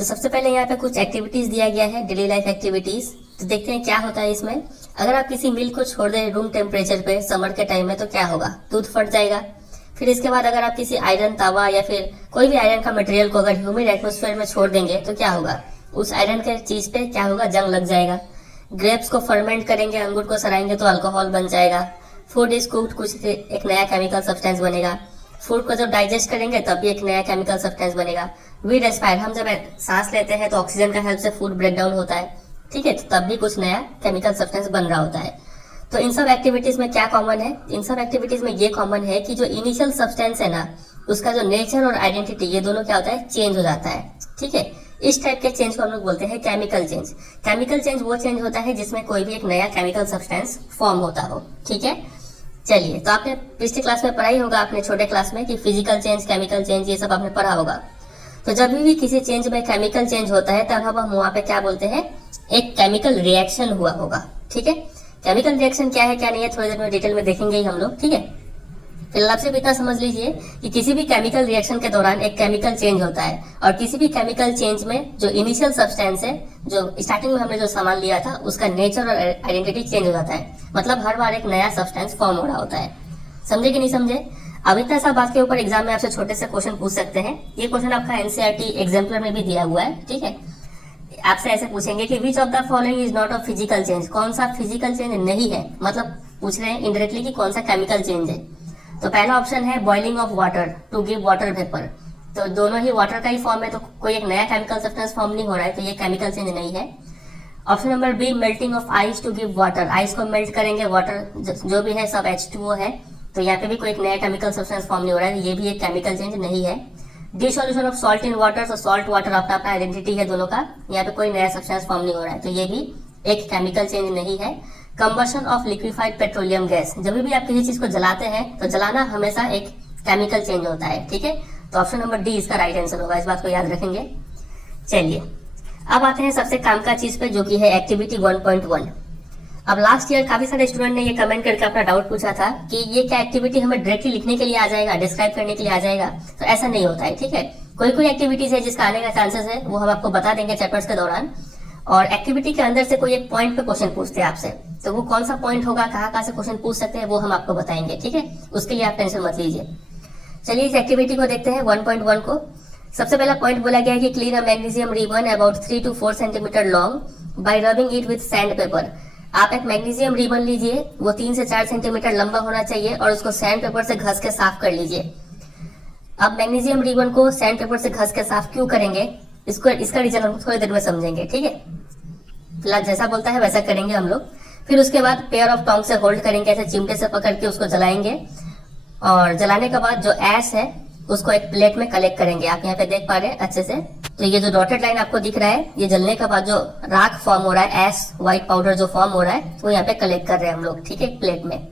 तो सबसे पहले यहाँ पे कुछ एक्टिविटीज दिया गया है, डेली लाइफ एक्टिविटीज। तो देखते हैं क्या होता है इसमें। अगर आप किसी मिल्क को छोड़ दें रूम टेम्परेचर पे समर के टाइम में तो क्या होगा, दूध फट जाएगा। फिर इसके बाद अगर आप किसी आयरन तवा या फिर कोई भी आयरन का मटेरियल को अगर ह्यूमिड एटमोस्फेयर में छोड़ देंगे तो क्या होगा, उस आयरन के चीज पे क्या होगा, जंग लग जाएगा। ग्रेप्स को फर्मेंट करेंगे, अंगूर को सराएंगे तो अल्कोहल बन जाएगा। फूड इज कुक्ड, कुछ एक नया केमिकल सब्सटेंस बनेगा। फूड को जब डाइजेस्ट करेंगे तब भी एक नया केमिकल सब्सटेंस बनेगा। वी रेस्पायर, हम जब सांस लेते हैं तो ऑक्सीजन का हेल्प से फूड ब्रेक डाउन होता है, ठीक है, तो तब भी कुछ नया केमिकल सब्सटेंस बन रहा होता है। तो इन सब एक्टिविटीज में क्या कॉमन है, इन सब एक्टिविटीज में ये कॉमन है कि जो इनिशियल सब्सटेंस है ना, उसका जो नेचर और आइडेंटिटी ये दोनों क्या होता है, चेंज हो जाता है, ठीक है। इस टाइप के चेंज को हम लोग बोलते हैं केमिकल चेंज। केमिकल चेंज वो चेंज होता है जिसमें कोई भी एक नया केमिकल सब्सटेंस फॉर्म होता हो, ठीक है। चलिए, तो आपने पिछली क्लास में पढ़ा ही होगा अपने छोटे क्लास में कि फिजिकल चेंज, केमिकल चेंज, ये सब आपने पढ़ा होगा। तो जब भी किसी चेंज में केमिकल चेंज होता है तब हम वहां पे क्या बोलते हैं, एक केमिकल रिएक्शन हुआ होगा, ठीक है। केमिकल रिएक्शन क्या है क्या नहीं है थोड़ी देर में डिटेल में देखेंगे ही हम लोग, ठीक है। फिलहाल आप सिर्फ इतना समझ लीजिए कि किसी भी केमिकल रिएक्शन के दौरान एक केमिकल चेंज होता है और किसी भी केमिकल चेंज में जो इनिशियल सब्सटेंस है, जो स्टार्टिंग में हमने जो सामान लिया था, उसका नेचर और आइडेंटिटी चेंज हो जाता है। मतलब हर बार एक नया सब्सटेंस फॉर्म हो रहा होता है। समझे कि नहीं समझे? अब इतना सा बात के ऊपर एग्जाम में आपसे छोटे से क्वेश्चन पूछ सकते हैं। ये क्वेश्चन आपका एनसीईआरटी एग्जाम्पलर में भी दिया हुआ है, ठीक है। आपसे ऐसे पूछेंगे कि which of the following is not a physical change, कौन सा फिजिकल चेंज नहीं है, मतलब पूछ रहे हैं इनडायरेक्टली कि कौन सा केमिकल चेंज है। तो पहला ऑप्शन है boiling of water to give water vapour. तो दोनों ही वाटर का ही फॉर्म है, तो कोई एक नया केमिकल सब्सटेंस फॉर्म नहीं हो रहा है, तो ये केमिकल चेंज नहीं है। Option number B melting of ice to give water, ice को मेल्ट करेंगे, वाटर जो भी है सब H2O है, तो यहाँ पे भी कोई एक नया केमिकल सब्सटेंस फॉर्म नहीं हो रहा है, ये भी एक केमिकल चेंज नहीं है। Dissolution of salt in water, तो सॉल्ट वाटर अपना अपना आइडेंटिटी है दोनों का, यहाँ पे कोई नया सब्सटेंस फॉर्म नहीं हो रहा है, तो ये भी एक केमिकल चेंज नहीं है। Combustion of liquefied petroleum gas, जब भी आप किसी चीज को जलाते हैं तो जलाना हमेशा एक केमिकल चेंज होता है, ठीक है। तो ऑप्शन नंबर डी इसका राइट आंसर होगा, इस बात को याद रखेंगे। चलिए, अब आते हैं सबसे काम का चीज पे, जो कि है एक्टिविटी 1.1। अब लास्ट ईयर काफी सारे स्टूडेंट ने ये कमेंट करके अपना डाउट पूछा था कि ये क्या एक्टिविटी हमें डायरेक्टली लिखने के लिए आ जाएगा, डिस्क्राइब करने के लिए आ जाएगा। तो ऐसा नहीं होता है, ठीक है। कोई कोई एक्टिविटीज है जिसका आने का चांसेस है, वो हम आपको बता देंगे चैप्टर्स के दौरान। और एक्टिविटी के अंदर से कोई एक पॉइंट पे क्वेश्चन पूछते हैं आपसे, तो वो कौन सा पॉइंट होगा, कहाँ से क्वेश्चन पूछ सकते हैं, वो हम आपको बताएंगे, ठीक है। उसके लिए आप टेंशन मत लीजिए। चलिए इस एक्टिविटी को देखते हैं 1.1 को। सबसे पहला पॉइंट बोला गया है कि clean a magnesium ribbon about 3 to 4 centimetre long bye rubbing it with sand paper. आप एक मैग्नीशियम रिबन लीजिए, वो 3 से 4 सेंटीमीटर लंबा होना चाहिए और उसको सैंड पेपर से घस के साफ कर लीजिए। अब मैग्नीशियम रिबन को सैंड पेपर से घस के साफ क्यों करेंगे, इसका रीजन हम थोड़ी देर में समझेंगे, ठीक है। फिलहाल जैसा बोलता है वैसा करेंगे हम लोग। फिर उसके बाद पेयर ऑफ टोंग से होल्ड करेंगे, ऐसे चिमटे से पकड़ के उसको जलाएंगे और जलाने के बाद जो ऐश है उसको एक प्लेट में कलेक्ट करेंगे। आप यहाँ पे देख पा रहे हैं अच्छे से, तो ये जो डॉटेड लाइन आपको दिख रहा है, ये जलने के बाद जो राख फॉर्म हो रहा है, ऐश व्हाइट पाउडर जो फॉर्म हो रहा है, वो यहाँ पे कलेक्ट कर रहे हैं हम लोग, ठीक है, एक प्लेट में।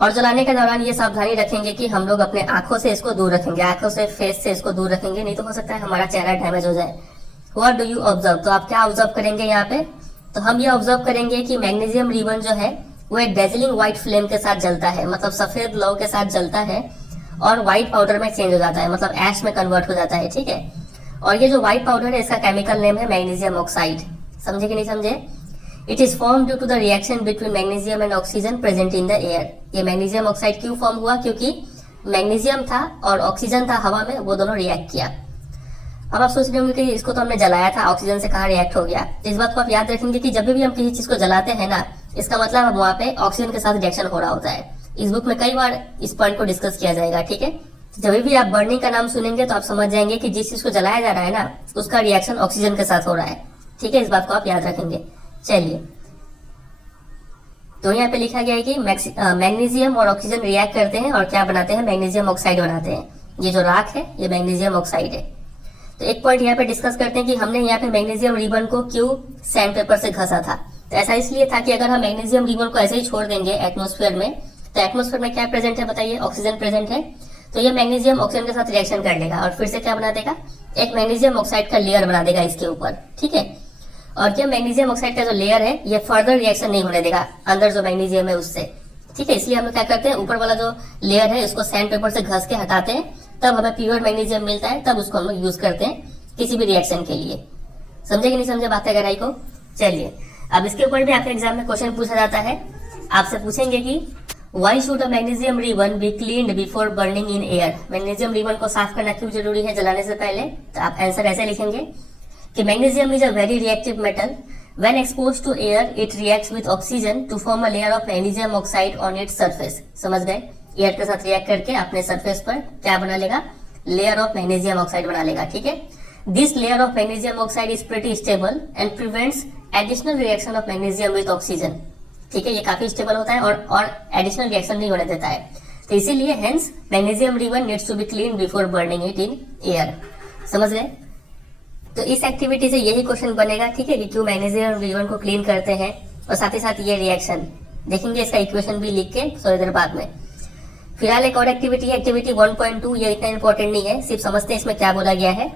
और जलाने के दौरान ये सावधानी रखेंगे कि हम लोग अपने आंखों से इसको दूर रखेंगे, आंखों से, फेस से इसको दूर रखेंगे, नहीं तो हो सकता है हमारा चेहरा डैमेज हो जाए। व्हाट डू यू ऑब्जर्व, तो आप क्या ऑब्जर्व करेंगे यहाँ पे, तो हम ये ऑब्जर्व करेंगे कि मैग्नीशियम रिबन जो है वो एक डेजलिंग व्हाइट फ्लेम के साथ जलता है, मतलब सफेद लौ के साथ जलता है और व्हाइट पाउडर में चेंज हो जाता है, मतलब ऐश में कन्वर्ट हो जाता है, ठीक है। और ये जो व्हाइट पाउडर है इसका केमिकल नेम है मैग्नीशियम ऑक्साइड। समझे कि नहीं समझे? It is form due to the reaction between magnesium and oxygen present in the air. ये मैग्नीशियम ऑक्साइड क्यों फॉर्म हुआ, क्योंकि मैग्नीशियम था और ऑक्सीजन था हवा में, वो दोनों रिएक्ट किया। अब आप सोच रहे होंगे कि इसको तो हमने जलाया था, ऑक्सीजन से कहाँ रिएक्ट हो गया। तो इस बात को आप याद रखेंगे कि जब भी हम किसी चीज को जलाते हैं ना, इसका मतलब वहाँ पे ऑक्सीजन के साथ रिएक्शन हो रहा होता है। इस बुक में कई बार इस पॉइंट को डिस्कस किया जाएगा, ठीक है। जब भी आप बर्निंग का नाम सुनेंगे तो आप समझ जाएंगे कि जिस चीज को जलाया जा रहा है ना, उसका रिएक्शन ऑक्सीजन के साथ हो रहा है, ठीक है। इस बात को आप याद रखेंगे। चलिए, तो यहाँ पे लिखा गया है कि मैग्नीशियम और ऑक्सीजन रिएक्ट करते हैं और क्या बनाते हैं, मैग्नीशियम ऑक्साइड बनाते हैं। ये जो राख है ये मैग्नीशियम ऑक्साइड है। तो एक पॉइंट यहाँ पे डिस्कस करते हैं कि हमने यहाँ पे मैग्नीशियम रिबन को क्यों सैंड पेपर से घसा था। तो ऐसा इसलिए था कि अगर हम मैग्नीशियम रिबन को ऐसे ही छोड़ देंगे एटमोस्फेयर में, तो एटमोस्फेयर में क्या प्रेजेंट है बताइए, ऑक्सीजन प्रेजेंट है। तो ये मैग्नीशियम ऑक्सीजन के साथ रिएक्शन कर लेगा और फिर से क्या बना देगा, एक मैग्नीशियम ऑक्साइड का लेयर बना देगा इसके ऊपर, ठीक है। और ये मैग्नीशियम ऑक्साइड का जो लेयर है ये फर्दर रिएक्शन नहीं होने देगा अंदर जो मैग्नीशियम है उससे, ठीक है, इसलिए हम लोग क्या करते हैं, ऊपर वाला जो लेयर है उसको सैंड पेपर से घस के हटाते हैं, तब हमें प्योर मैग्नीशियम मिलता है, तब उसको हम लोग यूज करते हैं किसी भी रिएक्शन के लिए। समझे कि नहीं समझे बात है गहराई को? चलिए, अब इसके ऊपर भी आपके एग्जाम में क्वेश्चन पूछा जाता है। आपसे पूछेंगे कि why should a magnesium ribbon be cleaned before burning in air. Magnesium ribbon को साफ करना क्यों जरूरी है जलाने से पहले? तो आप आंसर ऐसे लिखेंगे कि magnesium is a very reactive metal, when exposed to air it reacts with oxygen to form a layer of magnesium oxide on its surface। समझ गए? एयर के साथ रिएक्ट करके अपने सरफेस पर क्या बना लेगा? लेयर ऑफ मैग्नीशियम ऑक्साइड बना लेगा। ठीक है, this layer of magnesium oxide is pretty stable and prevents additional reaction of magnesium with oxygen. ठीक है, ये काफी स्टेबल होता है और एडिशनल रिएक्शन नहीं होने देता है, तो इसीलिए hence magnesium ribbon needs to be clean before burning it in air. समझ गए? तो इस एक्टिविटी से यही क्वेश्चन बनेगा, ठीक है, कि क्यों मैग्नीशियम रिबन को क्लीन करते हैं, और साथ ही साथ ये रिएक्शन देखेंगे, इसका इक्वेशन भी लिख के थोड़ी देर बाद में। फिलहाल एक और एक्टिविटी है, एक्टिविटी 1.2। ये इतना इंपॉर्टेंट नहीं है, सिर्फ समझते हैं इसमें क्या बोला गया है।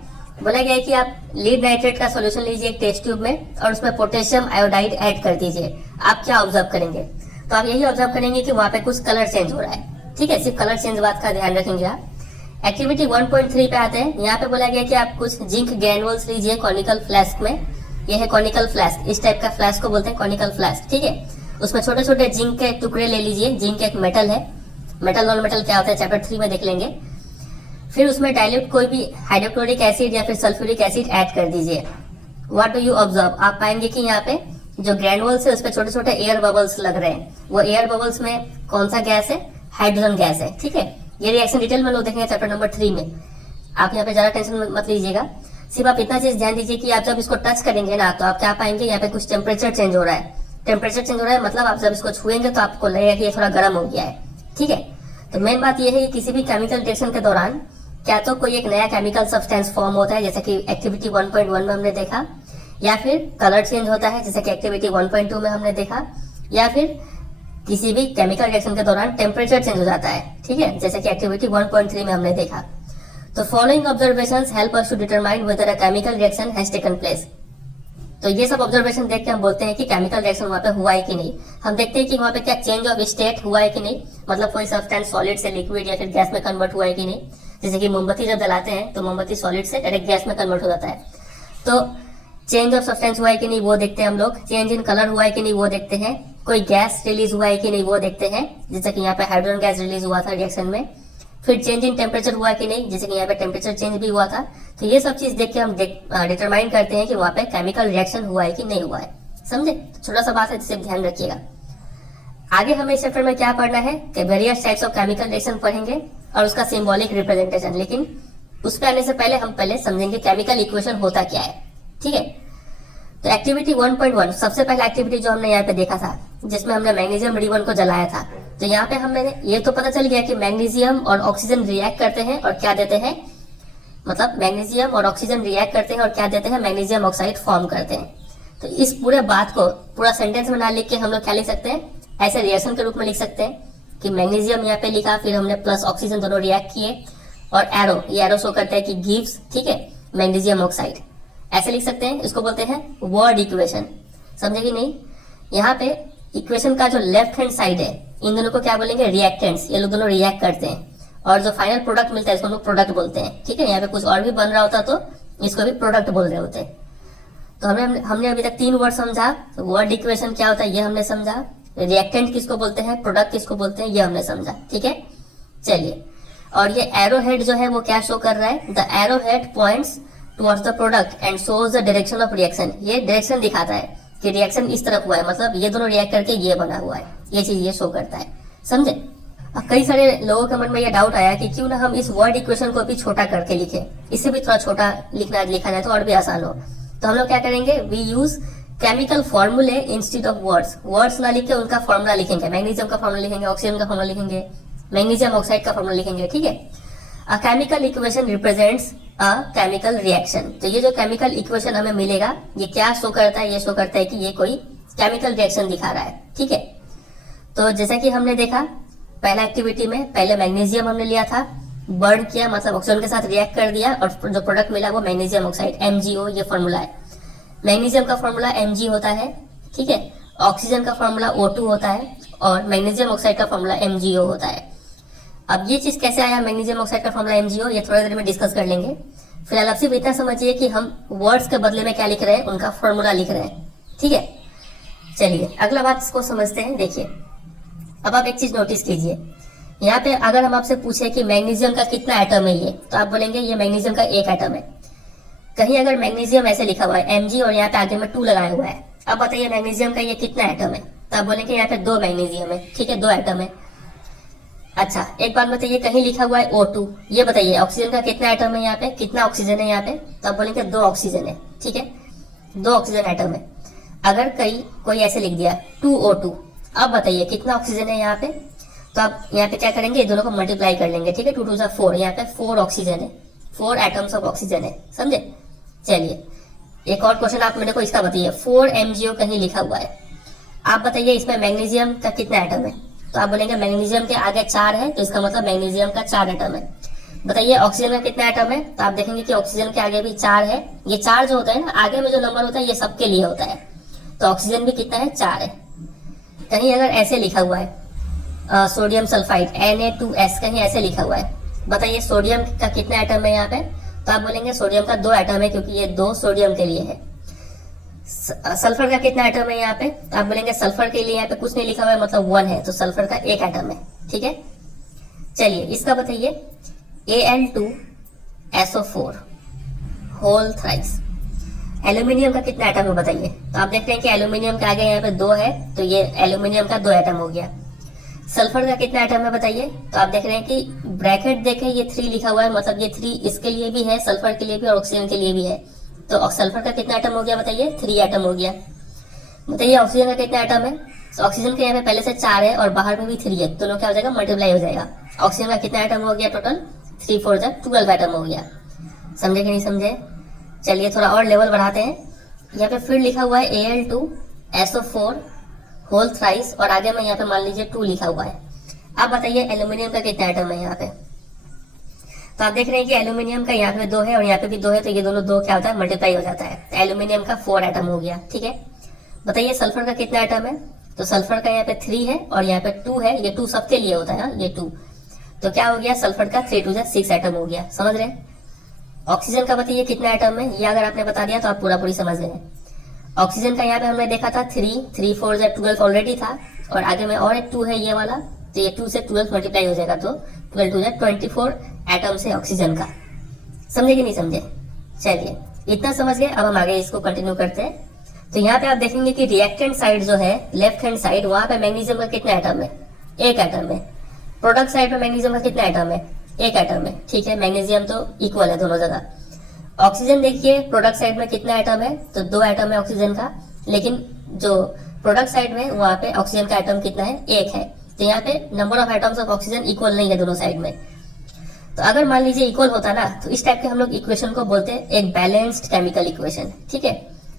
बोला गया है कि आप लीड नाइट्रेट का सॉल्यूशन लीजिए एक टेस्ट ट्यूब में और उसमें पोटेशियम आयोडाइड ऐड कर दीजिए। आप क्या ऑब्जर्व करेंगे? तो आप यही ऑब्जर्व करेंगे कि वहां पे कुछ कलर चेंज हो रहा है। ठीक है, सिर्फ कलर चेंज बात का ध्यान रखेंगे आप। एक्टिविटी 1.3 पे आते हैं। यहाँ पे बोला गया कि आप कुछ जिंक ग्रैन्युल्स लीजिए कॉनिकल फ्लास्क में। ये है कॉनिकल फ्लास्क, इस टाइप का फ्लास्क को बोलते हैं कॉनिकल फ्लास्क। ठीक है, उसमें छोटे छोटे जिंक के टुकड़े ले लीजिए। जिंक एक मेटल है, मेटल नॉन मेटल क्या होता है चैप्टर 3 में देख लेंगे। फिर उसमें डाइल्यूट कोई भी हाइड्रोक्लोरिक एसिड या फिर सल्फ्यूरिक एसिड ऐड कर दीजिए। What do you observe? आप पाएंगे कि यहाँ पे जो ग्रैनुअल्स है उस पर छोटे छोटे एयर बबल्स लग रहे हैं। वो एयर बबल्स में कौन सा गैस है? हाइड्रोजन गैस है। ठीक है, ये रिएक्शन डिटेल में लोग देखेंगे चैप्टर नंबर 3 में। आप यहाँ पे ज्यादा टेंशन मत लीजिएगा, सिर्फ आप इतना चीज ध्यान दीजिए कि आप जब इसको टच करेंगे ना, तो आप क्या पाएंगे, यहाँ पे कुछ टेम्परेचर चेंज हो रहा है। टेम्परेचर चेंज हो रहा है मतलब आप जब इसको छुएंगे तो आपको लगेगा कि ये थोड़ा गर्म हो गया है। ठीक है, तो मेन बात यह है कि किसी भी केमिकल रिएक्शन के दौरान क्या तो कोई एक नया केमिकल सब्सटेंस फॉर्म होता है, जैसे कि एक्टिविटी 1.1 में हमने देखा, या फिर कलर चेंज होता है जैसे कि एक्टिविटी 1.2 में हमने देखा, या फिर किसी भी केमिकल रिएक्शन के दौरान टेम्परेचर चेंज हो जाता है। ठीक है, जैसे कि एक्टिविटी 1.3 में हमने देखा। तो following observations help us to determine whether a chemical reaction has taken place. तो ये सब ऑब्जर्वेशन देख के हम बोलते हैं कि केमिकल रिएक्शन वहां पे हुआ है कि नहीं। हम देखते हैं कि वहां पे क्या चेंज ऑफ स्टेट हुआ है कि नहीं, मतलब कोई सब्सटेंस सॉलिड से लिक्विड या फिर गैस में कन्वर्ट हुआ है कि नहीं। जैसे कि मोमबत्ती जब जलाते हैं तो मोमबत्ती सॉलिड से डायरेक्ट गैस में कन्वर्ट हो जाता है, तो चेंज ऑफ सब्सटेंस हुआ है कि नहीं वो देखते हैं हम लोग। चेंज इन कलर हुआ है कि नहीं वो देखते हैं। कोई गैस रिलीज हुआ है कि नहीं वो देखते हैं, जैसे कि यहाँ पे हाइड्रोजन गैस रिलीज हुआ था रिएक्शन में। फिर चेंज इन टेम्परेचर हुआ कि नहीं, जैसे कि यहाँ पे टेम्परेचर चेंज भी हुआ था। तो ये सब चीज देख के हम डिटरमाइन करते हैं कि वहां पे केमिकल रिएक्शन हुआ है कि नहीं हुआ है। समझे? छोटा सा बात है, जिसे ध्यान रखिएगा। आगे हमें इस चैप्टर में क्या पढ़ना है कि various types of chemical reaction पढ़ेंगे और उसका सिंबॉलिक रिप्रेजेंटेशन। लेकिन उस पर आने से पहले हम पहले समझेंगे केमिकल इक्वेशन होता क्या है। ठीक है, तो एक्टिविटी 1.1 सबसे पहला एक्टिविटी जो हमने यहाँ पे देखा था, जिसमें हमने मैग्नीशियम रिबन को जलाया था। तो यहाँ पे हमने ये तो पता चल गया कि मैग्नीशियम और ऑक्सीजन रिएक्ट करते हैं और क्या देते हैं, मतलब मैग्नीशियम और ऑक्सीजन रिएक्ट करते हैं और क्या देते हैं, मैग्नीशियम ऑक्साइड फॉर्म करते हैं। तो इस पूरे बात को पूरा सेंटेंस में ना लिख के हम लोग क्या लिख सकते हैं, ऐसे रिएक्शन के रूप में लिख सकते हैं कि मैग्नीशियम यहाँ पे लिखा, फिर हमने प्लस ऑक्सीजन दोनों रिएक्ट किए, और एरो, ये एरो शो करता है कि गिव्स, ठीक है, मैग्नीशियम ऑक्साइड। ऐसे लिख सकते हैं, इसको बोलते हैं वर्ड इक्वेशन। समझे कि नहीं? यहाँ पे इक्वेशन का जो लेफ्ट हैंड साइड है, इन दोनों को क्या बोलेंगे, रिएक्टेंट्स। ये लोग दोनों रिएक्ट करते हैं और जो फाइनल प्रोडक्ट मिलता है इसको हम लोग प्रोडक्ट बोलते हैं। ठीक है, यहाँ पे कुछ और भी बन रहा होता तो इसको भी प्रोडक्ट बोल रहे होते। तो हमने अभी तक 3 वर्ड समझा। वर्ड इक्वेशन क्या होता है ये हमने समझा, रिएक्टेंट किसको बोलते हैं, प्रोडक्ट किसको बोलते हैं ये हमने समझा। ठीक है, चलिए, और ये एरो हेड जो है वो क्या शो कर रहा है, the arrow head points towards the product and shows the direction of reaction. ये डायरेक्शन दिखाता है कि रिएक्शन इस तरफ हुआ है, मतलब ये दोनों रिएक्ट करके ये बना हुआ है, ये चीज ये शो करता है। समझे? अब कई सारे लोगों के मन में ये डाउट आया कि क्यों ना हम इस वर्ड इक्वेशन को भी छोटा करके लिखें, इससे भी थोड़ा छोटा लिखा जाए तो और भी आसान हो। तो हम लोग क्या करेंगे, वी यूज केमिकल फॉर्मूले इंस्टेड ऑफ वर्ड्स। वर्ड्स ना लिख के उनका फॉर्मूला लिखेंगे। मैग्नीशियम का फॉर्मूला लिखेंगे, ऑक्सीजन का फॉर्मूला लिखेंगे, मैग्नीशियम ऑक्साइड का फॉर्मूला लिखेंगे। ठीक है, अ chemical equation represents a chemical reaction. तो ये जो केमिकल इक्वेशन हमें मिलेगा ये क्या शो करता है, ये शो करता है कि ये कोई केमिकल रिएक्शन दिखा रहा है। ठीक है, तो जैसा कि हमने देखा पहला एक्टिविटी में, पहले मैग्नीशियम हमने लिया था, बर्न किया, मतलब ऑक्सीजन के साथ रिएक्ट कर दिया, और जो प्रोडक्ट मिला वो मैग्नीशियम ऑक्साइड, MgO, ये फॉर्मूला है। मैग्नीशियम का फॉर्मूला Mg होता है। ठीक है, ऑक्सीजन का फॉर्मूला O2 होता है, और मैग्नीशियम ऑक्साइड का फॉर्मूला MgO होता है। अब ये चीज कैसे आया मैग्नीशियम ऑक्साइड का फॉर्मूला MgO, ये थोड़ी देर में डिस्कस कर लेंगे। फिलहाल आप सिर्फ इतना समझिए कि हम वर्ड्स के बदले में क्या लिख रहे हैं, उनका फॉर्मूला लिख रहे हैं, ठीक है। चलिए अगला बात इसको समझते हैं। देखिए अब आप एक चीज नोटिस कीजिए, यहाँ पे अगर हम आपसे पूछे कि मैग्नीशियम का कितना एटम है ये, तो आप बोलेंगे ये मैग्नीशियम का एक एटम है। कहीं अगर मैग्नीशियम ऐसे लिखा हुआ है Mg और यहाँ पे आगे में 2 लगाया हुआ है, अब बताइए मैग्नीशियम का ये कितना एटम है, तो आप बोलेंगे यहाँ पे 2 मैग्नीशियम है, ठीक है, 2 एटम है। अच्छा एक बात बताइए, कहीं लिखा हुआ है O2, ये बताइए ऑक्सीजन का कितना एटम है यहाँ पे, कितना ऑक्सीजन है यहाँ पे, तो आप बोलेंगे 2 ऑक्सीजन है, ठीक है, 2 ऑक्सीजन एटम है। अगर कोई ऐसे लिख दिया 2O2, अब बताइए कितना ऑक्सीजन है यहाँ पे, तो आप यहाँ पे क्या करेंगे, दोनों को मल्टीप्लाई कर लेंगे, ठीक है, 2 2 जा 4, यहाँ पे 4 ऑक्सीजन है, 4 एटम्स ऑफ ऑक्सीजन है, समझे। चलिए एक और क्वेश्चन आप मेरे को इसका बताइए, 4 MgO कहीं लिखा हुआ है, आप बताइए इसमें मैग्नीशियम का कितना एटम है, तो आप बोलेंगे मैग्नीशियम के आगे 4 है, तो इसका मतलब मैग्नीशियम का 4 एटम है। बताइए ऑक्सीजन का कितना एटम है, तो आप देखेंगे कि ऑक्सीजन के आगे भी 4 है। ये 4 जो होता है ना, आगे में जो नंबर होता है ये सबके लिए होता है, तो ऑक्सीजन भी कितना है, 4 है। कहीं अगर ऐसे लिखा हुआ है सोडियम सल्फाइड Na2S, कहीं ऐसे लिखा हुआ है, बताइए सोडियम का कितना एटम है यहाँ पे, तो आप बोलेंगे सोडियम का 2 एटम है, क्योंकि ये 2 सोडियम के लिए है। सल्फर का कितना एटम है यहाँ पे, तो आप बोलेंगे सल्फर के लिए यहाँ पे कुछ नहीं लिखा हुआ है, मतलब 1 है, तो सल्फर का 1 एटम है, ठीक है। चलिए इसका बताइए Al2SO4 होल थ्राइस, एल्यूमिनियम का कितना एटम है बताइए, तो आप देख रहे हैं कि एल्यूमिनियम के आगे यहाँ पे 2 है, तो ये एल्यूमिनियम का 2 एटम हो गया। सल्फर का कितना एटम है बताइए, तो आप देख रहे हैं कि ब्रैकेट देखें ये 3 लिखा हुआ है, मतलब ये 3 इसके लिए भी है, सल्फर के लिए भी और ऑक्सीजन के लिए भी है, तो सल्फर का कितना एटम हो गया बताइए, 3 एटम हो गया। बताइए ऑक्सीजन का कितना एटम है, तो ऑक्सीजन के यहाँ पे पहले से 4 है और बाहर में भी 3 है, दोनों क्या हो जाएगा, मल्टीप्लाई हो जाएगा। ऑक्सीजन का कितना एटम हो गया, टोटल 3 4 जा 12 एटम हो गया। समझे कि नहीं समझे। चलिए थोड़ा और लेवल बढ़ाते हैं, यहाँ पे फिर लिखा हुआ है Al2SO4 होल थ्राइस और आगे में यहाँ पे मान लीजिए 2 लिखा हुआ है। आप बताइए एल्यूमिनियम का कितना एटम है यहाँ पे, तो आप देख रहे हैं कि एल्यूमिनियम का यहाँ पे 2 है और यहाँ पे भी 2 है, तो ये दोनों 2 क्या होता है, मल्टीप्लाई हो जाता है, तो एल्यूमिनियम का 4 एटम हो गया, ठीक है। बताइए सल्फर का कितना एटम है, तो सल्फर का यहाँ पे 3 है और यहाँ पे 2 है, ये 2 सबके लिए होता है, ये 2, तो क्या हो गया, सल्फर का 3 2 जा 6 एटम हो गया, समझ रहे हैं। ऑक्सीजन का बताइए कितना एटम है, ये अगर आपने बता दिया तो आप पूरी समझ गए। ऑक्सीजन का यहाँ पे हमने देखा था 3 3 4 जा 12 ऑलरेडी था, और आगे में और एक 2 है ये वाला, तो ये 2 से 12 मल्टीप्लाई हो जाएगा, तो 12 2 जा 24 एटम्स है ऑक्सीजन का। समझे कि नहीं समझे। चलिए इतना समझ गए, अब हम आगे इसको कंटिन्यू करते हैं। तो यहाँ पे आप देखेंगे कि रिएक्टेंट साइड जो है, लेफ्ट हैंड साइड, वहां पे मैग्नीशियम का कितना एटम है, 1 एटम है। प्रोडक्ट साइड में मैग्नीशियम का कितना एटम है, 1 एटम है, ठीक है, मैग्नीशियम तो इक्वल है दोनों जगह। ऑक्सीजन देखिए प्रोडक्ट साइड में कितना एटम है, तो 2 एटम है ऑक्सीजन का, लेकिन जो प्रोडक्ट साइड में वहां पे ऑक्सीजन का एटम कितना है, 1 है, तो यहाँ पे number of atoms of oxygen equal नहीं है दोनों साइड में। तो अगर मान लीजिए इक्वल होता ना, तो इस टाइप के हम लोग इक्वेशन को बोलते हैं एक बैलेंस्ड केमिकल इक्वेशन, ठीक है।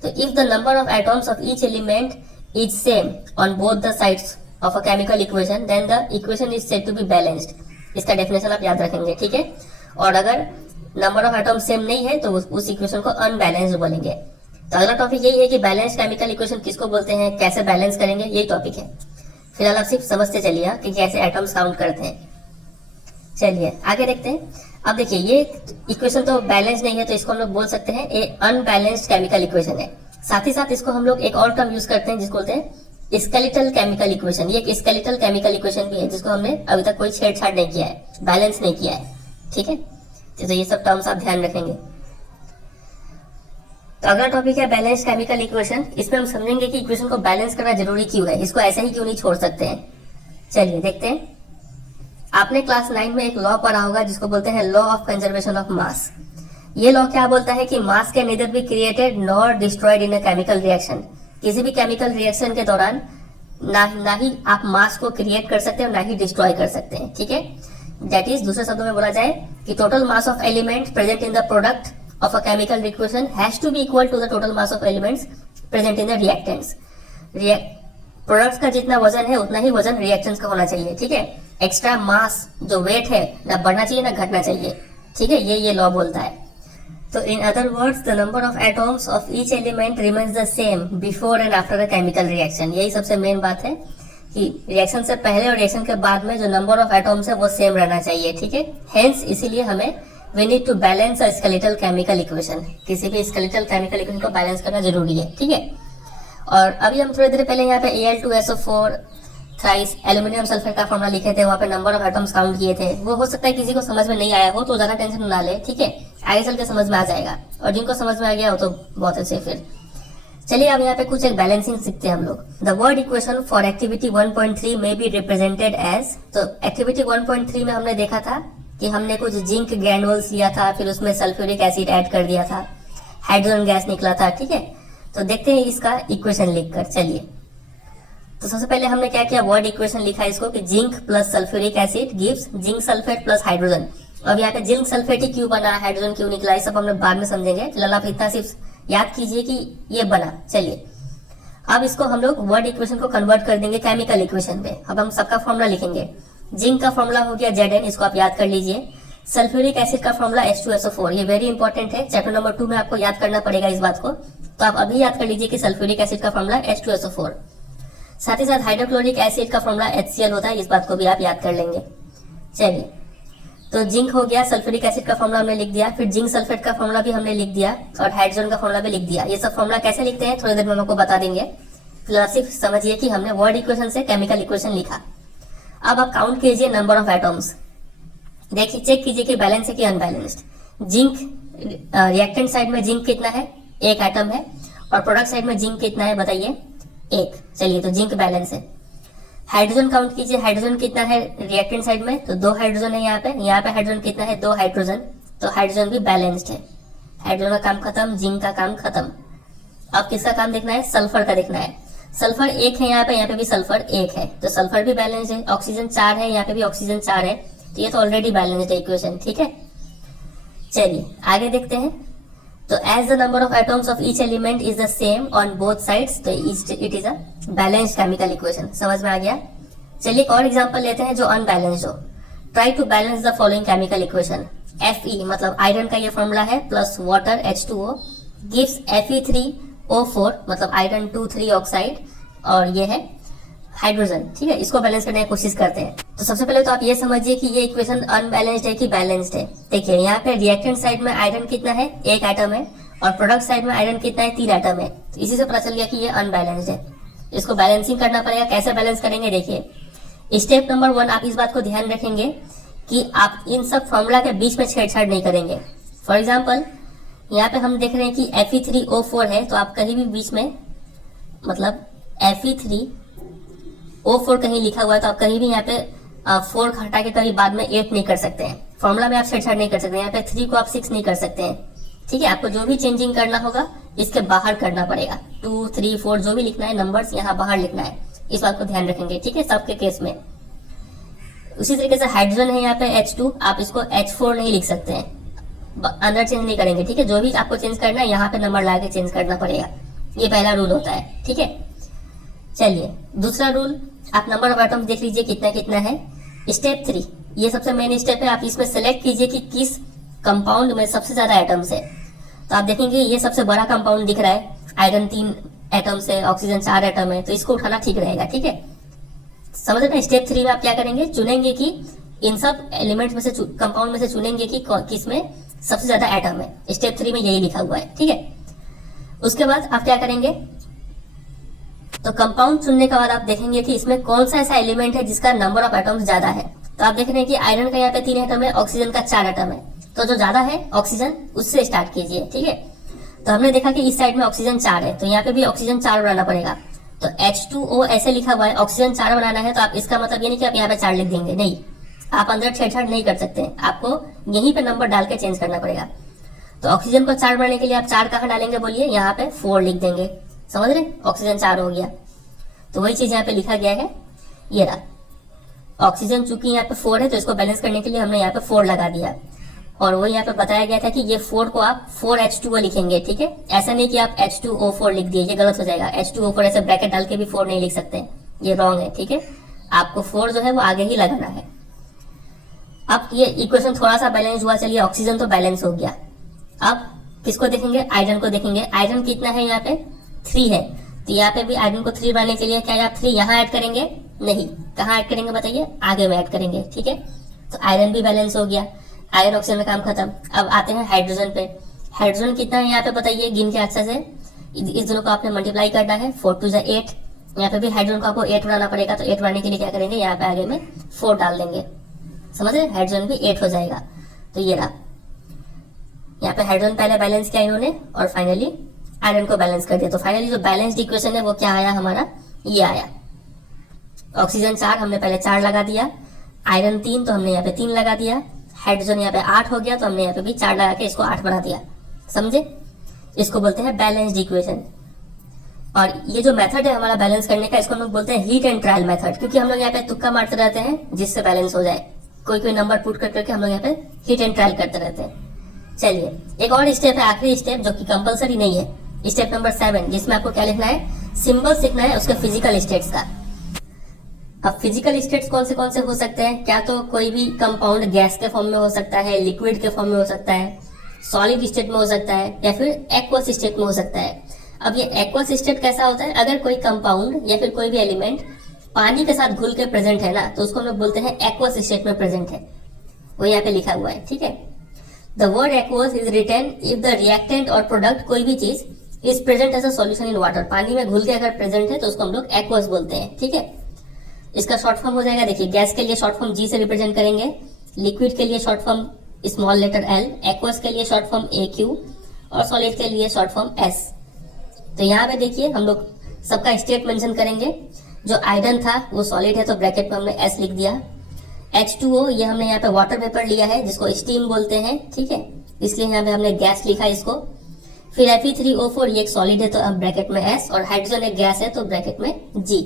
तो if the number of atoms of each element is same on both the sides of a chemical equation, then the equation is said to be balanced. इसका डेफिनेशन आप याद रखेंगे, ठीक है। और अगर नंबर ऑफ एटम सेम नहीं है तो उस इक्वेशन को अनबैलेंस्ड बोलेंगे। तो अगला टॉपिक यही है कि बैलेंस केमिकल इक्वेशन किसको बोलते हैं, कैसे बैलेंस करेंगे, यही टॉपिक है। फिलहाल आप सिर्फ समझते चलिए कि कैसे एटम्स काउंट करते हैं। चलिए आगे देखते हैं। अब देखिए ये इक्वेशन तो बैलेंस नहीं है, तो इसको हम लोग बोल सकते हैं ये अनबैलेंस्ड केमिकल इक्वेशन है। साथ ही साथ इसको हम लोग एक और टर्म यूज करते हैं जिसको बोलते हैं स्केलेटल केमिकल इक्वेशन। ये एक स्केलेटल केमिकल इक्वेशन भी है जिसको हमने अभी तक कोई छेड़छाड़ नहीं किया है, बैलेंस नहीं किया है, ठीक है। तो ये सब टर्म्स आप ध्यान रखेंगे। तो अगला टॉपिक है बैलेंस केमिकल इक्वेशन। इसमें हम समझेंगे कि इक्वेशन को बैलेंस करना जरूरी क्यों है, इसको ऐसे ही क्यों नहीं छोड़ सकते हैं। चलिए देखते हैं। आपने क्लास 9 में एक लॉ पढ़ा होगा जिसको बोलते हैं law of conservation of mass. ये लॉ क्या बोलता है कि मास can neither be created nor destroyed in a chemical reaction. किसी भी केमिकल रिएक्शन के दौरान ना ही आप मास को क्रिएट कर सकते हैं और ना ही डिस्ट्रॉय कर सकते हैं, ठीक है। दैट इज दूसरे शब्दों में बोला जाए कि total mass of element present in the product of a chemical reaction has to be equal to the total mass of elements present in the reactants. Products का जितना वजन है उतना ही वजन रिएक्शंस का होना चाहिए, ठीक है। एक्स्ट्रा मास जो वेट है ना बढ़ना चाहिए ना घटना चाहिए, ठीक है। ये लॉ बोलता है। तो in other words the number of atoms of each element remains the same before and after a chemical reaction. यही सबसे मेन बात है कि रिएक्शन से पहले और रिएक्शन के बाद में जो नंबर ऑफ एटॉम्स है वो सेम रहना चाहिए, ठीक है। हेंस इसीलिए हमें we need to balance a skeletal chemical equation, किसी भी स्केलेटल केमिकल इक्वेशन को बैलेंस करना जरूरी है, ठीक है। और अभी हम थोड़ी देर पहले यहाँ पे Al2SO4 थ्राइस एल्यूमिनियम सल्फेट का फॉर्मूला लिखे थे, वहाँ पे नंबर ऑफ एटम्स काउंट किए थे। वो हो सकता है किसी को समझ में नहीं आया हो तो ज्यादा टेंशन ना ले, ठीक है, आगे चल के समझ में आ जाएगा, और जिनको समझ में आ गया हो तो बहुत अच्छे। फिर चलिए अब यहाँ पे कुछ एक बैलेंसिंग सीखते हैं हम लोग। The word equation for activity 1.3 में बी रिप्रेजेंटेड एज, तो एक्टिविटी 1.3 में हमने देखा था कि हमने कुछ जिंक ग्रैनुअल्स लिया था, फिर उसमें सल्फ्यूरिक एसिड ऐड कर दिया था, हाइड्रोजन गैस निकला था, ठीक है। तो देखते हैं इसका इक्वेशन लिखकर। चलिए, तो सबसे पहले हमने क्या किया, वर्ड इक्वेशन लिखा इसको कि zinc plus sulphuric acid gives zinc sulphate plus hydrogen. अब यहाँ पे जिंक सल्फेट ही क्यों बना, हाइड्रोजन क्यों निकला, ये सब हम लोग बाद में समझेंगे। फिलहाल आप इतना सिर्फ याद कीजिए कि ये बना। चलिए अब इसको हम लोग वर्ड इक्वेशन को कन्वर्ट कर देंगे केमिकल इक्वेशन में। अब हम सबका फॉर्मूला लिखेंगे। जिंक का फॉर्मूला हो गया Zn, इसको आप याद कर लीजिए। सल्फ्यूरिक एसिड का फॉर्मूला H2SO4, ये वेरी इंपॉर्टेंट है, चैप्टर नंबर 2 में आपको याद करना पड़ेगा इस बात को, तो आप अभी याद कर लीजिए कि सल्फ्यूरिक एसिड का फॉर्मूला H2SO4। साथ ही साथ हाइड्रोक्लोरिक एसिड का फॉर्मूला HCl होता है, इस बात को भी आप याद कर लेंगे। चलिए, तो जिंक हो गया, सल्फ्यूरिक एसिड का फॉर्मूला हमने लिख दिया, फिर जिंक सल्फेट का फॉर्मूला भी हमने लिख दिया, और हाइड्रोजन का फॉर्मूला भी लिख दिया। ये सब फॉर्मूला कैसे लिखते हैं थोड़ी देर में हम आपको बता देंगे। फिलहाल सिर्फ समझिए कि हमने वर्ड इक्वेशन से केमिकल इक्वेशन लिखा। अब आप काउंट कीजिए नंबर ऑफ एटॉम्स, देखिए चेक कीजिए कि बैलेंस है कि अनबैलेंस्ड। जिंक रिएक्टेंट साइड में जिंक कितना है, 1 एटम है, और प्रोडक्ट साइड में जिंक कितना है बताइए, 1। चलिए, तो जिंक बैलेंस है। हाइड्रोजन काउंट कीजिए, हाइड्रोजन कितना है रिएक्टेंट साइड में, तो 2 हाइड्रोजन है यहाँ पे हाइड्रोजन कितना है, 2 हाइड्रोजन, तो हाइड्रोजन भी बैलेंस्ड है। हाइड्रोजन का काम खत्म, जिंक का काम खत्म। अब किसका काम देखना है, सल्फर का देखना है। सल्फर 1 है यहाँ पे भी सल्फर 1 है, तो सल्फर भी बैलेंस्ड है। ऑक्सीजन 4 है, यहाँ पे भी ऑक्सीजन 4 है, तो ये तो ऑलरेडी बैलेंस्ड है इक्वेशन, ठीक है। चलिए आगे देखते हैं। तो as the number of atoms of each element is the same on both sides, तो it is a balanced chemical equation. समझ में आ गया। चलिए एक और एग्जांपल लेते हैं जो अनबैलेंस्ड हो। Try to balance the following chemical equation. Fe मतलब आयरन का ये फॉर्मूला है, plus water H2O gives Fe3O4 मतलब आयरन 2,3 ऑक्साइड, और ये है हाइड्रोजन, ठीक है। इसको बैलेंस करने की कोशिश करते हैं। तो सबसे पहले तो आप ये समझिए कि ये इक्वेशन अनबैलेंस्ड है कि बैलेंस्ड है। देखिए यहाँ पे रिएक्टेंट साइड में आयरन कितना है, 1 एटम है, और प्रोडक्ट साइड में आयरन कितना है, 3 एटम है। तो इसी से पता चल गया कि ये अनबैलेंस्ड है। इसको बैलेंसिंग करना पड़ेगा। कैसे बैलेंस करेंगे, देखिए स्टेप नंबर 1 आप इस बात को ध्यान रखेंगे कि आप इन सब फॉर्मूला के बीच में छेड़छाड़ नहीं करेंगे। फॉर एग्जाम्पल यहाँ पे हम देख रहे हैं कि Fe3O4 है, तो आप कहीं भी बीच में मतलब Fe3O4 कहीं लिखा हुआ है तो आप कहीं भी यहाँ पे 4 हटा के कभी बाद में 8 नहीं कर सकते हैं। फॉर्मूला में आप छेड़छाड़ नहीं कर सकते। यहाँ पे 3 को आप 6 नहीं कर सकते हैं, ठीक है। आपको जो भी चेंजिंग करना होगा इसके बाहर करना पड़ेगा। 2, 3, 4 जो भी लिखना है नंबर्स यहाँ बाहर लिखना है, इस बात को ध्यान रखेंगे, ठीक है, सबके केस में। उसी तरीके से हाइड्रोजन है यहाँ पे H2, आप इसको H4 नहीं लिख सकते हैं, अंदर चेंज नहीं करेंगे, ठीक है। जो भी आपको चेंज करना है यहाँ पे नंबर ला के चेंज करना पड़ेगा, ये पहला रूल होता है, ठीक है। चलिए दूसरा रूल, आप नंबर ऑफ एटम्स देख लीजिए कितना कितना है। स्टेप 3 ये सबसे मेन स्टेप है। आप इसमें सेलेक्ट कीजिए कि किस कंपाउंड में सबसे ज्यादा एटम्स है। तो आप देखेंगे ये सबसे बड़ा कंपाउंड दिख रहा है, आयरन 3 एटम्स है, ऑक्सीजन 4 एटम है, तो इसको उठाना ठीक रहेगा, ठीक है। समझ रहे हैं। स्टेप 3 में आप क्या करेंगे, चुनेंगे कि इन सब एलिमेंट में से कंपाउंड में से चुनेंगे कि किसमें सबसे ज्यादा एटम है। स्टेप 3 में यही लिखा हुआ है, ठीक है। उसके बाद आप क्या करेंगे, तो कंपाउंड चुनने के बाद आप देखेंगे कि इसमें कौन सा ऐसा एलिमेंट है जिसका नंबर ऑफ एटम्स ज्यादा है। तो आप देख रहे हैं कि आयरन का यहाँ पे 3 एटम है, ऑक्सीजन का 4 एटम है, तो जो ज्यादा है ऑक्सीजन उससे स्टार्ट कीजिए, ठीक है। तो हमने देखा कि इस साइड में ऑक्सीजन 4 है, तो यहाँ पे भी ऑक्सीजन 4 बनाना पड़ेगा। तो H2O ऐसे लिखा हुआ है, ऑक्सीजन 4 बनाना है, तो आप इसका मतलब ये नहीं कि आप यहाँ पे 4 लिख देंगे, नहीं, आप अंदर छेड़छाड़ नहीं कर सकते, आपको यहीं पे नंबर डाल के चेंज करना पड़ेगा। तो ऑक्सीजन को 4 बनाने के लिए आप 4 कहाँ डालेंगे बोलिए, यहाँ पे 4 लिख देंगे, समझ रहे, ऑक्सीजन 4 हो गया। तो वही चीज यहाँ पे लिखा गया है, ये रहा। ऑक्सीजन चूंकि यहाँ पे 4 है तो इसको बैलेंस करने के लिए हमने यहाँ पे 4 लगा दिया, और वो यहाँ पे बताया गया था कि ये 4 को आप 4H2O लिखेंगे, ठीक है। ऐसा नहीं कि आप H2O4 लिख दिए, ये गलत हो जाएगा। H2O4 ऐसे ब्रैकेट डाल के भी 4 नहीं लिख सकते, ये रॉन्ग है, ठीक है। आपको 4 जो है वो आगे ही लगाना है। अब ये इक्वेशन थोड़ा सा बैलेंस हुआ, चलिए ऑक्सीजन तो बैलेंस हो गया। अब किसको देखेंगे, आयरन को देखेंगे। आयरन कितना है यहाँ पे, 3 है, तो यहाँ पे भी आयरन को 3 बनाने के लिए क्या आप 3 यहाँ ऐड करेंगे, नहीं। कहाँ ऐड करेंगे बताइए, आगे में ऐड करेंगे, ठीक है। तो आयरन भी बैलेंस हो गया, आयरन ऑक्सीजन में काम खत्म। अब आते हैं हाइड्रोजन पे। हाइड्रोजन कितना है यहाँ पे बताइए, गिन के अच्छे से। इस दोनों को आपने मल्टीप्लाई करना है, 4 2 8। यहाँ पे भी हाइड्रोजन को आपको 8 बनाना पड़ेगा, तो 8 बनाने के लिए क्या करेंगे, यहाँ पे आगे में 4 डाल देंगे, समझ रहे, हाइड्रोजन भी 8 हो जाएगा। तो ये रहा, यहाँ पे हाइड्रोजन पहले बैलेंस किया इन्होंने और फाइनली आयरन को बैलेंस कर दिया। तो फाइनली जो बैलेंस्ड इक्वेशन है वो क्या आया हमारा, ये आया। ऑक्सीजन 4 हमने पहले 4 लगा दिया, आयरन 3 तो हमने यहाँ पे 3 लगा दिया, हाइड्रोजन यहाँ पे 8 हो गया तो हमने यहाँ पे भी 4 लगा के इसको 8 बना दिया, समझे। इसको बोलते हैं बैलेंस्ड इक्वेशन। और ये जो मेथड है हमारा बैलेंस करने का, इसको हम लोग बोलते हैं हीट एंड ट्रायल मेथड, क्योंकि हम लोग यहाँ पे तुक्का मारते रहते हैं जिससे बैलेंस हो जाए। कोई कोई नंबर पुट कर करके हम लोग यहाँ पे हीट एंड ट्रायल करते रहते हैं। चलिए एक और स्टेप है, आखिरी स्टेप, जो कि कंपलसरी नहीं है, स्टेप नंबर 7, जिसमें आपको क्या लिखना है, सिंबल्स लिखना है उसके फिजिकल स्टेट्स का। अब फिजिकल स्टेट्स कौन से हो सकते हैं, क्या तो कोई भी कंपाउंड गैस के फॉर्म में हो सकता है, लिक्विड के फॉर्म में हो सकता है, सॉलिड स्टेट में हो सकता है, या फिर एक्वस स्टेट में हो सकता है। अब ये एक्वस स्टेट कैसा होता है, अगर कोई कंपाउंड या फिर कोई भी एलिमेंट पानी के साथ घुल के प्रेजेंट है ना, तो उसको हम लोग बोलते हैं एक्वस स्टेट में प्रेजेंट है, वो यहाँ पे लिखा हुआ है, ठीक है। The word aqueous is written if the reactant और प्रोडक्ट, कोई भी चीज is present as a solution in water, पानी में घुल के अगर प्रेजेंट है तो उसको हम लोग एक्वस बोलते हैं, ठीक है। इसका शॉर्ट फॉर्म हो जाएगा, देखिए, गैस के लिए शॉर्ट फॉर्म जी से रिप्रेजेंट करेंगे, लिक्विड के लिए short form small letter L, aqueous के लिए शॉर्ट फॉर्म ए क्यू, और सॉलिड के लिए शॉर्ट फॉर्म एस। तो यहाँ पे देखिए हम लोग सबका स्टेट मेंशन करेंगे। जो आयरन था वो सॉलिड है तो ब्रैकेट में हमने एस लिख दिया। H2O ये हमने यहाँ पे वाटर वेपर लिया है जिसको स्टीम बोलते हैं, ठीक है, इसलिए यहाँ पे हमने गैस लिखा इसको। फिर Fe3O4 ये एक सॉलिड है तो अब ब्रैकेट में S, और हाइड्रोजन एक गैस है तो ब्रैकेट में G।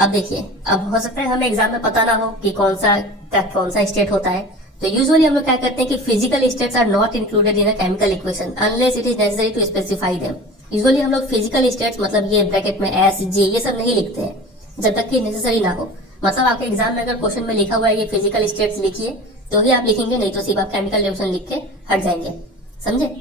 अब देखिए, अब हो सकता है हमें एग्जाम में पता ना हो कि कौन सा स्टेट होता है, तो यूजुअली हम लोग क्या करते हैं कि physical states are not included in a chemical equation unless it is necessary to specify them. Usually हम लोग फिजिकल स्टेट्स मतलब ये ब्रैकेट में S G ये सब नहीं लिखते हैं जब तक कि नेसेसरी ना हो। मतलब आपके एग्जाम में अगर क्वेश्चन में लिखा हुआ है ये फिजिकल स्टेट्स लिखिए तो ही आप लिखेंगे, नहीं तो सिर्फ आप केमिकल रिएक्शन लिख के हट जाएंगे, समझे।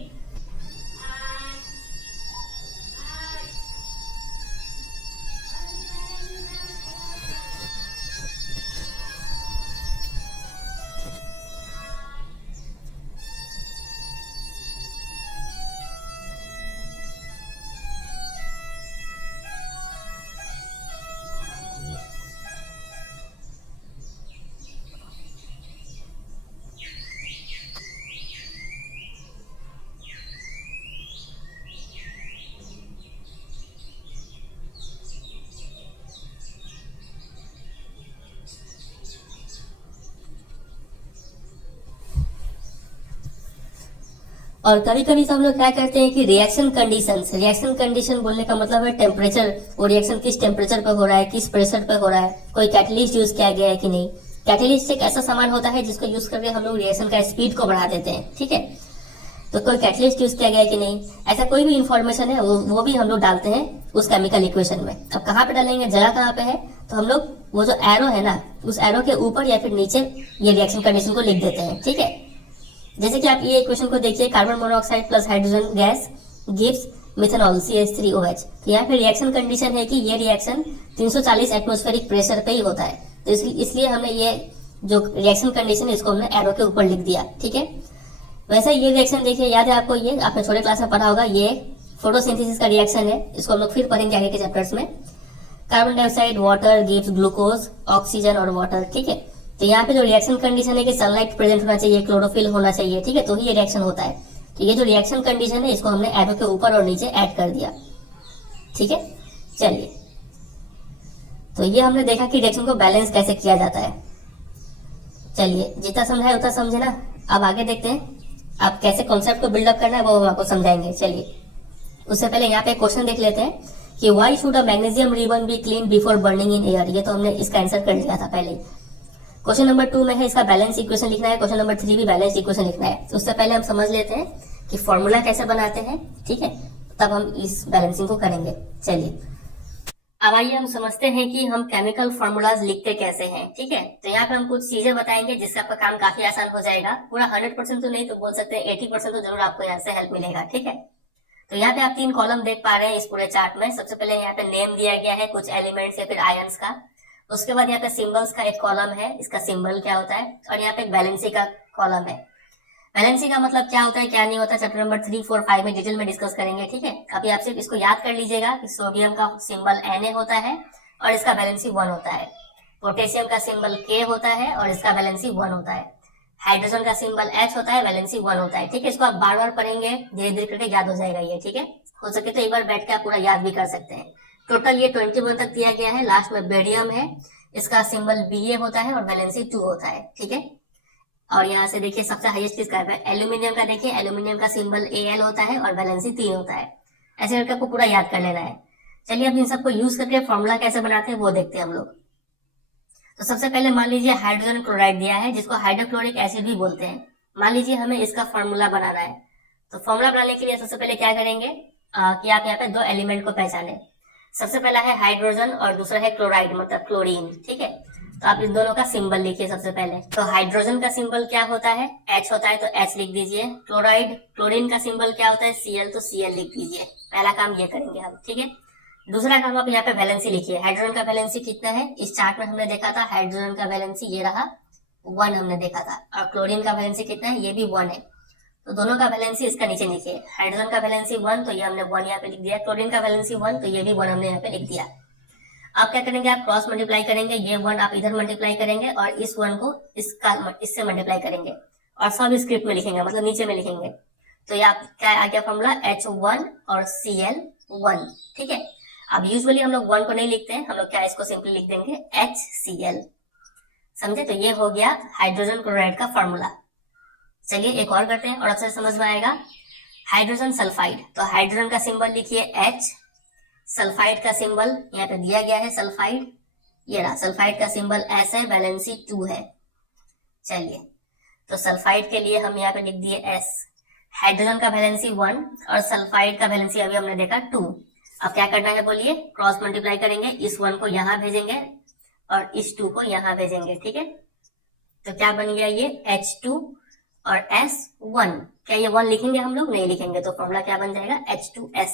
और कभी कभी हम लोग क्या करते हैं कि रिएक्शन कंडीशन बोलने का मतलब है टेम्परेचर, वो रिएक्शन किस टेम्परेचर पे हो रहा है, किस प्रेशर पे हो रहा है, कोई कैटलिस्ट यूज किया गया है कि नहीं। कैटलिस्ट एक ऐसा सामान होता है जिसको यूज करके हम लोग रिएक्शन का स्पीड को बढ़ा देते हैं, ठीक है। तो कोई कैटलिस्ट यूज किया गया है कि नहीं, ऐसा कोई भी इंफॉर्मेशन है वो भी हम लोग डालते हैं उस केमिकल इक्वेशन में। अब कहाँ पे डालेंगे, जगह कहाँ पे है, तो हम लोग वो जो एरो है ना उस एरो के ऊपर या फिर नीचे ये रिएक्शन कंडीशन को लिख देते हैं, ठीक है। जैसे कि आप ये इक्वेशन को देखिए, carbon monoxide plus hydrogen gas gives methanol CH3OH। तो यहाँ पे रिएक्शन कंडीशन है कि ये रिएक्शन 340 एटमॉस्फेरिक प्रेशर पे ही होता है, तो इसलिए हमने ये जो रिएक्शन कंडीशन है इसको हमने एरो के ऊपर लिख दिया, ठीक है। वैसे ये रिएक्शन देखिए, याद है आपको, ये आपने छोटे क्लास में पढ़ा होगा, ये फोटोसिंथेसिस का रिएक्शन है, इसको हम लोग फिर पढ़ेंगे आगे के चैप्टर्स में। Carbon dioxide water gives glucose, oxygen और वाटर, ठीक है। तो यहाँ पे जो रिएक्शन कंडीशन है कि सनलाइट प्रेजेंट होना चाहिए, क्लोरोफिल होना चाहिए, ठीक है, तो ही ये रिएक्शन होता है। तो ये जो रिएक्शन कंडीशन है इसको हमने एरो के ऊपर और नीचे ऐड कर दिया, ठीक है। चलिए, तो ये हमने देखा कि रिएक्शन को बैलेंस कैसे किया जाता है। चलिए, जितना समझा है उतना समझे ना। अब आगे देखते हैं आप कैसे कॉन्सेप्ट को बिल्डअप करना है, वो हम आपको समझाएंगे। चलिए, उससे पहले यहाँ पे क्वेश्चन देख लेते हैं कि why should a magnesium ribbon be clean before burning in air. ये तो हमने इसका आंसर कर लिया था पहले। क्वेश्चन नंबर 2 में है इसका बैलेंस इक्वेशन लिखना है, क्वेश्चन नंबर 3 भी बैलेंस इक्वेशन लिखना है। उससे पहले हम समझ लेते हैं कि फॉर्मूला कैसे बनाते हैं, ठीक है, तब हम इस बैलेंसिंग को करेंगे। चलिए, अब आइए हम समझते हैं कि हम केमिकल फॉर्मूलाज लिखते कैसे हैं, ठीक है। तो यहाँ पे हम कुछ चीजें बताएंगे जिससे आपका काम काफी आसान हो जाएगा। पूरा 100% तो नहीं, तो बोल सकते हैं 80% तो जरूर आपको यहाँ से हेल्प मिलेगा, ठीक है। तो यहाँ पे आप 3 कॉलम देख पा रहे हैं इस पूरे चार्ट में। सबसे पहले यहाँ पे नेम दिया गया है कुछ एलिमेंट्स या फिर आयंस का। उसके बाद यहाँ पे सिंबल्स का एक कॉलम है, इसका सिंबल क्या होता है, और यहाँ पे एक वैलेंसी का कॉलम है। वैलेंसी का मतलब क्या होता है क्या नहीं होता, चैप्टर नंबर 3, 4, 5 में डिटेल में डिस्कस करेंगे, ठीक है। अभी आप सिर्फ इसको याद कर लीजिएगा कि सोडियम का सिंबल Na होता है और इसका वैलेंसी 1 होता है। पोटेशियम का सिंबल K होता है और इसका वैलेंसी 1 होता है। हाइड्रोजन का सिंबल H होता है, वैलेंसी 1 होता है, ठीक है। इसको आप बार बार पढ़ेंगे, धीरे धीरे करके याद हो जाएगा ये, ठीक है। हो सके तो एक बार बैठ के आप पूरा याद भी कर सकते हैं। टोटल ये 21 तक दिया गया है। लास्ट में बेरियम है, इसका सिंबल Ba होता है और वैलेंसी 2 होता है, ठीक है। और यहाँ से देखिए सबसे हाईएस्ट किसका है, एल्यूमिनियम का। देखिए एल्यूमिनियम का सिंबल Al होता है और वैलेंसी 3 होता है। ऐसे करके आपको पूरा याद कर लेना है। चलिए अब इन सबको यूज करके फॉर्मूला कैसे बनाते हैं वो देखते हैं हम लोग। तो सबसे पहले मान लीजिए हाइड्रोजन क्लोराइड दिया है, जिसको हाइड्रोक्लोरिक एसिड भी बोलते हैं। मान लीजिए हमें इसका फॉर्मूला बनाना है। तो फॉर्मूला बनाने के लिए सबसे पहले क्या करेंगे कि आप यहाँ पे 2 एलिमेंट को पहचाने। सबसे पहला है हाइड्रोजन और दूसरा है क्लोराइड मतलब क्लोरीन, ठीक है। तो आप इन दोनों का सिंबल लिखिए सबसे पहले। तो हाइड्रोजन का सिंबल क्या होता है, H होता है, तो H लिख दीजिए। क्लोरीन का सिंबल क्या होता है, Cl, तो Cl लिख दीजिए। पहला काम ये करेंगे हम, ठीक है। दूसरा काम आप यहाँ पे वैलेंसी लिखिए। हाइड्रोजन का वैलेंसी कितना है, इस चार्ट में हमने देखा था हाइड्रोजन का वैलेंसी ये रहा 1 हमने देखा था, और क्लोरीन का वैलेंसी कितना है, ये भी 1 है। तो दोनों का वैलेंसी इसका नीचे लिखिए। हाइड्रोजन का वैलेंसी 1 तो ये हमने 1 यहाँ पे लिख दिया, क्लोरीन का वैलेंसी 1 तो ये भी 1 हमने यहाँ पे लिख दिया। आप क्या करेंगे, आप क्रॉस मल्टीप्लाई करेंगे, ये 1 आप इधर मल्टीप्लाई करेंगे और इस 1 को इससे मल्टीप्लाई करेंगे और सब स्क्रिप्ट में लिखेंगे, मतलब नीचे में लिखेंगे। तो ये आप क्या आ गया फॉर्मूला, H1 और Cl1, ठीक है। अब यूजुअली हम लोग 1 को नहीं लिखते हैं, हम लोग क्या इसको सिंपली लिख देंगे HCl, समझे। तो ये हो गया हाइड्रोजन क्लोराइड का फॉर्मूला। चलिए एक और करते हैं और अच्छे से समझ में आएगा। हाइड्रोजन सल्फाइड, तो हाइड्रोजन का सिंबल लिखिए H, सल्फाइड का सिंबल यहाँ पे दिया गया है सल्फाइड, ये रहा। सल्फाइड का सिंबल S है, वैलेंसी 2 है। चलिए तो सल्फाइड के लिए हम यहाँ पे लिख दिए S। हाइड्रोजन का वैलेंसी 1 और सल्फाइड का वैलेंसी अभी हमने देखा 2। अब क्या करना है बोलिए, क्रॉस मल्टीप्लाई करेंगे, इस 1 को यहाँ भेजेंगे और इस 2 को यहाँ भेजेंगे, ठीक है। तो क्या बन गया ये H2 और S1। क्या ये 1 लिखेंगे हम लोग, नहीं लिखेंगे, तो फॉर्मूला क्या बन जाएगा H2S।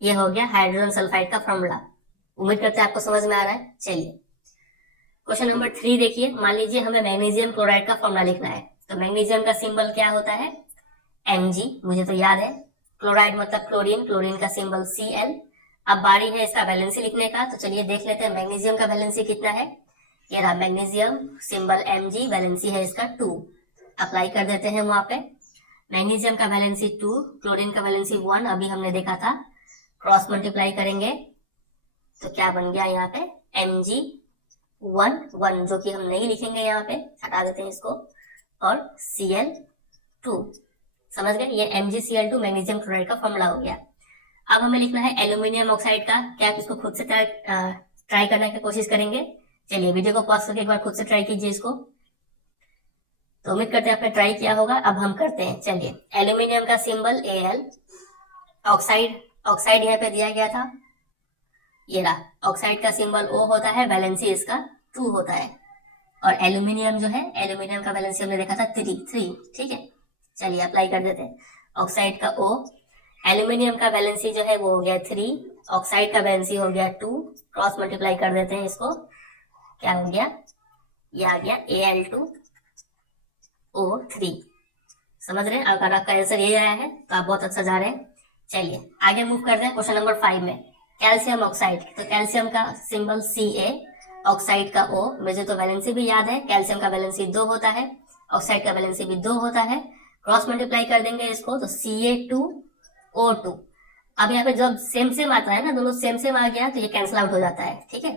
ये हो गया हाइड्रोजन सल्फाइड का फॉर्मूला। उम्मीद करते हैं आपको समझ में आ रहा है। चलिए क्वेश्चन नंबर 3 देखिए। मान लीजिए हमें मैग्नीशियम क्लोराइड का फॉर्मूला लिखना है। तो मैग्नीशियम का सिंबल क्या होता है, Mg, मुझे तो याद है। क्लोराइड मतलब क्लोरीन, क्लोरीन का सिंबल Cl। अब बारी है इसका वैलेंसी लिखने का, तो चलिए देख लेते हैं मैग्नीशियम का वैलेंसी कितना है। ये रहा मैग्नीशियम, सिंबल Mg, वैलेंसी है इसका 2। अप्लाई कर देते हैं वहां पे। मैग्नीशियम का वैलेंसी 2, क्लोरीन का वैलेंसी 1 अभी हमने देखा था। क्रॉस मल्टीप्लाई करेंगे तो क्या बन गया यहाँ पे Mg1 जो कि हम नहीं लिखेंगे, यहाँ पे हटा देते हैं इसको, और Cl2। समझ गए, ये MgCl2 मैग्नीशियम क्लोराइड का फॉर्मूला हो गया। अब हमें लिखना है एल्यूमिनियम ऑक्साइड का। क्या आप इसको खुद से ट्राई करने की कोशिश करेंगे। चलिए वीडियो को पॉज करके एक बार खुद से ट्राई कीजिए इसको। तो उम्मीद करते हैं आपने ट्राई किया होगा। अब हम करते हैं, चलिए। एल्यूमिनियम का सिंबल Al, ऑक्साइड यहाँ पे दिया गया था, ये रहा। ऑक्साइड का सिंबल O होता है, वैलेंसी इसका 2 होता है। और एल्यूमिनियम जो है, एल्यूमिनियम का वैलेंसी हमने देखा था 3, ठीक है। चलिए अप्लाई कर देते हैं। ऑक्साइड का O, एल्यूमिनियम का वैलेंसी जो है वो हो गया 3, ऑक्साइड का वैलेंसी हो गया 2। क्रॉस मल्टीप्लाई कर देते हैं इसको, क्या हो गया, ये आ गया Al2O3। समझ रहे हैं, अगर आपका आंसर ये आया है तो आप बहुत अच्छा जा रहे हैं। चलिए आगे मूव करते हैं क्वेश्चन नंबर 5 में। कैल्शियम ऑक्साइड, तो कैल्शियम का सिंबल Ca, ऑक्साइड का O। मुझे तो वैलेंसी भी याद है, कैल्शियम का वैलेंसी 2 होता है, ऑक्साइड का वैलेंसी भी 2 होता है। क्रॉस मल्टीप्लाई कर देंगे इसको तो Ca2O2। अब यहाँ पे जब सेम आता है ना, दोनों सेम आ गया तो ये कैंसिल आउट हो जाता है, ठीक है।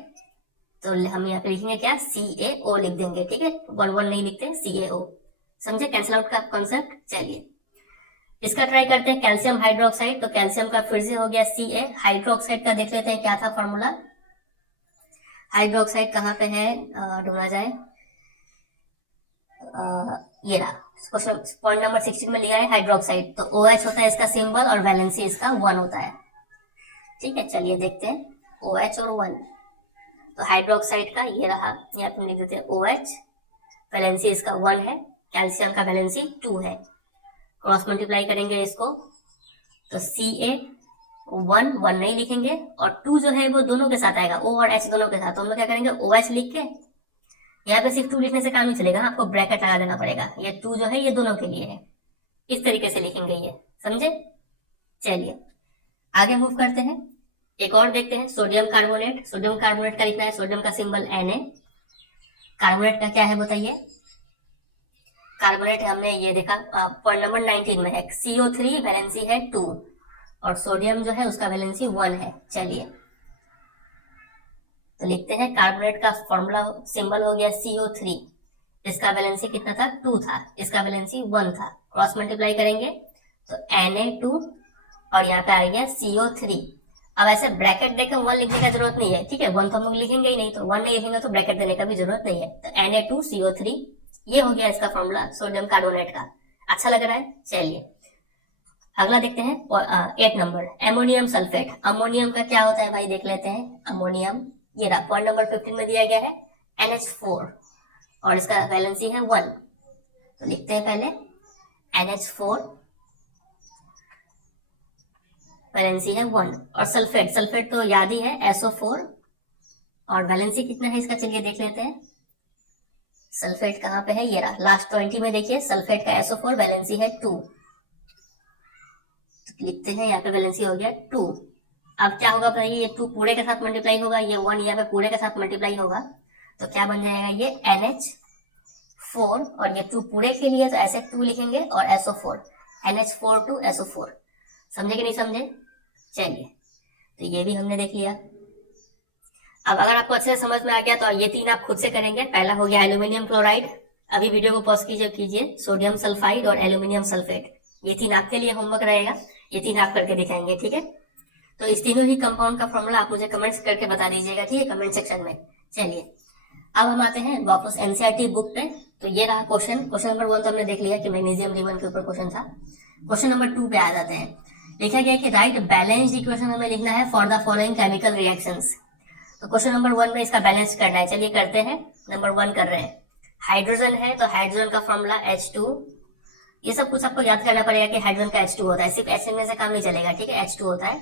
तो हम यहाँ पे लिखेंगे क्या, CaO लिख देंगे, ठीक है। 1 नहीं लिखते, CaO। समझे कैंसिल आउट का कॉन्सेप्ट। चलिए इसका ट्राई करते हैं, कैल्शियम हाइड्रोक्साइड। तो कैल्शियम का फिर से हो गया Ca। हाइड्रोक्साइड का देख लेते हैं क्या था फॉर्मूला। हाइड्रोक्साइड कहाँ पे है, ढूंढा जाए, ये रहा। पॉइंट नंबर 16 में लिखा है हाइड्रोक्साइड। तो OH होता है इसका सिंबल और वैलेंसी इसका 1 होता है, ठीक है। चलिए देखते हैं OH और 1। तो हाइड्रोक्साइड का ये रहा, यहाँ पे लिख देते हैं OH, वैलेंसी इसका 1 है, कैल्शियम का वैलेंसी 2 है। क्रॉस मल्टीप्लाई करेंगे इसको तो Ca वन वन नहीं लिखेंगे, और टू जो है वो दोनों के साथ आएगा, ओ और एच दोनों के साथ। तो हम लोग क्या करेंगे, ओ एच लिख के यहाँ पे सिर्फ टू लिखने से काम नहीं चलेगा, आपको ब्रैकेट लगा देना पड़ेगा। ये टू जो है ये दोनों के लिए है, इस तरीके से लिखेंगे ये, समझे। चलिए आगे मूव करते हैं, एक और देखते हैं, सोडियम कार्बोनेट। सोडियम कार्बोनेट का लिखना है, सोडियम का सिंबल Na। कार्बोनेट का क्या है बताइए। कार्बोनेट हमने ये देखा पॉइंट नंबर 19 में है, CO3 वैलेंसी है 2 और सोडियम जो है उसका वैलेंसी 1 है। चलिए तो लिखते हैं, कार्बोनेट का फॉर्मूला सिंबल हो गया CO3, इसका वैलेंसी कितना था, 2 था, इसका वैलेंसी 1 था। क्रॉस मल्टीप्लाई करेंगे तो Na2 और यहाँ पे आ गया CO3। अब ऐसे ब्रैकेट देकर 1 लिखने का जरूरत नहीं है, ठीक है, 1 तो हम लोग लिखेंगे ही नहीं, तो 1 नहीं लिखेंगे तो ब्रैकेट देने का भी जरूरत नहीं है। तो Na2CO3 ये हो गया इसका फॉर्मूला सोडियम कार्बोनेट का। अच्छा लग रहा है। चलिए अगला देखते हैं 8 नंबर, एमोनियम सल्फेट। अमोनियम का क्या होता है भाई देख लेते हैं। अमोनियम ये रहा, पॉइंट नंबर 15 में दिया गया है NH4 और इसका वैलेंसी है 1। तो लिखते हैं पहले NH4 वैलेंसी है 1 और सल्फेट, सल्फेट तो याद ही है SO4 और वैलेंसी कितना है इसका, चलिए देख लेते हैं। सल्फेट कहाँ पे है, ये रहा लास्ट 20 में, देखिए सल्फेट का SO4 वैलेंसी है 2। तो लिखते हैं यहाँ पे वैलेंसी हो गया 2। अब क्या होगा बताइए, ये 2 पूरे के साथ मल्टीप्लाई होगा, ये 1 यहाँ पे पूरे के साथ मल्टीप्लाई होगा, तो क्या बन जाएगा ये NH4 और ये 2 पूरे के लिए तो ऐसे 2 लिखेंगे और SO4 NH4 to SO4। समझे कि नहीं समझे। चलिए तो ये भी हमने देख लिया। अब अगर आपको अच्छे से समझ में आ गया तो ये 3 आप खुद से करेंगे। पहला हो गया एल्यूमिनियम क्लोराइड, अभी वीडियो को पॉज कीजिए, सोडियम सल्फाइड और एल्यूमिनियम सल्फेट, ये 3 आपके लिए होमवर्क रहेगा, ये 3 आप करके दिखाएंगे, ठीक है। तो इस तीनों ही कंपाउंड का फॉर्मूला आप मुझे कमेंट्स करके बता दीजिएगा, ठीक है, कमेंट सेक्शन में। चलिए अब हम आते हैं वापस एनसीईआरटी बुक पे। तो ये रहा क्वेश्चन नंबर 1 तो हमने देख लिया कि मैग्नीशियम रिबन के ऊपर क्वेश्चन था। क्वेश्चन नंबर 2 पे आ जाते हैं। लिखा गया कि राइट बैलेंस्ड इक्वेशन हमें लिखना है for the following chemical reactions. तो क्वेश्चन नंबर 1 में इसका बैलेंस करना है, चलिए करते हैं। नंबर 1 कर रहे हैं, हाइड्रोजन है तो हाइड्रोजन का फॉर्मूला H2। ये सब कुछ आपको याद करना पड़ेगा कि हाइड्रोजन का H2 होता है, सिर्फ H में से काम नहीं चलेगा, ठीक है, H2 होता है।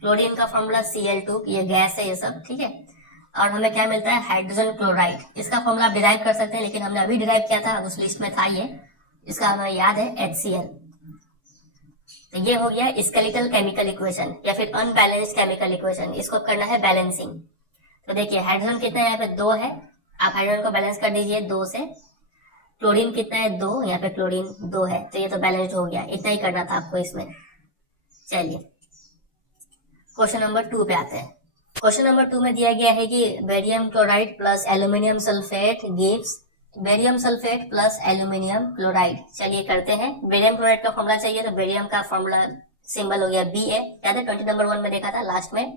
क्लोरीन का फॉर्मूला Cl2, ये गैस है ये सब, ठीक है। और हमें क्या मिलता है, हाइड्रोजन क्लोराइड, इसका फॉर्मूला आप डिराइव कर सकते हैं, लेकिन हमने अभी डिराइव किया था, उस लिस्ट में था ये, इसका हमें याद है HCl। तो ये हो गया स्केलेटल केमिकल इक्वेशन या फिर अनबैलेंस्ड केमिकल इक्वेशन, इसको करना है बैलेंसिंग। तो देखिए हाइड्रोजन कितना है, यहाँ पे 2 है, आप हाइड्रोजन को बैलेंस कर दीजिए 2 से। क्लोरीन कितना है 2, यहाँ पे क्लोरीन 2 है, तो ये तो बैलेंस्ड हो गया, इतना ही करना था आपको इसमें। चलिए क्वेश्चन नंबर 2 पे आते हैं। क्वेश्चन नंबर 2 में दिया गया है कि barium chloride plus aluminium sulphate gives barium sulphate plus aluminium chloride. चलिए करते हैं। बेरियम क्लोराइड का फॉर्मूला चाहिए, तो बेरियम का फॉर्मूला सिंबल हो गया Ba, याद है 20 नंबर 1 में देखा था लास्ट में।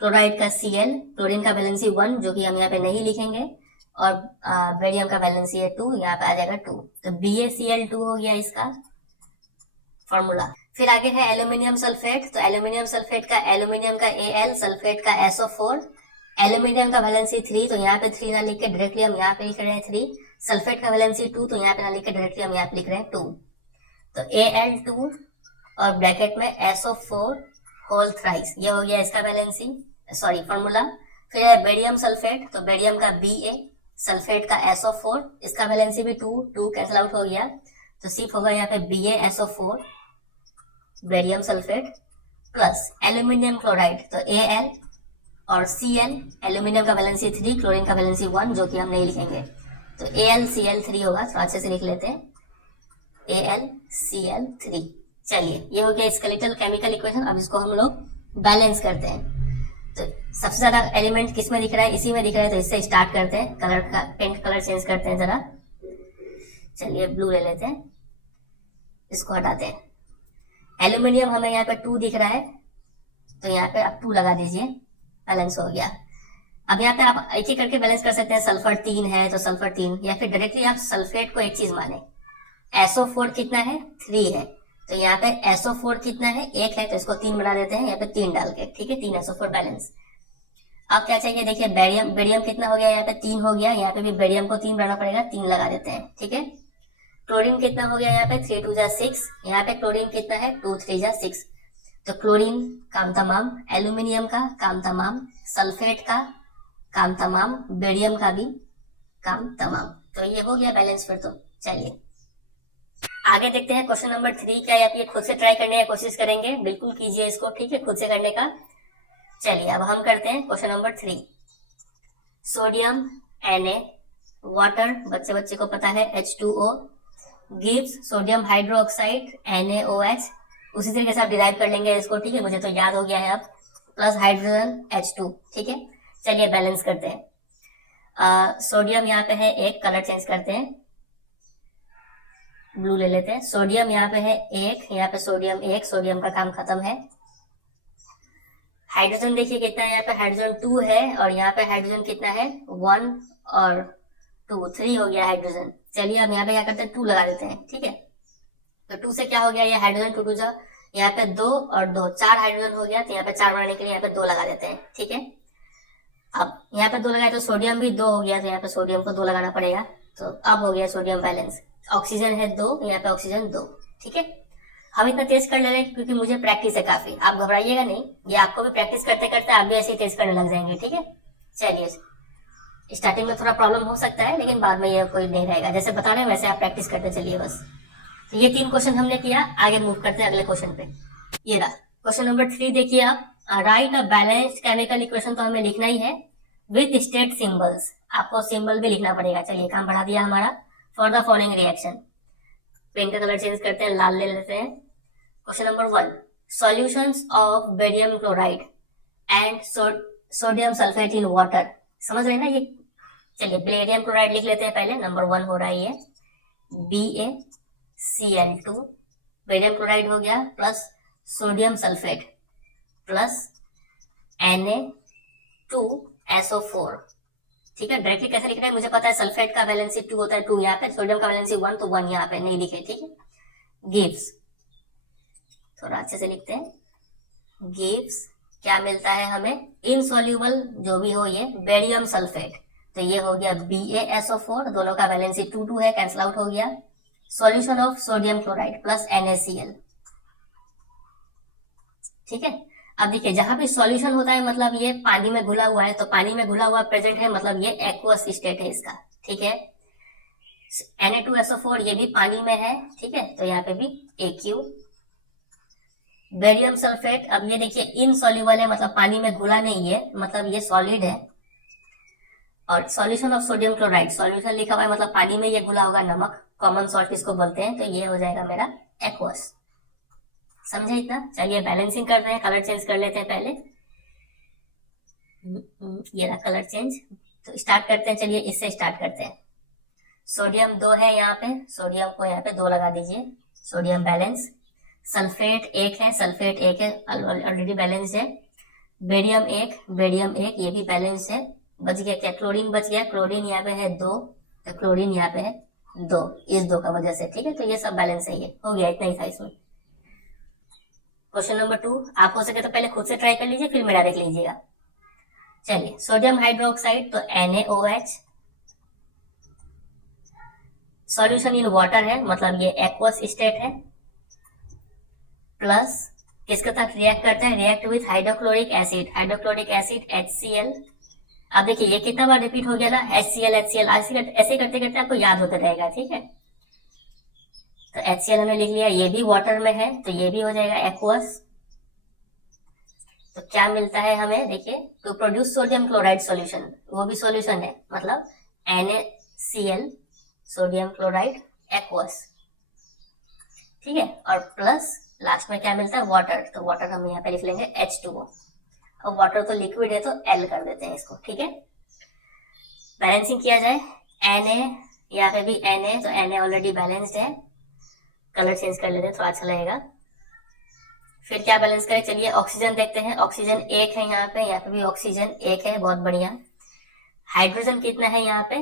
क्लोराइड का Cl, क्लोरीन का वैलेंसी 1 जो कि हम यहाँ पे नहीं लिखेंगे, और बेरियम का वैलेंसी है 2, यहाँ पे आ जाएगा 2, तो BaCl2 हो गया इसका फॉर्मूला। फिर आगे है एल्यूमिनियम सल्फेट, तो एल्यूमिनियम सल्फेट का एल्यूमिनियम का Al, सल्फेट का SO4, एल्यूमिनियम का वैलेंसी 3, तो यहाँ पे 3 ना लिख के डायरेक्टली हम यहाँ पे लिख रहे हैं 3, सल्फेट का वैलेंसी 2, तो यहाँ पे ना लिख के डायरेक्टली हम यहाँ पे लिख रहे हैं 2, तो Al2 और ब्रैकेट में SO4 होल थ्राइस, ये हो गया इसका वैलेंसी सॉरी फॉर्मूला। फिर है बेरियम सल्फेट, तो बेरियम का Ba, सल्फेट का SO4, इसका वैलेंसी भी 2 कैंसिल आउट हो गया, तो सिर्फ होगा यहाँ पे BaSO4 barium sulphate plus aluminium chloride, तो Al और Cl, एल्यूमिनियम का वैलेंसी 3, क्लोरीन का वैलेंसी 1 जो कि हम नहीं लिखेंगे, तो AlCl3 होगा, तो अच्छे से लिख लेते हैं AlCl3। चलिए ये हो गया स्केलेटल केमिकल इक्वेशन। अब इसको हम लोग बैलेंस करते हैं। तो सबसे ज्यादा एलिमेंट किस में दिख रहा है, इसी में दिख रहा है, तो इससे स्टार्ट करते हैं। कलर का पेंट कलर चेंज करते हैं जरा, चलिए ब्लू ले लेते हैं, इसको हटाते हैं। एल्यूमिनियम हमें यहाँ पे 2 दिख रहा है, तो यहाँ पे आप 2 लगा दीजिए, बैलेंस हो गया। अब यहाँ पे आप एक ही करके बैलेंस कर सकते हैं, सल्फर 3 है तो सल्फर 3, या फिर डायरेक्टली आप सल्फेट को एक चीज माने, SO4 कितना है 3 है, तो यहाँ पे SO4 कितना है 1 है, तो इसको 3 बना देते हैं यहाँ पे 3 डाल के, ठीक है, 3 SO4 बैलेंस। अब क्या चाहिए, देखिए बेरियम कितना हो गया, यहाँ पे 3 हो गया, यहाँ पे भी बेरियम को 3 बनाना पड़ेगा, 3 लगा देते हैं, ठीक है। क्लोरीन कितना हो गया यहाँ पे 3 2 जा 6, यहाँ पे क्लोरीन कितना है 2 3 जा 6, तो क्लोरीन काम तमाम, एल्यूमिनियम का काम तमाम, सल्फेट का काम तमाम, बेरियम का भी काम तमाम। तो ये हो गया बैलेंस फिर तो। चलिए आगे देखते हैं क्वेश्चन नंबर 3 क्या है। आप ये खुद से ट्राई करने की कोशिश करेंगे, बिल्कुल कीजिए इसको, ठीक है, खुद से करने का। चलिए अब हम करते हैं question number 3। Sodium Na, water बच्चे बच्चे को पता है H2O, gives sodium hydroxide NaOH। उसी तरीके से आप डिराइव कर लेंगे इसको, ठीक है, मुझे तो याद हो गया है अब, प्लस हाइड्रोजन H2, ठीक है। चलिए बैलेंस करते हैं। सोडियम यहाँ पे है एक, कलर चेंज करते हैं, ब्लू ले लेते हैं। सोडियम यहाँ पे है एक, यहाँ पे सोडियम एक, सोडियम का काम खत्म है। हाइड्रोजन देखिए कितना है, यहाँ पे हाइड्रोजन 2 है और यहाँ पे हाइड्रोजन कितना है 1 और 2, 3 हो गया हाइड्रोजन। चलिए अब यहाँ पे क्या करते हैं 2 लगा देते हैं, ठीक है। तो 2 से क्या हो गया, ये हाइड्रोजन 2 2 जा, यहाँ पे 2 और 2 4 हाइड्रोजन हो गया। तो यहाँ पे 4 बनाने के लिए यहाँ पे 2 लगा देते हैं, ठीक है। अब यहाँ पे 2 लगाए तो सोडियम भी 2 हो गया, तो यहाँ पे सोडियम को 2 लगाना पड़ेगा। तो अब हो गया सोडियम बैलेंस। ऑक्सीजन है 2, यहाँ पे ऑक्सीजन 2, ठीक है। हम इतना तेज कर ले रहे हैं क्योंकि मुझे प्रैक्टिस है काफी, आप घबराइएगा नहीं, ये आपको भी प्रैक्टिस करते करते आप भी ऐसे ही तेज करने लग जाएंगे, ठीक है। चलिए स्टार्टिंग में थोड़ा प्रॉब्लम हो सकता है लेकिन बाद में ये कोई नहीं रहेगा, जैसे बता रहे हैं वैसे आप प्रैक्टिस करते चलिए बस। तो ये 3 क्वेश्चन हमने किया, आगे मूव करते हैं अगले क्वेश्चन पे। ये रहा क्वेश्चन नंबर 3, देखिए आप, write a balanced chemical equation, तो हमें लिखना ही है विथ स्टेट सिंबल्स, आपको सिंबल भी लिखना पड़ेगा। चलिए काम बढ़ा दिया हमारा। For the following reaction, pen का कलर चेंज करते हैं, लाल ले लेते हैं। Question number 1, solutions of barium chloride and sodium sulphate in water, समझ रहे हैं ना ये। चलिए बेरियम क्लोराइड लिख लेते हैं पहले, नंबर 1 हो रहा है ये BaCl2, बेरियम क्लोराइड हो गया, plus sodium sulphate plus Na2SO4, ठीक है। डायरेक्टली कैसे लिख रहे हैं मुझे पता है, सल्फेट का वैलेंसी 2 होता है, 2 यहाँ पे, सोडियम का वैलेंसी 1 तो 1 यहाँ पे नहीं लिखे, ठीक है। गिव्स, थोड़ा अच्छे से लिखते हैं, गिव्स क्या मिलता है हमें, इनसॉल्युबल जो भी हो ये बेरियम सल्फेट, तो ये हो गया BaSO4, दोनों का वैलेंसी 2 2 है, कैंसिल आउट हो गया। Solution of sodium chloride plus NaCl, ठीक है। अब देखिए जहां भी सॉल्यूशन होता है मतलब ये पानी में घुला हुआ है, तो पानी में घुला हुआ प्रेजेंट है मतलब ये एक्वस स्टेट है इसका, ठीक है। Na2SO4 ये भी पानी में है, ठीक है, तो यहाँ पे भी AQ। बेरियम सल्फेट, अब ये देखिए इनसॉल्युबल है मतलब पानी में घुला नहीं है, मतलब ये सॉलिड है। और solution of sodium chloride, solution लिखा हुआ है मतलब पानी में ये घुला होगा, नमक कॉमन सॉल्ट इसको बोलते हैं, तो ये हो जाएगा मेरा एक्वस। समझे इतना। चलिए बैलेंसिंग कर रहे हैं, कलर चेंज कर लेते हैं पहले, ये रहा कलर चेंज। तो स्टार्ट करते हैं, चलिए इससे स्टार्ट करते हैं। सोडियम 2 है यहाँ पे, सोडियम को यहाँ पे 2 लगा दीजिए, सोडियम बैलेंस। सल्फेट 1 है, सल्फेट 1 है, ऑलरेडी बैलेंस है। बेरियम 1, बेरियम 1 ये भी बैलेंस है। बच गया क्या, क्लोरीन बच गया, क्लोरीन यहाँ पे है 2, तो क्लोरीन यहाँ पे है 2, इस 2 का वजह से, ठीक है। तो ये सब बैलेंस है, ये हो गया, इतना ही था इसमें। क्वेश्चन नंबर 2, आप हो सके तो पहले खुद से ट्राई कर लीजिए, फिर मेरा देख लीजिएगा। चलिए सोडियम हाइड्रोक्साइड तो NaOH, सॉल्यूशन इन वाटर है मतलब ये एक्वस स्टेट है, प्लस किसके साथ रिएक्ट करते हैं, react with hydrochloric acid, hydrochloric acid HCl। अब देखिए ये कितना बार रिपीट हो गया ना, HCl HCl, ऐसे करते करते आपको याद होता रहेगा, ठीक है। तो HCl हमने लिख लिया, ये भी वाटर में है तो ये भी हो जाएगा एक्वस। तो क्या मिलता है हमें, देखिए to produce sodium chloride solution, वो भी सॉल्यूशन है मतलब NaCl सोडियम क्लोराइड एक्वस, ठीक है। और प्लस लास्ट में क्या मिलता है, वाटर, तो वाटर हम यहाँ पे लिख लेंगे H2O। अब वाटर तो लिक्विड है तो L कर देते हैं इसको, ठीक है। बैलेंसिंग किया जाए, Na यहाँ पे भी Na, तो Na ऑलरेडी बैलेंस्ड है, कलर चेंज कर लेते हैं थोड़ा अच्छा लगेगा। फिर क्या बैलेंस करें, चलिए ऑक्सीजन देखते हैं, ऑक्सीजन 1 है यहाँ पे भी ऑक्सीजन 1 है, बहुत बढ़िया। हाइड्रोजन कितना है यहाँ पे,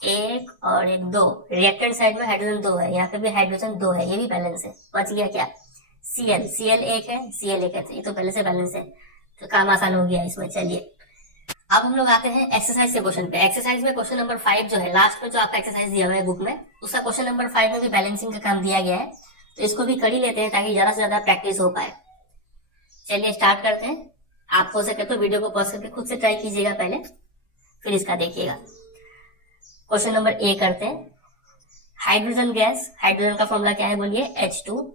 1 और 1 2, रिएक्टेंट साइड में हाइड्रोजन 2 है, यहाँ पे भी हाइड्रोजन 2 है, ये भी बैलेंस है। बच गया क्या, Cl 1 है, Cl 1 है, तो ये तो पहले से बैलेंस है, तो काम आसान हो गया इसमें। चलिए अब हम लोग आते हैं एक्सरसाइज के क्वेश्चन पे। एक्सरसाइज में क्वेश्चन नंबर 5 जो है, लास्ट में जो आपका एक्सरसाइज दिया हुआ है बुक में, उसका क्वेश्चन नंबर 5 में भी बैलेंसिंग का काम दिया गया है, तो इसको भी कर ही लेते हैं ताकि ज्यादा से ज्यादा प्रैक्टिस हो पाए। चलिए स्टार्ट करते हैं। आप हो सके तो वीडियो को पॉज करके खुद से ट्राई कीजिएगा पहले, फिर इसका देखिएगा। क्वेश्चन नंबर ए करते हैं। हाइड्रोजन गैस, हाइड्रोजन का फॉर्मूला क्या है बोलिए, H2।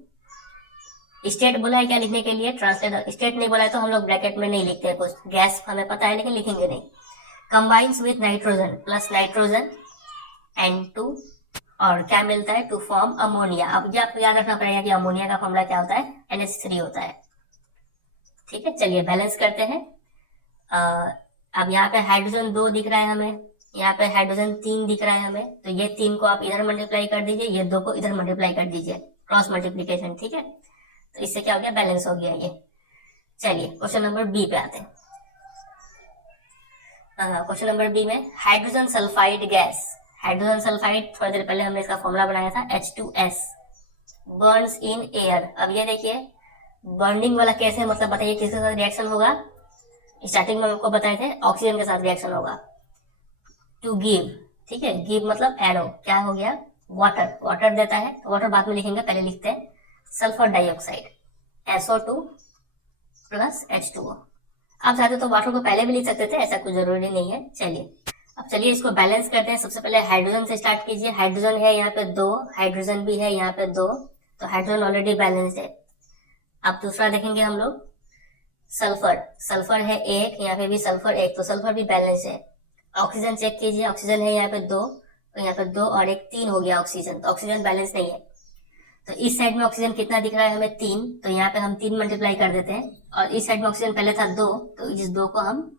स्टेट बोला है क्या लिखने के लिए, ट्रांसलेट। स्टेट नहीं बोला है तो हम लोग ब्रैकेट में नहीं लिखते हैं कुछ, गैस हमें पता है लेकिन लिखेंगे नहीं। Combines with nitrogen plus nitrogen N2, और क्या मिलता है, टू फॉर्म अमोनिया। अब ये आपको याद रखना पड़ेगा कि अमोनिया का फॉर्मूला क्या होता है, NH3 होता है। ठीक है, चलिए बैलेंस करते हैं। अब यहाँ पे हाइड्रोजन 2 दिख रहा है हमें, यहाँ पे हाइड्रोजन 3 दिख रहा है हमें, तो ये 3 को आप इधर मल्टीप्लाई कर दीजिए, ये 2 को इधर मल्टीप्लाई कर दीजिए, क्रॉस मल्टीप्लीकेशन। ठीक है, तो इससे क्या हो गया, बैलेंस हो गया ये। चलिए क्वेश्चन नंबर बी पे आते हैं। क्वेश्चन नंबर बी में hydrogen sulphide gas, hydrogen sulphide थोड़ी देर पहले हमने इसका फॉर्मूला बनाया था, H2S, बर्न्स इन एयर। अब ये देखिए बर्निंग वाला कैसे, मतलब बताइए किसके साथ रिएक्शन होगा। स्टार्टिंग में आपको बताए थे ऑक्सीजन के साथ रिएक्शन होगा। टू गिव, ठीक है, गिव मतलब एरो, क्या हो गया, वाटर, वाटर देता है, वाटर बाद में लिखेंगे, पहले लिखते हैं sulphur dioxide, SO2 plus H2O। आप चाहते तो वाटर को पहले भी लिख सकते थे, ऐसा कुछ जरूरी नहीं है। चलिए अब चलिए इसको बैलेंस करते हैं। सबसे पहले हाइड्रोजन से स्टार्ट कीजिए। हाइड्रोजन है यहाँ पे 2, हाइड्रोजन भी है यहाँ पे 2, तो हाइड्रोजन ऑलरेडी बैलेंस्ड है। अब दूसरा देखेंगे हम लोग, सल्फर, सल्फर है 1, यहाँ पे भी सल्फर 1, तो सल्फर भी बैलेंस है। ऑक्सीजन चेक कीजिए, ऑक्सीजन है यहाँ पे 2, तो यहाँ पे 2 और 1 3 हो गया ऑक्सीजन, तो ऑक्सीजन बैलेंस नहीं है। तो इस साइड में ऑक्सीजन कितना दिख रहा है हमें, 3, तो यहाँ पे हम 3 मल्टीप्लाई कर देते हैं। और इस साइड में ऑक्सीजन पहले था 2, तो इस 2 को हम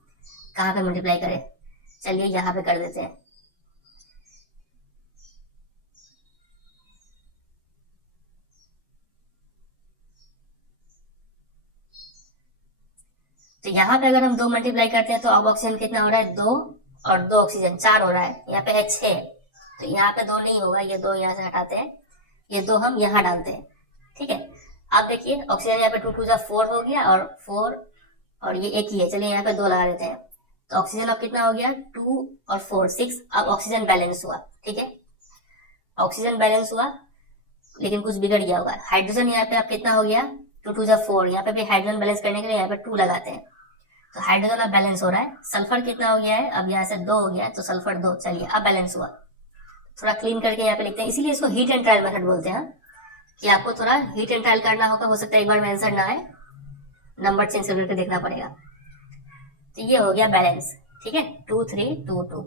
कहाँ पे मल्टीप्लाई करें, चलिए यहाँ पे कर देते हैं। तो यहाँ पे अगर हम 2 मल्टीप्लाई करते हैं तो अब ऑक्सीजन कितना हो रहा है, 2 और 2 ऑक्सीजन 4 हो रहा है। यहाँ पे है 6, तो यहाँ पे 2 नहीं होगा, ये 2 यहाँ से हटाते हैं, ये 2 हम यहाँ डालते हैं। ठीक है, अब देखिए ऑक्सीजन यहाँ पे 2 2 4 हो गया, और 4 और ये एक ही है, चलिए यहाँ पे 2 लगा देते हैं। तो ऑक्सीजन अब कितना हो गया, 2 और 4 6। अब ऑक्सीजन बैलेंस हुआ। ठीक है, ऑक्सीजन बैलेंस हुआ, लेकिन कुछ बिगड़ गया होगा। हाइड्रोजन यहाँ पे अब कितना हो गया, 2 2 4, यहाँ पे भी हाइड्रोजन बैलेंस करने के लिए यहाँ पे 2 लगाते हैं, तो हाइड्रोजन अब बैलेंस हो रहा है। सल्फर कितना हो गया है, अब यहाँ से 2 हो गया, तो सल्फर 2, चलिए अब बैलेंस हुआ। थोड़ा क्लीन करके यहाँ पे लिखते हैं, इसीलिए इसको हीट एंड ट्रायल मेथड बोलते हैं, कि आपको थोड़ा हीट एंड ट्रायल करना होगा, हो सकता है एक बार में आंसर ना आए, नंबर चेंज करके देखना पड़ेगा। तो ये हो गया बैलेंस। ठीक है, 2 3 2 2।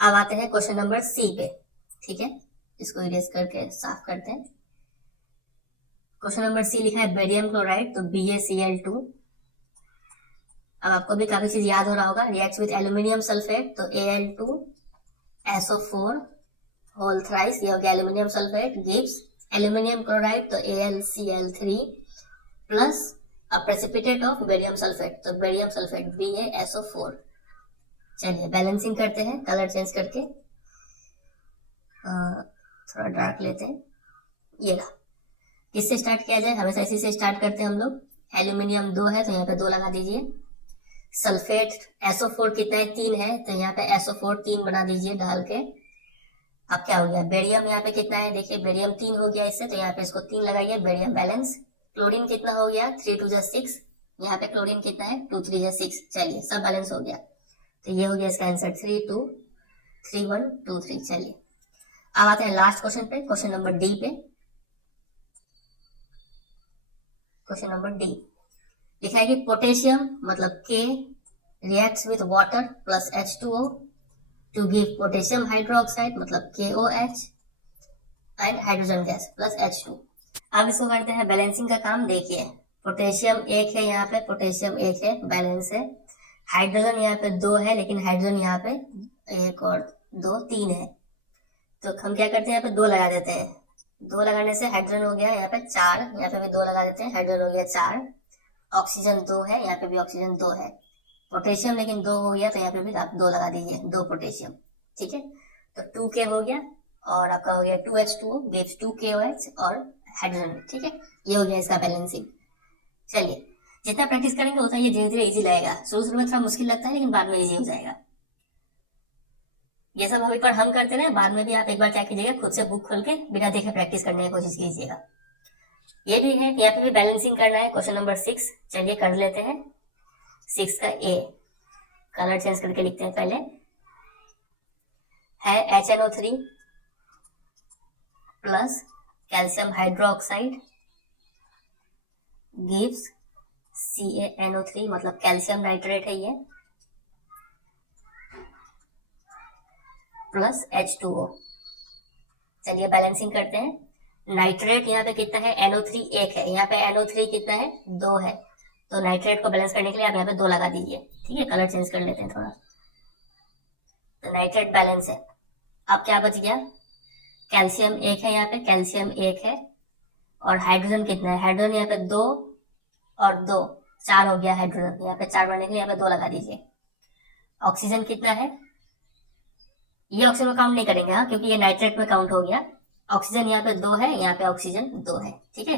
अब आते हैं क्वेश्चन नंबर सी पे। ठीक है, इसको इरेज करके साफ करते हैं। क्वेश्चन नंबर सी लिखा है बेरियम क्लोराइड, तो BaCl2। अब आपको भी काफी चीज याद हो रहा होगा, रिएक्ट्स विद एल्यूमिनियम सल्फेट, तो Al2SO4 होल थ्राइस, ये हो गया aluminium sulphate, gives aluminium chloride, तो AlCl3 plus a precipitate of barium sulphate, तो बेरियम सल्फेट BaSO4। चलिए बैलेंसिंग करते हैं, कलर चेंज करके थोड़ा डार्क लेते हैं। ये रहा, किससे स्टार्ट किया जाए, हमेशा इसी से स्टार्ट करते हैं हम लोग। एल्यूमिनियम 2 है, तो यहाँ पे 2 लगा दीजिए। सल्फेट SO4 कितना है, 3 है, तो यहाँ पे SO4 3 बना दीजिए डाल के। अब क्या हो गया, बेरियम यहाँ पे कितना है, देखिए बेरियम 3 हो गया इससे, तो यहाँ पे इसको 3 लगाइए, बेरियम बैलेंस। क्लोरीन कितना हो गया, 3 2 6, यहाँ पे क्लोरीन कितना है, 2 3 6, चलिए सब बैलेंस हो गया। तो ये हो गया इसका आंसर, 3 2 3 1 2 3। चलिए अब आते हैं लास्ट क्वेश्चन पे, क्वेश्चन नंबर डी पे। क्वेश्चन नंबर डी लिखा है कि पोटेशियम मतलब K reacts with water plus H2O to give potassium hydroxide मतलब KOH and hydrogen gas plus H2। अब इसको करते हैं बैलेंसिंग का काम। देखिए पोटेशियम 1 है, यहाँ पे पोटेशियम 1 है, बैलेंस है। हाइड्रोजन यहाँ पे 2 है, लेकिन हाइड्रोजन यहाँ पे 1 और 2 3 है, तो हम क्या करते हैं, यहाँ पे 2 लगा देते हैं। 2 लगाने से हाइड्रोजन हो गया यहाँ पे 4, यहाँ पे भी 2 लगा देते हैं, हाइड्रोजन हो गया 4। ऑक्सीजन 2 है, यहाँ पे भी ऑक्सीजन 2 है। पोटेशियम लेकिन 2 हो गया, तो यहाँ पे भी आप 2 लगा दीजिए, 2 पोटेशियम। ठीक है, तो 2K हो गया, और आपका हो गया 2H2O गिव्स 2KOH और हाइड्रोजन। ठीक है, ये हो गया इसका बैलेंसिंग। चलिए जितना प्रैक्टिस करेंगे उतना ये धीरे धीरे इजी लगेगा। शुरू में थोड़ा मुश्किल लगता है, लेकिन बाद में इजी हो जाएगा। ये सब एक बार हम करते रहे, बाद में भी आप एक बार क्या कीजिएगा, खुद से बुक खोल के बिना देखे प्रैक्टिस करने की कोशिश कीजिएगा। ये भी है, यहाँ पे भी बैलेंसिंग करना है। क्वेश्चन नंबर 6 चलिए कर लेते हैं। 6 का ए कलर चेंज करके लिखते हैं। पहले है HNO3 plus calcium hydroxide gives CaNO3, मतलब कैल्शियम नाइट्रेट है ये, प्लस H2O। चलिए बैलेंसिंग करते हैं। नाइट्रेट यहाँ पे कितना है, NO3 1 है, यहाँ पे NO3 कितना है, 2 है। तो नाइट्रेट को बैलेंस करने के लिए आप यहाँ पे 2 लगा दीजिए। ठीक है, कलर चेंज कर लेते हैं थोड़ा। तो नाइट्रेट बैलेंस है। अब क्या बच गया, कैल्शियम 1 है, यहाँ पे कैल्शियम 1 है, और हाइड्रोजन कितना है, हाइड्रोजन यहाँ पे 2 और 2 4 हो गया हाइड्रोजन। यहाँ पे 4 बनने के लिए यहाँ पे 2 लगा दीजिए। ऑक्सीजन कितना है, ये ऑक्सीजन में काउंट नहीं करेंगे हाँ, क्योंकि ये नाइट्रेट में काउंट हो गया। ऑक्सीजन यहाँ पे 2 है, यहाँ पे ऑक्सीजन 2 है। ठीक है,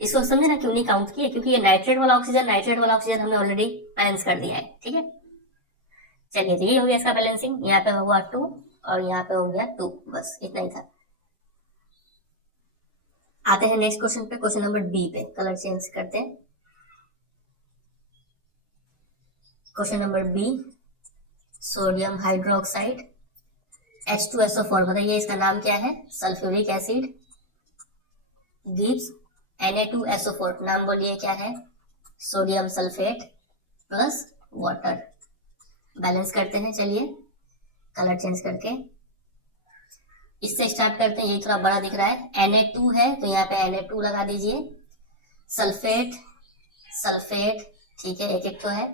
इसको समझे ना क्यों नहीं काउंट किए, क्योंकि ये नाइट्रेट वाला ऑक्सीजन हमने ऑलरेडी बैलेंस कर दिया है। ठीक है, चलिए तो ये हो गया इसका बैलेंसिंग। यहाँ पे हुआ 2 और यहाँ पे हो गया 2, बस इतना ही था। आते हैं नेक्स्ट क्वेश्चन पे, क्वेश्चन नंबर बी पे। कलर चेंज करते हैं। Question number B, sodium hydroxide H2SO4, बताइए इसका नाम क्या है, सल्फ्यूरिक एसिड गिव्स Na2SO4, नाम बोलिए क्या है, sodium sulphate plus water. Balance करते हैं, चलिए कलर चेंज करके इससे स्टार्ट करते हैं। ये थोड़ा बड़ा दिख रहा है, Na2 है तो यहाँ पे Na2 लगा दीजिए। सल्फेट सल्फेट ठीक है, एक एक तो है।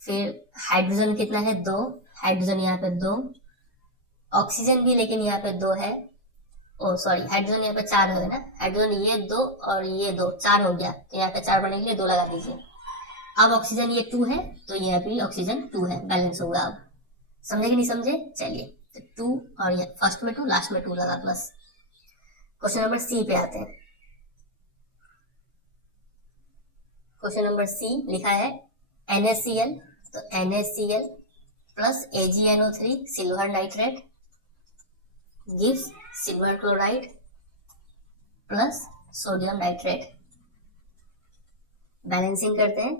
फिर हाइड्रोजन कितना है, 2, हाइड्रोजन यहाँ पे 2। ऑक्सीजन भी लेकिन यहाँ पे 2 है, ओ सॉरी हाइड्रोजन यहाँ पे 4 है ना, हाइड्रोजन ये 2 और ये 2, 4 हो गया। तो यहाँ पे 4 बनने के लिए 2 लगा दीजिए। अब ऑक्सीजन ये 2 है तो यहाँ पे ऑक्सीजन 2 है, बैलेंस होगा। अब समझे कि नहीं समझे, चलिए तो 2 और ये फर्स्ट में 2 लास्ट में 2 लगा प्लस। क्वेश्चन नंबर सी पे आते हैं। क्वेश्चन नंबर सी लिखा है NaCl, तो NaCl plus AgNO3 silver nitrate gives silver chloride plus sodium nitrate. Balancing करते हैं।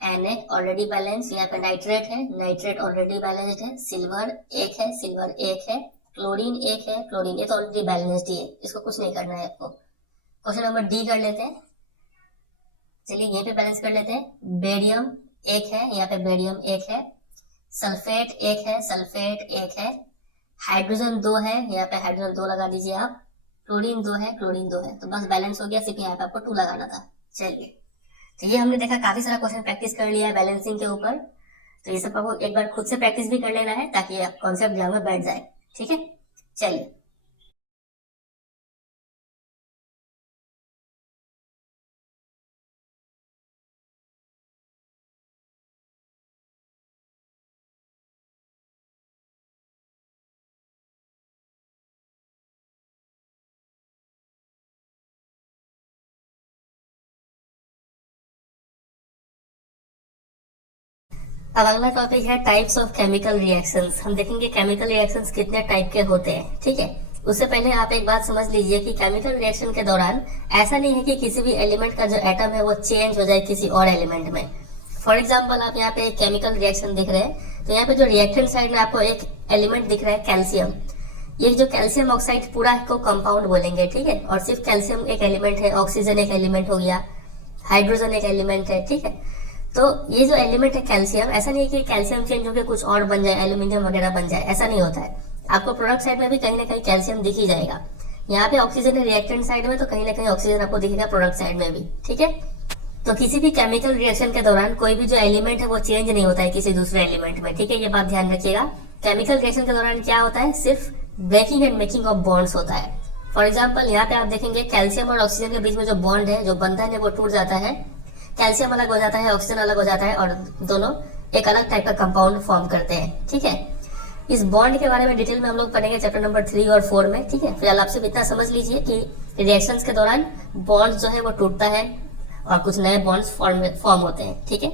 Na ऑलरेडी बैलेंस, यहाँ पे नाइट्रेट है, नाइट्रेट ऑलरेडी बैलेंस्ड है। सिल्वर 1 है, सिल्वर 1 है। क्लोरीन 1 है, क्लोरीन ये तो ऑलरेडी बैलेंस्ड ही है, इसको कुछ नहीं करना है आपको। क्वेश्चन नंबर डी कर लेते हैं। चलिए यहीं पे बैलेंस कर लेते हैं। बेरियम 1 है, यहाँ पे बेरियम 1 है। सल्फेट 1 है, सल्फेट 1 है। हाइड्रोजन 2 है, यहाँ पे हाइड्रोजन 2 लगा दीजिए आप। क्लोरीन 2 है, क्लोरीन 2 है, तो बस बैलेंस हो गया। सिर्फ यहाँ पे आपको 2 लगाना था। चलिए तो ये हमने देखा, काफी सारा क्वेश्चन प्रैक्टिस कर लिया है बैलेंसिंग के ऊपर। तो ये सब आपको एक बार खुद से प्रैक्टिस भी कर लेना है ताकि कॉन्सेप्ट दिमाग में बैठ जाए। ठीक है, चलिए अब अगला टॉपिक है टाइप्स ऑफ केमिकल रिएक्शंस। हम देखेंगे केमिकल रिएक्शंस कितने टाइप के होते हैं। ठीक है, उससे पहले आप एक बात समझ लीजिए कि केमिकल रिएक्शन के दौरान ऐसा नहीं है कि किसी भी एलिमेंट का जो एटम है वो चेंज हो जाए किसी और एलिमेंट में। फॉर एग्जाम्पल आप यहाँ पे एक केमिकल रिएक्शन दिख रहे हैं, तो यहाँ पे जो रिएक्टेंट साइड में आपको एक एलिमेंट दिख रहा है कैल्शियम। ये जो कैल्शियम ऑक्साइड पूरा को कंपाउंड बोलेंगे। ठीक है, और सिर्फ कैल्शियम एक एलिमेंट है, ऑक्सीजन एक एलिमेंट हो गया, हाइड्रोजन एक एलिमेंट है। ठीक है, तो ये जो एलिमेंट है कैल्शियम, ऐसा नहीं है कि कैल्शियम चेंज होकर कुछ और बन जाए, एल्यूमिनियम वगैरह बन जाए, ऐसा नहीं होता है। आपको प्रोडक्ट साइड में भी कहीं ना कहीं कैल्शियम दिख ही जाएगा। यहाँ पे ऑक्सीजन है रिएक्टेंट साइड में, तो कहीं ना कहीं ऑक्सीजन आपको दिखेगा प्रोडक्ट साइड में भी। ठीक है, तो किसी भी केमिकल रिएक्शन के दौरान कोई भी जो एलिमेंट है वो चेंज नहीं होता है किसी दूसरे एलिमेंट में। ठीक है, ये बात ध्यान रखिएगा। केमिकल रिएक्शन के दौरान क्या होता है, सिर्फ breaking and making of bonds होता है। फॉर एग्जाम्पल यहाँ पे आप देखेंगे कैल्शियम और ऑक्सीजन के बीच में जो बॉन्ड है, जो बंधन है, वो टूट जाता है। कैल्शियम अलग हो जाता है, ऑक्सीजन अलग हो जाता है, और दोनों एक अलग टाइप का कंपाउंड फॉर्म करते हैं। ठीक है, इस बॉन्ड के बारे में डिटेल में हम लोग पढ़ेंगे चैप्टर नंबर 3 और 4 में। ठीक है, फिलहाल आप सिर्फ इतना समझ लीजिए कि रिएक्शंस के दौरान बॉन्ड जो है वो टूटता है और कुछ नए बॉन्ड्स फॉर्म होते हैं। ठीक है,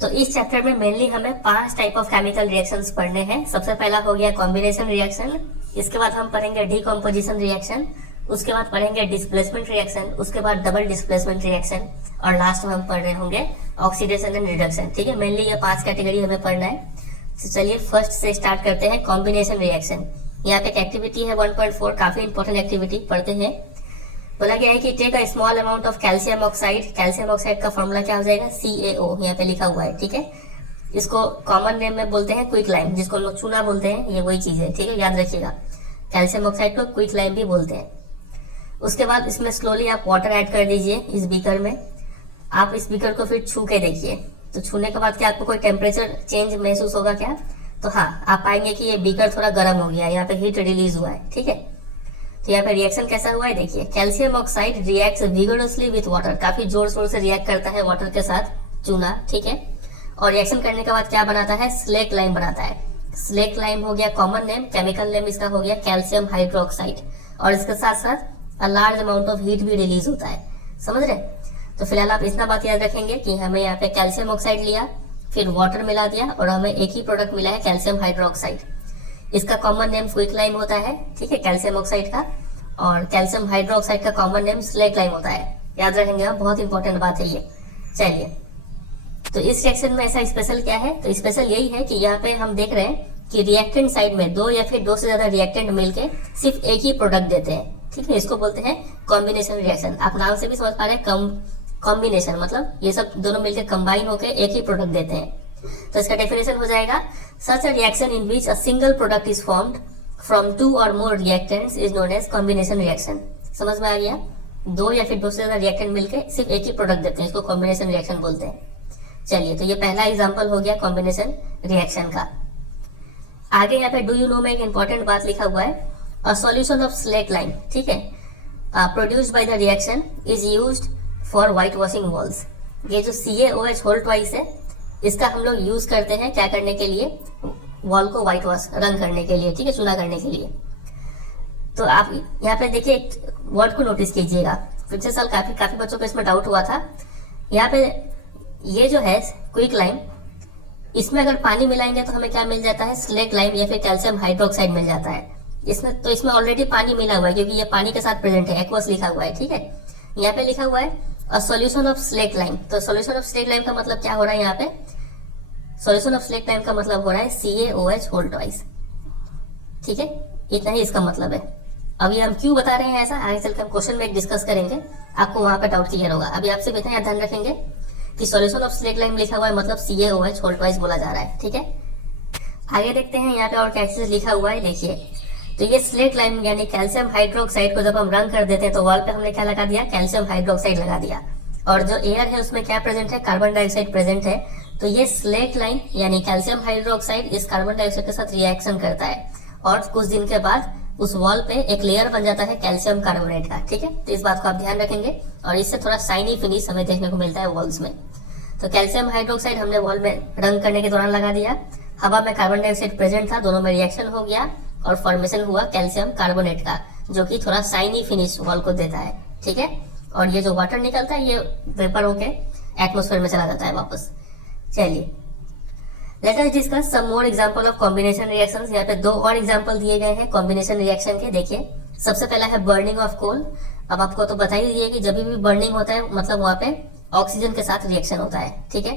तो इस चैप्टर में मेनली हमें 5 टाइप ऑफ केमिकल रिएक्शंस पढ़ने हैं। सबसे पहला हो गया कॉम्बिनेशन रिएक्शन, इसके बाद हम पढ़ेंगे डीकम्पोजिशन रिएक्शन, उसके बाद पढ़ेंगे डिस्प्लेसमेंट रिएक्शन, उसके बाद डबल डिस्प्लेसमेंट रिएक्शन, और लास्ट में हम पढ़ रहे होंगे ऑक्सीडेशन एंड रिडक्शन। ठीक है, मेनली ये 5 कैटेगरी हमें पढ़ना है। तो चलिए फर्स्ट से स्टार्ट करते हैं, कॉम्बिनेशन रिएक्शन। यहाँ पे एक एक्टिविटी है 1.4, काफी इंपॉर्टेंट एक्टिविटी, पढ़ते हैं। बोला गया है कि take a small amount of calcium oxide, calcium oxide का फॉर्मूला क्या हो जाएगा, CaO, यहाँ पे लिखा हुआ है। ठीक है, इसको कॉमन नेम में बोलते हैं क्विक लाइम, जिसको लोग चूना बोलते हैं, ये वही चीज है। ठीक है, याद रखिएगा, कैल्शियम ऑक्साइड को क्विक लाइम भी बोलते हैं। उसके बाद इसमें स्लोली आप वाटर ऐड कर दीजिए इस बीकर में। आप इस बीकर को फिर छू के देखिए, तो छूने के बाद क्या आपको कोई टेम्परेचर चेंज महसूस होगा क्या, तो हाँ, आप पाएंगे कि ये बीकर थोड़ा गर्म हो गया है, यहाँ पे हीट रिलीज हुआ है। ठीक है, तो यहाँ पे रिएक्शन कैसा हुआ है देखिए, calcium oxide reacts vigorously with water, काफी जोर शोर से रिएक्ट करता है वाटर के साथ, चूना। ठीक है, और रिएक्शन करने के बाद क्या बनाता है, स्लेक लाइम बनाता है। स्लेक लाइम हो गया कॉमन नेम, केमिकल नेम इसका हो गया कैल्शियम हाइड्रोक्साइड, और इसके साथ साथ a large amount of heat भी रिलीज होता है। समझ रहे? तो फिलहाल आप इतना बात याद रखेंगे कि हमें यहाँ पे कैल्शियम ऑक्साइड लिया, फिर वाटर मिला दिया, और हमें एक ही प्रोडक्ट मिला है कैल्शियम हाइड्रोक्साइड। इसका कॉमन नेम क्विक लाइम होता है। ठीक है, कैल्शियम ऑक्साइड का, और कैल्शियम हाइड्रोक्साइड का कॉमन नेम स्लेक लाइम होता है। याद रखेंगे आप, बहुत इंपॉर्टेंट बात है ये। चलिए, तो इस रिएक्शन में ऐसा स्पेशल क्या है, तो स्पेशल यही है कि यहाँ पे हम देख रहे हैं कि रिएक्टेंट साइड में 2 या फिर 2 से ज्यादा रिएक्टेंट मिलके सिर्फ एक ही प्रोडक्ट देते हैं। ठीक है, इसको बोलते हैं कॉम्बिनेशन रिएक्शन। आप नाम से भी समझ पा रहे हैं, कॉम्बिनेशन मतलब ये सब दोनों मिलकर कंबाइन होकर एक ही प्रोडक्ट देते हैं। तो इसका डेफिनेशन हो जाएगा, such a reaction in which a single product is formed from 2 और more reactants is known as combination reaction. समझ में आ गया? 2 या फिर 2 से ज्यादा रिएक्टेंट मिलकर सिर्फ एक ही प्रोडक्ट देते हैं, इसको कॉम्बिनेशन रिएक्शन बोलते हैं। चलिए, तो ये पहला एग्जांपल हो गया कॉम्बिनेशन रिएक्शन का। आगे यहाँ पे डू यू नो में एक इंपॉर्टेंट बात लिखा हुआ है, a solution of slack lime, ठीक है, produced by the reaction is used for white washing walls. ये जो CaOH होल ट्वाइस है, इसका हम लोग यूज करते हैं क्या करने के लिए, वॉल को व्हाइट वॉश, रंग करने के लिए। ठीक है, चूना करने के लिए। तो आप यहाँ पे देखिए, एक वर्ड को नोटिस कीजिएगा, पिछले साल काफी बच्चों को इसमें डाउट हुआ था। यहाँ पे ये जो है क्विक लाइम, इसमें अगर पानी मिलाएंगे तो हमें क्या मिल जाता है, स्लेक लाइम या फिर कैल्शियम हाइड्रोक्साइड मिल जाता है। इसमें ऑलरेडी पानी मिला हुआ है, क्योंकि ये पानी के साथ प्रेजेंट है, एक्वस लिखा हुआ है। ठीक है, यहाँ पे लिखा हुआ है a solution of slack lime. तो सॉल्यूशन ऑफ स्लेक लाइम का मतलब क्या हो रहा है, यहाँ पे सॉल्यूशन ऑफ स्लेक लाइम का मतलब हो रहा है CaOH होल ट्वाइस। ठीक है, इतना ही इसका मतलब है। अभी हम क्यों बता रहे हैं ऐसा, आगे चलकर हम क्वेश्चन में डिस्कस करेंगे, आपको वहां पे डाउट क्लियर होगा। अभी आपसे इतना ध्यान रखेंगे कि सॉल्यूशन ऑफ स्लेक लाइम लिखा हुआ है, मतलब CaOH होल ट्वाइस बोला जा रहा है। ठीक है, आगे देखते हैं यहाँ पे और क्या चीज लिखा हुआ है। देखिए, तो ये स्लेक लाइम यानी कैल्शियम हाइड्रोक्साइड को जब हम रंग कर देते हैं तो वॉल पे हमने क्या लगा दिया, कैल्शियम हाइड्रोक्साइड लगा दिया, और जो एयर है उसमें क्या प्रेजेंट है, कार्बन डाइऑक्साइड प्रेजेंट है। तो ये स्लेक लाइम यानी कैल्शियम हाइड्रोक्साइड इस कार्बन डाइऑक्साइड के साथ रिएक्शन करता है, और कुछ दिन के बाद उस वॉल पे एक लेयर बन जाता है कैल्शियम कार्बोनेट का। ठीक है, तो इस बात को आप ध्यान रखेंगे, और इससे थोड़ा शाइनी फिनिश हमें देखने को मिलता है वॉल्स में। तो कैल्शियम हाइड्रोक्साइड हमने वॉल में रंग करने के दौरान लगा दिया, हवा में कार्बन डाइऑक्साइड प्रेजेंट था, दोनों में रिएक्शन हो गया और फॉर्मेशन हुआ कैल्शियम कार्बोनेट का, जो कि थोड़ा शाइनी फिनिश वॉल को देता है। ठीक है, और ये जो वाटर निकलता है ये वेपर होके एटमॉस्फेयर में चला जाता है वापस। चलिए, let us discuss some more example of combination reactions. यहाँ पे 2 और एग्जांपल दिए गए हैं कॉम्बिनेशन रिएक्शन के। देखिए, सबसे पहला है बर्निंग ऑफ कोल। अब आपको तो बता ही दिए कि जब भी बर्निंग होता है मतलब वहां पे ऑक्सीजन के साथ रिएक्शन होता है। ठीक है,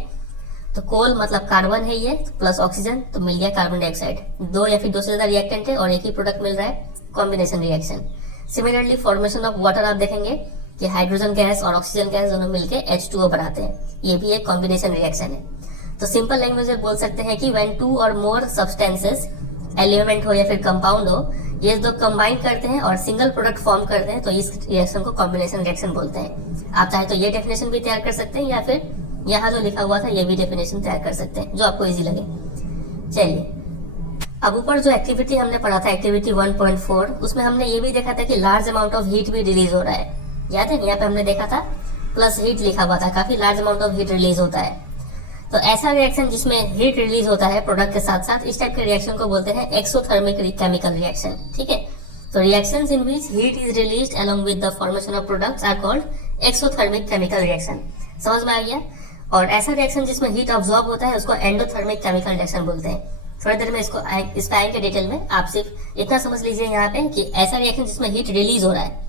तो कोल मतलब कार्बन है ये, प्लस ऑक्सीजन, तो मिल गया कार्बन डाइऑक्साइड। 2 या फिर 2 से ज्यादा रिएक्टेंट है और एक ही प्रोडक्ट मिल रहा है, combination reaction. Similarly formation of water आप देखेंगे कि हाइड्रोजन गैस और ऑक्सीजन गैस दोनों मिलकर H2O बनाते हैं, ये भी एक कॉम्बिनेशन रिएक्शन है। तो सिंपल लैंग्वेज में बोल सकते हैं कि व्हेन 2 और मोर सब्सटेंसेस, एलिमेंट हो या फिर कंपाउंड हो, ये दो कंबाइन करते हैं और सिंगल प्रोडक्ट फॉर्म करते हैं, तो इस रिएक्शन को कॉम्बिनेशन रिएक्शन बोलते हैं। आप चाहे तो ये डेफिनेशन भी तैयार कर सकते हैं, या फिर यहाँ जो लिखा हुआ था ये भी डेफिनेशन तैयार कर सकते हैं, जो आपको इजी लगे। चलिए, अब ऊपर जो एक्टिविटी हमने पढ़ा था, एक्टिविटी 1.4, उसमें हमने ये भी देखा था कि लार्ज अमाउंट ऑफ हीट भी रिलीज हो रहा है। याद है, यहाँ पे हमने देखा था प्लस हीट लिखा हुआ था, काफी large amount of heat release होता है। तो ऐसा रिएक्शन जिसमें हीट रिलीज होता है प्रोडक्ट के साथ साथ, इस टाइप के रिएक्शन को बोलते हैं एक्सोथर्मिक केमिकल रिएक्शन। ठीक है, तो reactions in which heat is released along with the formation of products are called exothermic chemical reaction. समझ में आ गया? और ऐसा रिएक्शन जिसमें हीट ऑब्जॉर्ब होता है उसको एंडोथर्मिक केमिकल रिएक्शन बोलते हैं। थोड़ी देर में इस पे आएंगे डिटेल में। आप सिर्फ इतना समझ लीजिए यहाँ पे कि ऐसा रिएक्शन जिसमें हीट रिलीज हो रहा है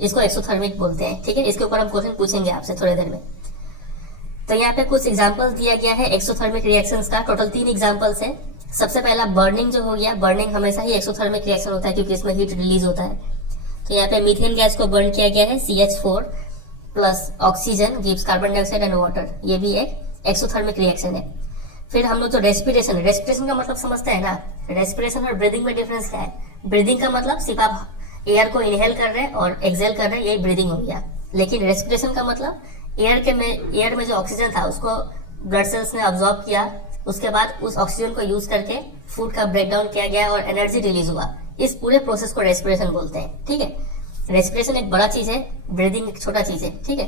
इसको एक्सोथर्मिक बोलते हैं। ठीक है, इसके ऊपर हम क्वेश्चन पूछेंगे आपसे थोड़ी देर में। तो यहाँ पे कुछ एग्जांपल्स दिया गया है एक्सोथर्मिक रिएक्शंस का। टोटल 3 एग्जांपल्स है। सबसे पहला बर्निंग जो हो गया, बर्निंग हमेशा ही एक्सोथर्मिक रिएक्शन होता है क्योंकि इसमें हीट रिलीज होता है। तो यहाँ पे मीथेन गैस को बर्न किया गया है, CH4 plus oxygen gives carbon dioxide and water, ये भी एक एक्सोथर्मिक रिएक्शन है। फिर हम लोग जो रेस्पिरेशन का मतलब समझते हैं ना, रेस्पिरेशन और ब्रीदिंग में डिफरेंस क्या है? ब्रीदिंग का मतलब सिर्फ आप एयर को इनहेल कर रहे हैं और एक्सहेल कर रहे हैं, यही ब्रीदिंग हो गया। लेकिन रेस्पिरेशन का मतलब एयर में जो ऑक्सीजन था उसको ब्लड सेल्स ने अब्सॉर्ब किया, उसके बाद उस ऑक्सीजन को यूज करके फूड का ब्रेकडाउन किया गया और एनर्जी रिलीज हुआ। इस पूरे प्रोसेस को रेस्पिरेशन बोलते हैं। ठीक है, रेस्पिरेशन एक बड़ा चीज है, ब्रीदिंग एक छोटा चीज है। ठीक है,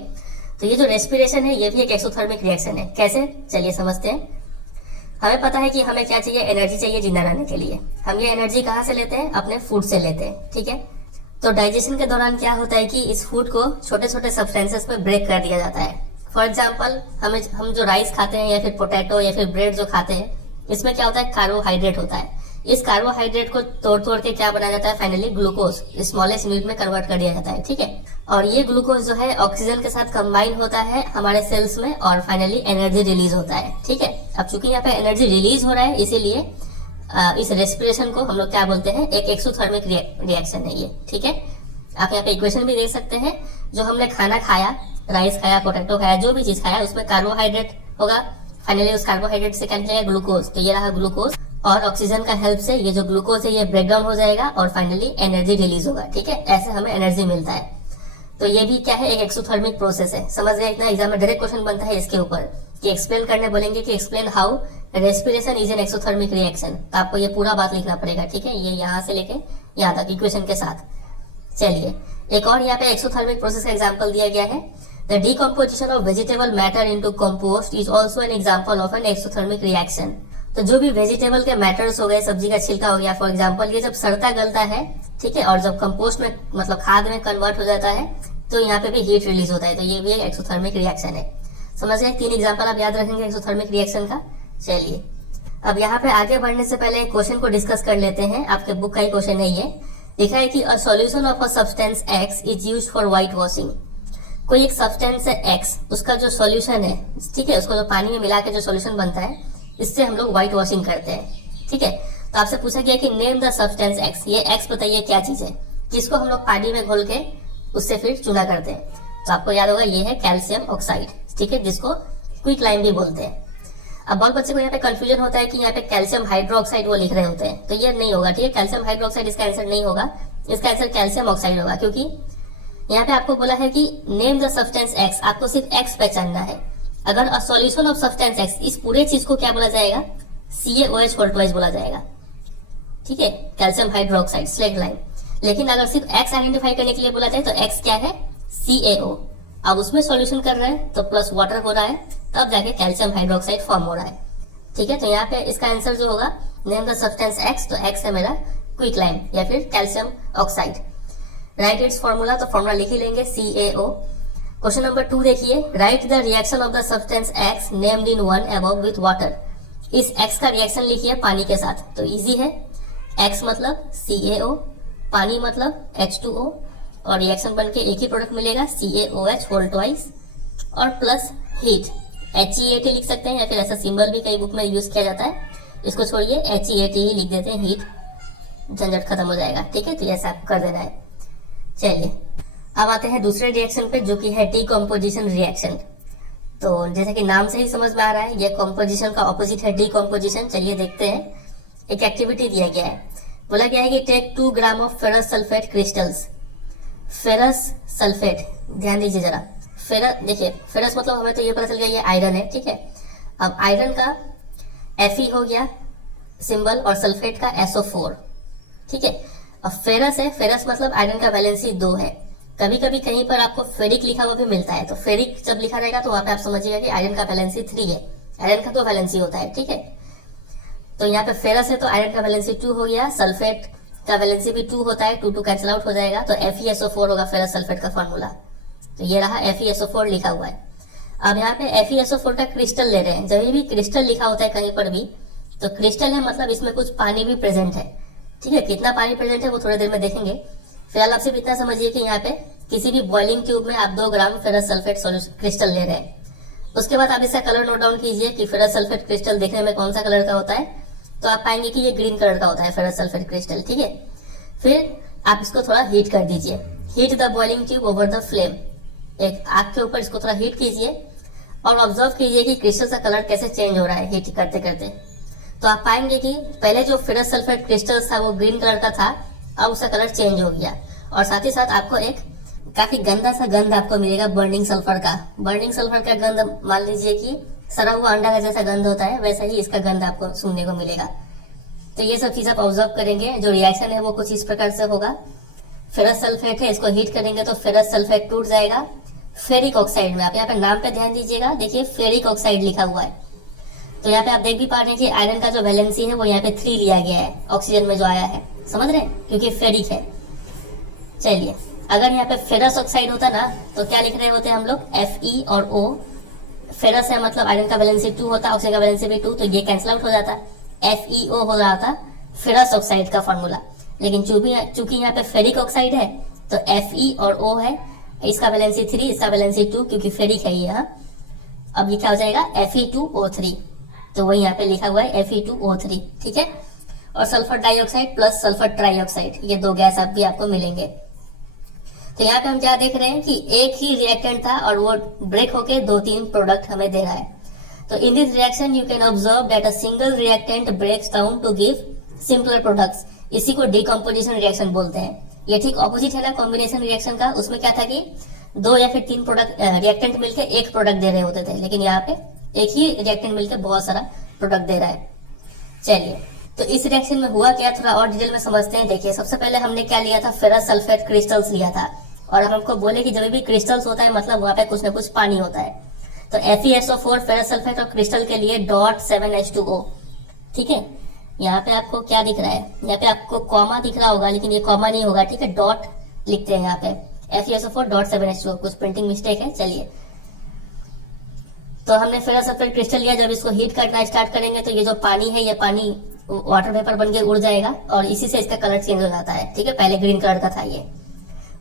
तो ये जो रेस्पिरेशन है ये भी एक एक्सोथर्मिक रिएक्शन है। कैसे, चलिए समझते हैं। हमें पता है कि हमें क्या चाहिए, एनर्जी चाहिए जिंदा रहने के लिए। हम ये एनर्जी कहाँ से लेते हैं? अपने फूड से लेते हैं। ठीक है, तो डाइजेशन के दौरान क्या होता है कि इस फूड को छोटे छोटे सब्सटेंसेस में ब्रेक कर दिया जाता है। फॉर एग्जाम्पल हम जो राइस खाते हैं या फिर पोटैटो या फिर ब्रेड जो खाते हैं, इसमें क्या होता है? कार्बोहाइड्रेट होता है। इस कार्बोहाइड्रेट को तोड़ तोड़ के क्या बनाया जाता है? फाइनली ग्लूकोज स्मॉलेस्ट यूनिट में कन्वर्ट कर दिया जाता है। ठीक है, और ये ग्लूकोज जो है ऑक्सीजन के साथ कंबाइन होता है हमारे सेल्स में और फाइनली एनर्जी रिलीज होता है। ठीक है, अब चूंकि यहाँ पे एनर्जी रिलीज हो रहा है इसीलिए इस रेस्पिरेशन को हम लोग क्या बोलते हैं? एक एक्सोथर्मिक रिएक्शन है ये। ठीक है, आप यहाँ पे इक्वेशन भी देख सकते हैं। जो हमने खाना खाया, राइस खाया, पोटैटो खाया, जो भी चीज खाया उसमें कार्बोहाइड्रेट होगा। फाइनली उस कार्बोहाइड्रेट से क्या निकलेगा? ग्लूकोज। तो ये रहा ग्लूकोज और ऑक्सीजन का हेल्प से ये जो ग्लूकोज है ये ब्रेक डाउन हो जाएगा और फाइनली एनर्जी रिलीज होगा। ठीक है, ऐसे हमें एनर्जी मिलता है। तो ये भी क्या है? एक एक्सोथर्मिक प्रोसेस है। समझ गए? इतना एग्जाम में डायरेक्ट क्वेश्चन बनता है इसके ऊपर कि एक्सप्लेन करने बोलेंगे कि explain how respiration is an exothermic reaction. तो आपको ये पूरा बात लिखना पड़ेगा। ठीक है, ये यहाँ से लेके यहाँ तक इक्वेशन के साथ। चलिए, एक और यहाँ पे एक्सोथर्मिक प्रोसेस का एग्जाम्पल दिया गया है। The decomposition of vegetable matter into compost is also an example of an exothermic reaction. तो जो भी वेजिटेबल के मैटर्स हो गए, सब्जी का छिलका हो गया फॉर एग्जाम्पल, ये जब सड़ता गलता है, ठीक है, और जब कंपोस्ट में मतलब खाद में कन्वर्ट हो जाता है तो यहाँ पे भी हीट रिलीज होता है। तो ये भी एक एक्सोथर्मिक रिएक्शन है। समझ गए? 3 एग्जाम्पल आप याद रखेंगे एक्सोथर्मिक रिएक्शन का। चलिए, अब यहाँ पे आगे बढ़ने से पहले क्वेश्चन को डिस्कस कर लेते हैं। आपके बुक का ही क्वेश्चन है ये। लिखा है कि a solution of a substance x is used for white washing. कोई एक सब्सटेंस है एक्स, उसका जो सॉल्यूशन है, ठीक है, उसको जो पानी में मिला के जो सॉल्यूशन बनता है, इससे हम लोग व्हाइट वॉशिंग करते हैं। ठीक है, तो आपसे पूछा गया कि नेम द सब्सटेंस एक्स। ये एक्स बताइए क्या चीज है, जिसको हम लोग पानी में घोल के उससे फिर चूना करते हैं। तो आपको याद होगा ये है कैल्शियम ऑक्साइड। ठीक है, जिसको क्विक लाइम भी बोलते हैं। अब बहुत बच्चे को यहाँ पे कंफ्यूजन होता है कि यहाँ पे कैल्शियम हाइड्रोक्साइड वो लिख रहे होते हैं, तो ये नहीं होगा। ठीक है, कैल्शियम हाइड्रोक्साइड इसका आंसर नहीं होगा, इसका आंसर कैल्शियम ऑक्साइड होगा। क्योंकि यहाँ पे आपको बोला है कि नेम द सब्सटेंस एक्स, आपको सिर्फ एक्स पहचानना है। अगर a solution of substance x, इस पूरे चीज को क्या बोला जाएगा? CaOH होल्टवाइज बोला जाएगा। ठीक है, कैल्शियम हाइड्रोक्साइड स्लेग लाइम। लेकिन अगर सिर्फ एक्स आइडेंटिफाई करने के लिए बोला जाए तो एक्स क्या है? CaO। अब उसमें सॉल्यूशन कर रहे हैं तो प्लस वाटर हो रहा है, तब जाके कैल्शियम हाइड्रोक्साइड फॉर्म हो रहा है। ठीक है, तो यहाँ पे इसका आंसर जो होगा नेम द सब्सटेंस एक्स, तो एक्स है मेरा क्विक लाइम या फिर calcium oxide. Right it's formula, तो फॉर्मूला लिख ही लेंगे CaO। क्वेश्चन नंबर 2 देखिए, right the reaction of the substance x named in 1 above with water. इस एक्स का रिएक्शन लिखिए पानी के साथ, तो इजी है। एक्स मतलब CaO, पानी मतलब H2O, और रिएक्शन बन के एक ही प्रोडक्ट मिलेगा CaOH होल ट्वाइस और प्लस हीट HEAT लिख सकते हैं, या फिर ऐसा सिंबल भी कई बुक में यूज किया जाता है। इसको छोड़िए HEAT ही लिख देते हैं, हीट झंझट खत्म हो जाएगा। ठीक है, तो ऐसा कर देना है। चलिए, अब आते हैं दूसरे रिएक्शन पे जो कि है डीकम्पोजिशन रिएक्शन। तो जैसे कि नाम से ही समझ में आ रहा है, ये कॉम्पोजिशन का ऑपोजिट है डीकम्पोजिशन। चलिए देखते हैं। एक एक्टिविटी दिया गया है, बोला गया है कि take 2 gram of ferrous sulphate crystals. Ferrous sulphate, ध्यान दीजिए जरा। फेरस, देखिए फेरस मतलब हमें तो ये पता चल गया ये आयरन है। ठीक है, अब आयरन का Fe हो गया सिंबल और सल्फेट का SO4। ठीक है, अब फेरस है, फेरस मतलब आयरन का वैलेंसी 2 है। कभी कभी कहीं पर आपको फेरिक लिखा हुआ भी मिलता है, तो फेरिक जब लिखा रहेगा तो वहां पे आप समझिएगा कि आयरन का वैलेंसी 3 है। आयरन का 2 वैलेंसी होता है। ठीक है, तो यहाँ पे फेरस है तो आयरन का वैलेंसी 2 हो गया, सल्फेट का वैलेंसी भी 2 होता है, 2 कैंसिल आउट हो जाएगा, तो FeSO4 होगा फेरस सल्फेट का फॉर्मूला। तो ये रहा FeSO4 लिखा हुआ है। अब यहाँ पे FeSO4 का क्रिस्टल ले रहे हैं। जब भी क्रिस्टल लिखा होता है कहीं पर भी तो क्रिस्टल है मतलब इसमें कुछ पानी भी प्रेजेंट है। ठीक है, कितना पानी प्रेजेंट है वो थोड़ी देर में देखेंगे। फिलहाल आप सिर्फ इतना समझिए कि यहाँ पे किसी भी बॉइलिंग ट्यूब में आप 2 ग्राम फेरस सल्फेट क्रिस्टल ले रहे हैं। उसके बाद आप इसका कलर नोट डाउन कीजिए कि फेरस सल्फेट क्रिस्टल देखने में कौन सा कलर का होता है। तो आप पाएंगे कि ये ग्रीन कलर का होता है फेरस सल्फेट क्रिस्टल। ठीक है, फिर आप इसको थोड़ा हीट कर दीजिए। Heat the boiling tube over the flame. एक आग के ऊपर इसको थोड़ा हीट कीजिए और ऑब्जर्व कीजिए कि क्रिस्टल का कलर कैसे चेंज हो रहा है हीट करते करते। तो आप पाएंगे कि पहले जो फेरस सल्फेट क्रिस्टल था वो ग्रीन कलर का था, अब उसका कलर चेंज हो गया। और साथ ही साथ आपको एक काफी गंदा सा गंध आपको मिलेगा बर्निंग सल्फर का। बर्निंग सल्फर का गंध मान लीजिए कि सड़ा हुआ अंडा का जैसा गंध होता है, वैसा ही इसका गंध आपको सुनने को मिलेगा। तो ये सब चीज आप ऑब्जर्व करेंगे। जो रिएक्शन है वो कुछ इस प्रकार से होगा। फेरस सल्फेट है, इसको हीट करेंगे तो फेरस सल्फेट टूट जाएगा फेरिक ऑक्साइड में। आप यहाँ पे नाम पे ध्यान दीजिएगा, देखिए फेरिक ऑक्साइड लिखा हुआ है। तो यहाँ पे आप देख भी पा रहे हैं कि आयरन का जो वैलेंसी है वो यहाँ पे 3 लिया गया है ऑक्सीजन में जो आया है, समझ रहे हैं, क्योंकि फेरिक है। चलिए, अगर यहाँ पे फेरस ऑक्साइड होता ना तो क्या लिख रहे होते हैं हम लोग, Fe और O। फेरस है मतलब आयरन का वैलेंसी 2 होता, ऑक्सीजन का वैलेंसी भी 2, तो ये कैंसिल आउट हो जाता, FeO हो रहा था फेरस ऑक्साइड का फॉर्मूला। लेकिन चूंकि यहाँ पे फेरिक ऑक्साइड है तो Fe और O है, इसका वैलेंसी 3, इसका वैलेंसी 2, क्योंकि फेरिक है ये। यहाँ अब ये क्या हो जाएगा, Fe2O3। तो वही यहाँ पे लिखा हुआ है Fe2O3। ठीक है, और sulphur dioxide plus sulphur trioxide, ये 2 गैस भी आपको मिलेंगे। तो यहाँ पे हम क्या देख रहे हैं कि एक ही रिएक्टेंट था और वो ब्रेक होके 2-3 प्रोडक्ट हमें दे रहा है। तो in this reaction you can observe that a single reactant breaks down to give simpler products. इसी को डिकम्पोजिशन रिएक्शन बोलते हैं। ये ठीक ऑपोजिट है ना कॉम्बिनेशन रिएक्शन का। उसमें क्या था कि 2 या फिर 3 प्रोडक्ट रिएक्टेंट मिलकर एक प्रोडक्ट दे रहे होते थे, लेकिन यहाँ पे एक ही रिएक्टेंट मिलकर बहुत सारा प्रोडक्ट दे रहा है। चलिए, तो इस रिएक्शन में हुआ क्या, थोड़ा और डिटेल में समझते हैं। देखिए, सबसे पहले हमने क्या लिया था, फेरस सल्फेट क्रिस्टल्स लिया था और हमको बोले कि जब भी क्रिस्टल्स होता है मतलब वहां पे कुछ ना कुछ पानी होता है। तो FeSO4 फेरस सल्फेट और क्रिस्टल के लिए .7H2O। ठीक है, यहाँ पे आपको क्या दिख रहा है, यहाँ पे आपको कॉमा दिख रहा होगा, लेकिन ये कॉमा नहीं होगा। ठीक है, डॉट लिखते हैं यहाँ पे FeSO4 .7H2O, कुछ प्रिंटिंग मिस्टेक है। चलिए, तो हमने फेरस सल्फेट क्रिस्टल लिया। जब इसको हीट करना स्टार्ट करेंगे तो ये जो पानी है, ये पानी वाटर वेपर बन के उड़ जाएगा और इसी से इसका कलर चेंज हो जाता है। ठीक है, पहले ग्रीन कलर का था ये।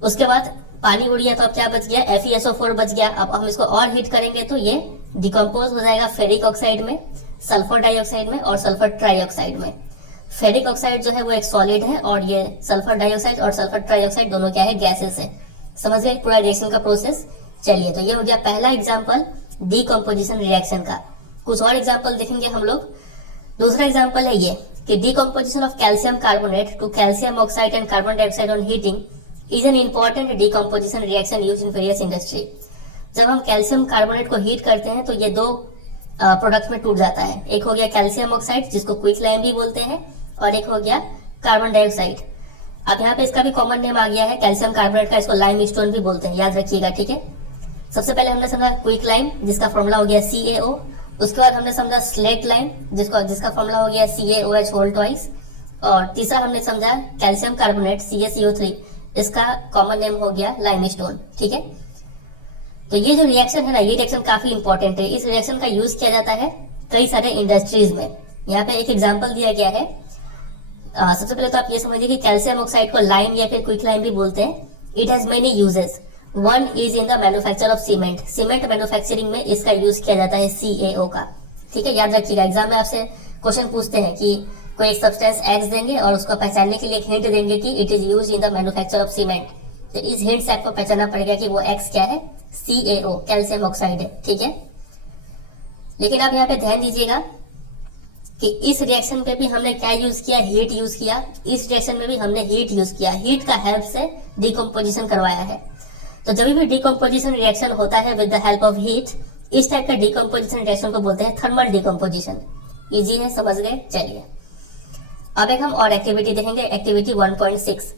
उसके बाद पानी उड़ गया तो अब क्या बच गया, FeSO4 बच गया। अब हम इसको और हीट करेंगे तो ये डिकम्पोज हो जाएगा फेरिक ऑक्साइड में, सल्फर डाइऑक्साइड में और सल्फर ट्राइऑक्साइड में। फेरिक ऑक्साइड जो है वो एक सॉलिड है और ये सल्फर डाइऑक्साइड और सल्फर ट्राइऑक्साइड दोनों क्या है, गैसेस है। समझ गए पूरा रिएक्शन का प्रोसेस। चलिए, तो ये हो गया पहला एग्जाम्पल डिकम्पोजिशन रिएक्शन का। कुछ और एग्जाम्पल देखेंगे हम लोग। दूसरा एग्जाम्पल है ये कि decomposition of calcium carbonate to calcium oxide and carbon dioxide on heating is an important decomposition reaction use in various industry. जब हम कैल्शियम कार्बोनेट को हीट करते हैं तो ये 2 प्रोडक्ट में टूट जाता है। एक हो गया कैल्शियम ऑक्साइड जिसको क्विक लाइम भी बोलते हैं, और एक हो गया कार्बन डाइऑक्साइड। अब यहाँ पे इसका भी कॉमन नेम आ गया है कैल्शियम कार्बोनेट का, इसको लाइम स्टोन भी बोलते हैं, याद रखिएगा। ठीक है, सबसे पहले हमने समझा क्विक लाइम जिसका फॉर्मूला हो गया CaO। उसके बाद हमने समझा स्लेट लाइम जिसका फॉर्मूला हो गया CaOH होल ट्वाइस। और तीसरा हमने समझा कैल्शियम कार्बोनेट CaCO3, इसका कॉमन नेम हो गया लाइम स्टोन। ठीक है, तो ये जो रिएक्शन है ना, ये रिएक्शन काफी इंपॉर्टेंट है। इस रिएक्शन का यूज किया जाता है कई सारे इंडस्ट्रीज में। यहाँ पे एक एग्जांपल दिया गया है। सबसे पहले तो आप ये समझिए कि कैल्शियम ऑक्साइड को लाइम या फिर क्विक लाइम भी बोलते हैं। It has many uses. One is in the manufacture of cement. Cement manufacturing में इसका यूज किया जाता है CaO का। ठीक है, याद रखिएगा। एग्जाम में आपसे क्वेश्चन पूछते हैं कि कोई एक सब्सटेंस X देंगे और उसको पहचानने के लिए एक हिंट देंगे कि it is use in the manufacture of cement. तो इस हिंट से आपको पहचानना पड़ेगा कि वो X क्या है, CaO कैल्शियम ऑक्साइड है। ठीक है, लेकिन आप यहाँ पे ध्यान दीजिएगा कि इस रिएक्शन पे भी हमने क्या यूज किया, हीट यूज किया। इस रिएक्शन में भी हमने हीट यूज किया, हीट का हेल्प से डिकम्पोजिशन करवाया है। तो जब भी डिकम्पोजिशन रिएक्शन होता है with the help of heat, इस टाइप का डिकम्पोजिशन रिएक्शन को बोलते हैं थर्मल डिकम्पोजिशन। इजी है, समझ गए। चलिए, अब एक हम और एक्टिविटी देखेंगे, एक्टिविटी 1.6।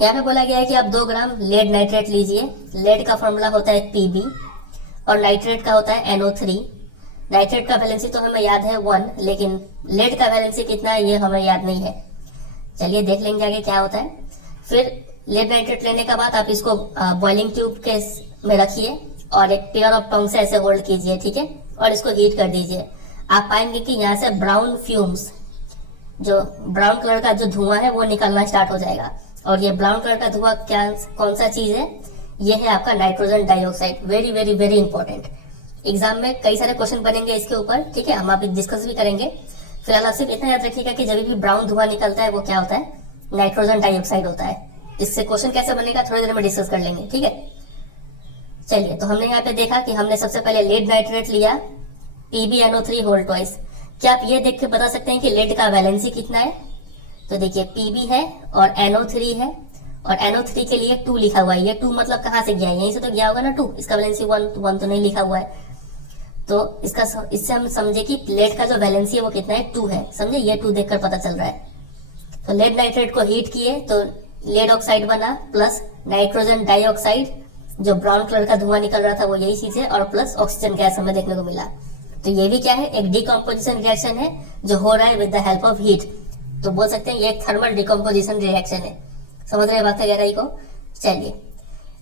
यहाँ पे बोला गया है कि आप 2 ग्राम लेड नाइट्रेट लीजिए। लेड का फॉर्मूला होता है Pb और नाइट्रेट का होता है NO3। नाइट्रेट का वैलेंसी तो हमें याद है 1, लेकिन लेड का वैलेंसी कितना है ये हमें याद नहीं है। चलिए देख लेंगे आगे क्या होता है। फिर लेड नाइट्रेट लेने के बाद आप इसको बॉइलिंग ट्यूब के में रखिए और एक पेयर ऑफ टंग से ऐसे होल्ड कीजिए, ठीक है, और इसको हीट कर दीजिए। आप पाएंगे कि यहाँ से ब्राउन फ्यूम्स, जो ब्राउन कलर का जो धुआं है वो निकलना स्टार्ट हो जाएगा। और ये ब्राउन कलर का धुआं क्या, कौन सा चीज है? ये है आपका nitrogen dioxide. Very very very important. Exam में कई सारे क्वेश्चन बनेंगे इसके ऊपर, ठीक है, हम आप डिस्कस भी करेंगे। फिलहाल आप सिर्फ इतना याद रखिएगा कि जब भी ब्राउन धुआं निकलता है वो क्या होता है? नाइट्रोजन डाइऑक्साइड होता है। इससे क्वेश्चन कैसे बनेगा थोड़ी देर में डिस्कस कर लेंगे, ठीक है। चलिए, तो हमने यहाँ पे देखा कि हमने सबसे पहले लेड नाइट्रेट लिया, PbNO3 होल ट्वाइस। क्या आप ये देख के बता सकते हैं कि लेड का वैलेंसी कितना है? तो देखिए Pb है और NO3 है, और NO3 के लिए 2 लिखा हुआ है। ये 2 मतलब कहाँ से गया है? यहीं से तो गया होगा ना 2। इसका वैलेंसी 1 तो नहीं लिखा हुआ है। तो इससे हम समझे कि लेड का जो वैलेंसी है वो कितना है? 2 है। समझे? ये 2 देखकर पता चल रहा है। तो लेड नाइट्रेट को हीट किए तो लेड ऑक्साइड बना, प्लस नाइट्रोजन डाइऑक्साइड, जो ब्राउन कलर का धुआं निकल रहा था वो यही चीज है, और प्लस ऑक्सीजन गैस हमें देखने को मिला। तो ये भी क्या है? एक डिकम्पोजिशन रिएक्शन है जो हो रहा है with the help of heat. तो बोल सकते हैं ये एक थर्मल डिकम्पोजिशन रिएक्शन है। समझ रहे हैं बात गहराई को? चलिए,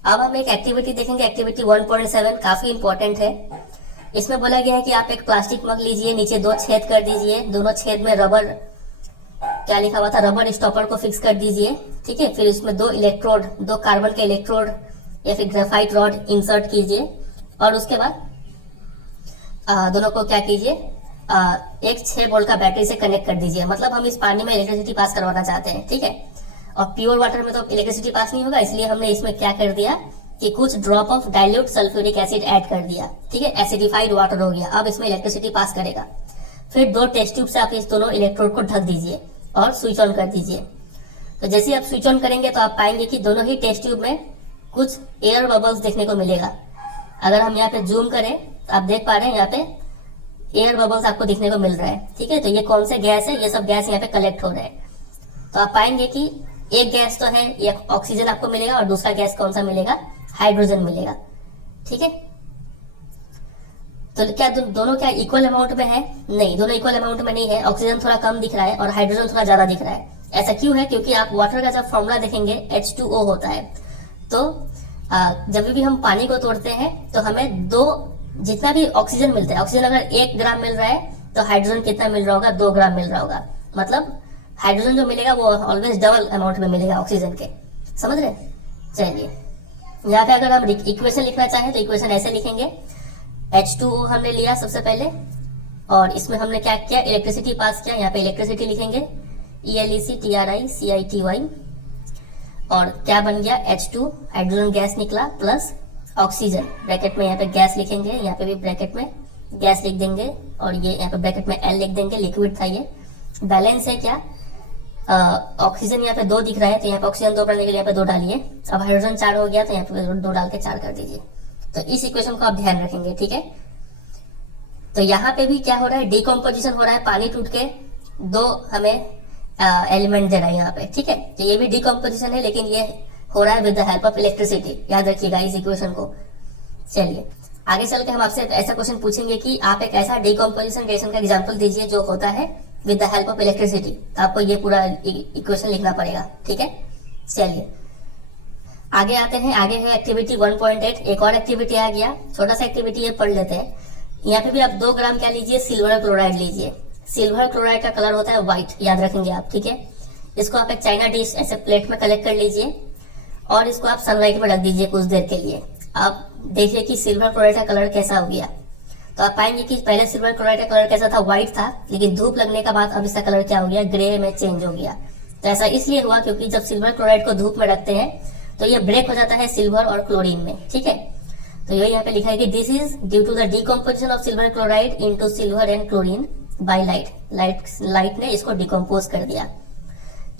अब हम एक एक्टिविटी देखेंगे, एक्टिविटी 1.7, काफी इंपॉर्टेंट है। इसमें बोला गया है कि आप एक प्लास्टिक मग लीजिए, नीचे 2 छेद कर दीजिए, दोनों छेद में रबर, क्या लिखा हुआ था? रबर स्टॉपर को फिक्स कर दीजिए, ठीक है। फिर इसमें 2 इलेक्ट्रोड, 2 कार्बन के इलेक्ट्रोड या फिर ग्रेफाइट रॉड इंसर्ट कीजिए, और उसके बाद दोनों को क्या कीजिए? एक 6 वोल्ट का बैटरी से कनेक्ट कर दीजिए। मतलब हम इस पानी में इलेक्ट्रिसिटी पास करवाना चाहते हैं, ठीक है। और प्योर वाटर में तो इलेक्ट्रिसिटी पास नहीं होगा, इसलिए हमने इसमें क्या कर दिया कि कुछ drop of dilute sulphuric acid add कर दिया, ठीक है। एसिडिफाइड वाटर हो गया। अब इसमें इलेक्ट्रिसिटी पास करेगा। फिर 2 टेस्ट ट्यूब से आप इस दोनों इलेक्ट्रोड को ढक दीजिए और स्विच ऑन कर दीजिए। तो जैसे आप स्विच ऑन करेंगे तो आप पाएंगे कि दोनों ही टेस्ट ट्यूब में कुछ एयर बबल्स देखने को मिलेगा। अगर हम यहाँ पे जूम करें तो आप देख पा रहे हैं यहाँ पे एयर बबल्स आपको देखने को मिल रहा है, ठीक है। तो ये कौन से गैस है? ये सब गैस यहाँ पे कलेक्ट हो रहे हैं। तो आप पाएंगे कि एक गैस तो है, ये ऑक्सीजन आपको मिलेगा, और दूसरा गैस कौन सा मिलेगा? हाइड्रोजन मिलेगा, ठीक है। तो क्या दोनों क्या इक्वल अमाउंट में है? नहीं, दोनों इक्वल अमाउंट में नहीं है। ऑक्सीजन थोड़ा कम दिख रहा है और हाइड्रोजन थोड़ा ज्यादा दिख रहा है। ऐसा क्यों है? क्योंकि आप वाटर का जब फॉर्मूला देखेंगे H2O होता है। तो जब भी हम पानी को तोड़ते हैं तो हमें जितना भी ऑक्सीजन मिलता है, ऑक्सीजन अगर 1 ग्राम मिल रहा है तो हाइड्रोजन कितना मिल रहा होगा? 2 ग्राम मिल रहा होगा। मतलब हाइड्रोजन जो मिलेगा वो ऑलवेज डबल अमाउंट में मिलेगा ऑक्सीजन के। समझ रहे? चलिए, यहाँ पे अगर हम इक्वेशन लिखना चाहें तो इक्वेशन ऐसे लिखेंगे। H2O हमने लिया सबसे पहले, और इसमें हमने क्या किया? इलेक्ट्रिसिटी पास किया। यहाँ पे इलेक्ट्रिसिटी लिखेंगे ELECTRICITY, और क्या बन गया? H2, हाइड्रोजन गैस निकला, प्लस ऑक्सीजन, ब्रैकेट में यहाँ पे गैस लिखेंगे, यहाँ पे भी ब्रैकेट में गैस लिख देंगे, और ये यहाँ पे ब्रैकेट में L लिख देंगे। लिक्विड था ये। बैलेंस है क्या? ऑक्सीजन यहाँ पे 2 दिख रहा है, तो यहाँ पे ऑक्सीजन 2 बढ़ने के लिए यहाँ पे 2 डालिए। अब हाइड्रोजन 4 हो गया, तो यहाँ पे 2 डाल के 4 कर दीजिए। तो इस इक्वेशन को आप ध्यान रखेंगे, ठीक है। तो यहाँ पे भी क्या हो रहा है? डिकम्पोजिशन हो रहा है। पानी टूट के 2 हमें एलिमेंट दे रहा है यहाँ पे, ठीक है। तो ये भी डिकम्पोजिशन है, लेकिन ये हो रहा है with the help of electricity. याद रखिएगा इस इक्वेशन को। चलिए, आगे चल के हम आपसे ऐसा क्वेश्चन पूछेंगे कि आप एक ऐसा डिकम्पोजिशन रिएक्शन का एग्जाम्पल दीजिए जो होता है with the help of electricity. तो आपको ये पूरा इक्वेशन लिखना पड़ेगा, ठीक है। चलिए, आगे आते हैं। आगे है एक्टिविटी 1.8। एक और एक्टिविटी आ गया, छोटा सा एक्टिविटी ये पढ़ लेते हैं। यहाँ पे भी आप 2 ग्राम क्या लीजिए? सिल्वर क्लोराइड लीजिए। सिल्वर क्लोराइड का कलर होता है व्हाइट, याद रखेंगे आप, ठीक है। इसको आप एक चाइना डिश ऐसे प्लेट में कलेक्ट कर लीजिए, और इसको आप सनलाइट में रख दीजिए कुछ देर के लिए। आप देखिए कि सिल्वर क्लोराइड का कलर कैसा हो गया। तो आप पाएंगे कि पहले सिल्वर क्लोराइड का कलर कैसा था? व्हाइट था, लेकिन धूप लगने के बाद अब इसका कलर क्या हो गया? ग्रे में चेंज हो गया। तो ऐसा इसलिए हुआ क्योंकि जब सिल्वर क्लोराइड को धूप में रखते हैं तो ये ब्रेक हो जाता है सिल्वर और क्लोरीन में, ठीक है। तो ये यहाँ पे लिखा है कि this is due to the decomposition of silver chloride into silver and chlorine by light ने इसको डिकम्पोज कर दिया।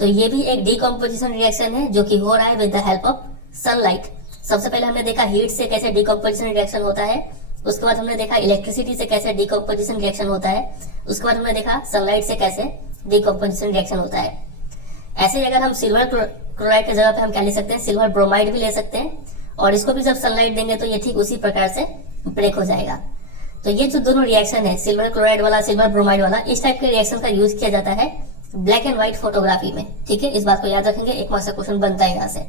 तो ये भी एक डिकम्पोजिशन रिएक्शन है जो कि हो रहा है with the help of sunlight. सबसे पहले हमने देखा हीट से कैसे डिकम्पोजिशन रिएक्शन होता है, उसके बाद हमने देखा इलेक्ट्रिसिटी से कैसे डिकम्पोजिशन रिएक्शन होता है, उसके बाद हमने देखा सनलाइट से कैसे डिकम्पोजिशन रिएक्शन होता है। ऐसे ही अगर हम सिल्वर क्लोराइड की जगह पे हम क्या ले सकते हैं? सिल्वर ब्रोमाइड भी ले सकते हैं, और इसको भी जब सनलाइट देंगे तो ये ठीक उसी प्रकार से ब्रेक हो जाएगा। तो ये जो दोनों रिएक्शन है, सिल्वर क्लोराइड वाला, सिल्वर ब्रोमाइड वाला, इस टाइप के रिएक्शन का यूज किया जाता है ब्लैक एंड व्हाइट फोटोग्राफी में, ठीक है। इस बात को याद रखेंगे, एक मार्क्स का क्वेश्चन बनता है यहाँ से।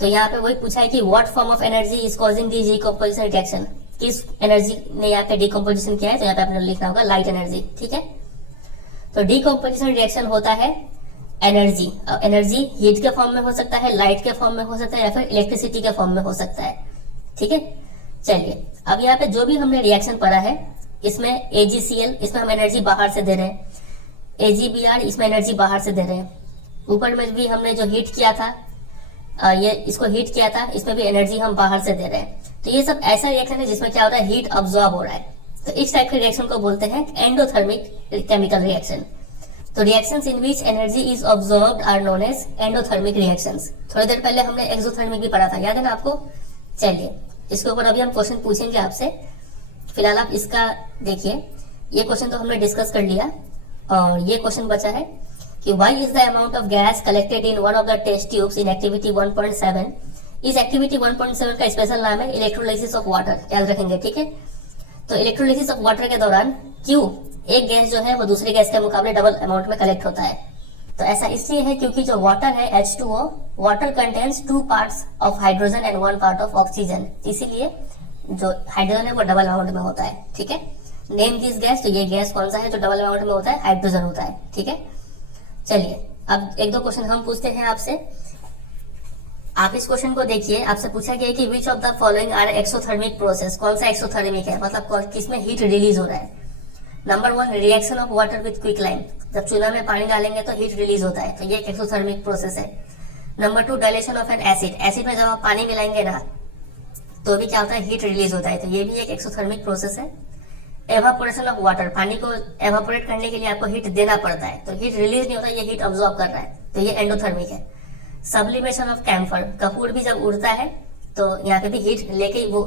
तो तो यहाँ पे वही पूछा है कि what form of energy is causing the decomposition reaction, किस एनर्जी ने यहाँ पे डीकंपोजिशन किया है, तो यहाँ पे आपने लिखना होगा लाइट एनर्जी। ठीक है, तो डीकंपोजिशन रिएक्शन होता है एनर्जी, एनर्जी हीट के फॉर्म में हो सकता है, लाइट के फॉर्म में हो सकता है, या फिर इलेक्ट्रिसिटी के फॉर्म में हो सकता है। ठीक है, चलिए अब यहाँ पे जो भी हमने रिएक्शन पढ़ा है, इसमें AgCl, इसमें हम एनर्जी बाहर से दे रहे हैं, AgBr, इसमें एनर्जी बाहर से दे रहे हैं, ऊपर में भी हमने जो हीट किया था, ये इसको हीट किया था, इसमें भी एनर्जी हम बाहर से दे रहे हैं। तो ये सब ऐसा रिएक्शन है जिसमें क्या हो रहा है, हीट अब्सॉर्ब हो रहा है। तो इस टाइप के रिएक्शन को बोलते हैं एंडोथर्मिक केमिकल रिएक्शन। तो reactions in which energy is absorbed are known as endothermic reactions. थोड़ी देर पहले हमने एक्सोथर्मिक भी पढ़ा था, याद है ना आपको। चलिए इसके ऊपर अभी हम क्वेश्चन पूछेंगे आपसे, फिलहाल आप इसका देखिए। ये क्वेश्चन तो हमने डिस्कस कर लिया, और ये क्वेश्चन बचा है कि why is the amount of gas collected in one of the test tubes in activity 1.7। इस एक्टिविटी 1.7 का स्पेशल नाम है इलेक्ट्रोलाइसिस ऑफ वाटर, याद रखेंगे। ठीक है, तो इलेक्ट्रोलाइसिस ऑफ वाटर के दौरान क्यों एक गैस जो है वो दूसरी गैस के मुकाबले डबल अमाउंट में कलेक्ट होता है। तो ऐसा इसलिए है क्योंकि जो वाटर है H2O, water contains 2 parts of hydrogen and 1 part of oxygen, इसीलिए जो हाइड्रोजन है वो डबल अमाउंट में होता है। ठीक है, नेम दिस गैस, तो ये गैस कौन सा है जो डबल अमाउंट में होता है, हाइड्रोजन होता है। ठीक है, चलिए अब एक दो क्वेश्चन हम पूछते हैं आपसे। आप इस क्वेश्चन को देखिए, आपसे पूछा गया है कि which of the following are exothermic process, कौन सा एक्सोथर्मिक है, मतलब किसमें हीट रिलीज हो रहा है। Number 1 reaction of water with quicklime, जब चूल्हा में पानी डालेंगे तो हीट रिलीज होता है, तो ये एक एक्सोथर्मिक प्रोसेस है। Number 2 dilation of N acid, acid में जब आप पानी मिलाएंगे ना तो भी क्या होता है, हीट रिलीज होता है, तो ये भी एक एक्सोथर्मिक प्रोसेस है। एवापोरेशन ऑफ वाटर, पानी को एवापोरेट करने के लिए आपको हीट देना पड़ता है, तो हीट रिलीज नहीं होता, ये हीट अब्सॉर्ब कर रहा है, तो ये एंडोथर्मिक है। सब्लिमेशन ऑफ कैम्फर, कपूर भी जब उड़ता है तो यहाँ पे भी हीट लेके वो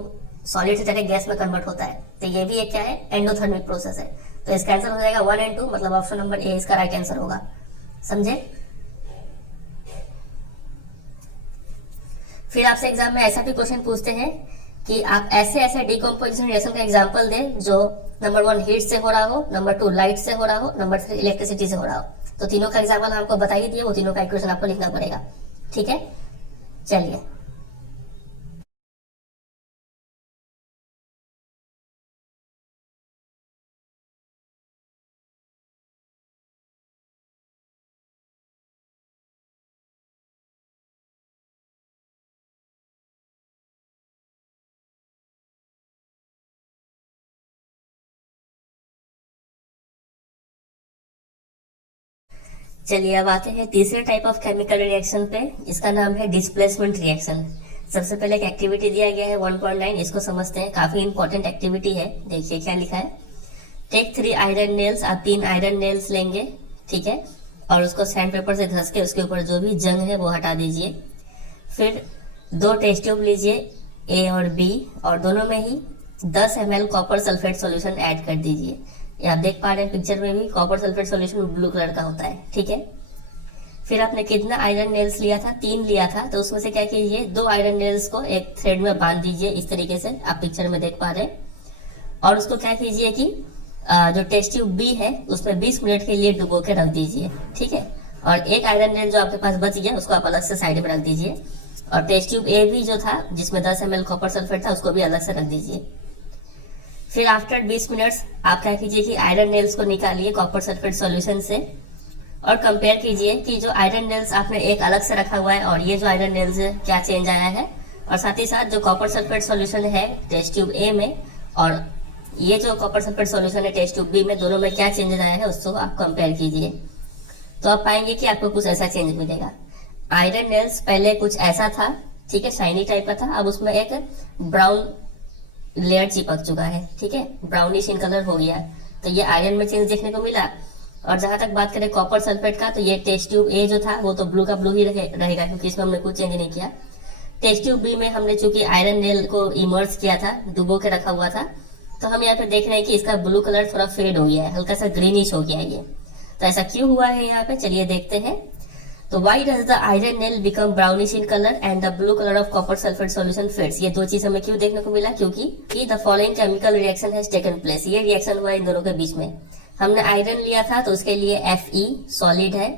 सॉलिड से डायरेक्ट गैस में कन्वर्ट होता है, तो ये भी एक क्या है, एंडोथर्मिक प्रोसेस है। तो इसका आंसर हो जाएगा 1 और 2, मतलब ऑप्शन नंबर ए इसका राइट आंसर होगा। समझे। फिर आपसे एग्जाम में ऐसा भी क्वेश्चन पूछते हैं कि आप ऐसे ऐसे डिकम्पोजिशन रिएक्शन का एग्जांपल दें जो नंबर 1 हीट से हो रहा हो, नंबर 2 लाइट से हो रहा हो, नंबर 3 इलेक्ट्रिसिटी से हो रहा हो। तो तीनों का एग्जांपल हमको बता ही दिए, वो तीनों का इक्वेशन आपको लिखना पड़ेगा। ठीक है, चलिए चलिए अब आते हैं तीसरे टाइप ऑफ केमिकल रिएक्शन पे। इसका नाम है डिस्प्लेसमेंट रिएक्शन। सबसे पहले एक एक्टिविटी दिया गया है 1.9, इसको समझते हैं, काफी इंपॉर्टेंट एक्टिविटी है। देखिए क्या लिखा है, टेक 3 आयरन नेल्स, आप 3 आयरन नेल्स लेंगे, ठीक है, और उसको सैंड पेपर से घस के उसके ऊपर जो भी जंग है वो हटा दीजिए। फिर 2 टेस्ट ट्यूब लीजिए A और B, और दोनों में ही 10 ml copper sulphate solution add कर दीजिए। ये आप देख पा रहे हैं पिक्चर में भी, copper sulphate solution blue colour का होता है। ठीक है, फिर आपने कितना आयरन नेल्स लिया था, 3 लिया था, तो उसमें से क्या कीजिए, 2 आयरन नेल्स को एक थ्रेड में बांध दीजिए, इस तरीके से आप पिक्चर में देख पा रहे हैं। और उसको क्या कीजिए कि जो टेस्ट ट्यूब बी है उसमें 20 मिनट के लिए डुबो के रख दीजिए। ठीक है, और एक आयरन नेल जो आपके पास बच गया उसको आप अलग से साइड में रख दीजिए, और टेस्ट ट्यूब ए भी जो था जिसमें 10 ml कॉपर सल्फेट था उसको भी अलग से रख दीजिए। फिर आफ्टर 20 मिनट्स आप क्या कीजिए कि आयरन नेल्स को निकालिए कॉपर सल्फेट सॉल्यूशन से, और कंपेयर कीजिए कि जो आयरन नेल्स आपने एक अलग से रखा हुआ है और ये जो आयरन नेल्स है क्या चेंज आया है, और साथ ही साथ जो कॉपर सल्फेट सॉल्यूशन है टेस्ट ट्यूब ए में और ये जो कॉपर सल्फेट सॉल्यूशन है टेस्ट ट्यूब बी में, दोनों में क्या चेंजेस आया है उसको आप कंपेयर कीजिए। तो आप पाएंगे कि आपको कुछ ऐसा चेंज मिलेगा। आयरन नेल्स पहले कुछ ऐसा था, ठीक है, शाइनी टाइप का था, अब उसमें एक ब्राउन लेयर चिपक चुका है, ठीक है, ब्राउनिश इन कलर हो गया, तो ये आयरन में चेंज देखने को मिला। और जहां तक बात करें कॉपर सल्फेट का, तो ये टेस्ट ट्यूब ए जो था वो तो ब्लू का ब्लू ही रहेगा क्योंकि इसमें हमने कुछ चेंज नहीं किया। टेस्ट ट्यूब बी में हमने चूंकि आयरन नेल को इमर्स किया था, डुबो के रखा हुआ था, तो हम यहाँ पे देख रहे हैं कि इसका ब्लू कलर थोड़ा फेड हो गया है, हल्का सा ग्रीनिश हो गया है ये। तो ऐसा क्यों हुआ है यहाँ पे, चलिए देखते हैं। तो why does the iron nail become brownish in color and the blue color of copper sulfate solution fades? ये दो चीज हमें क्यों देखने को मिला, क्योंकि the following chemical reaction has taken place, ये रिएक्शन हुआ इन दोनों के बीच में। हमने आयरन लिया था तो उसके लिए Fe सॉलिड है,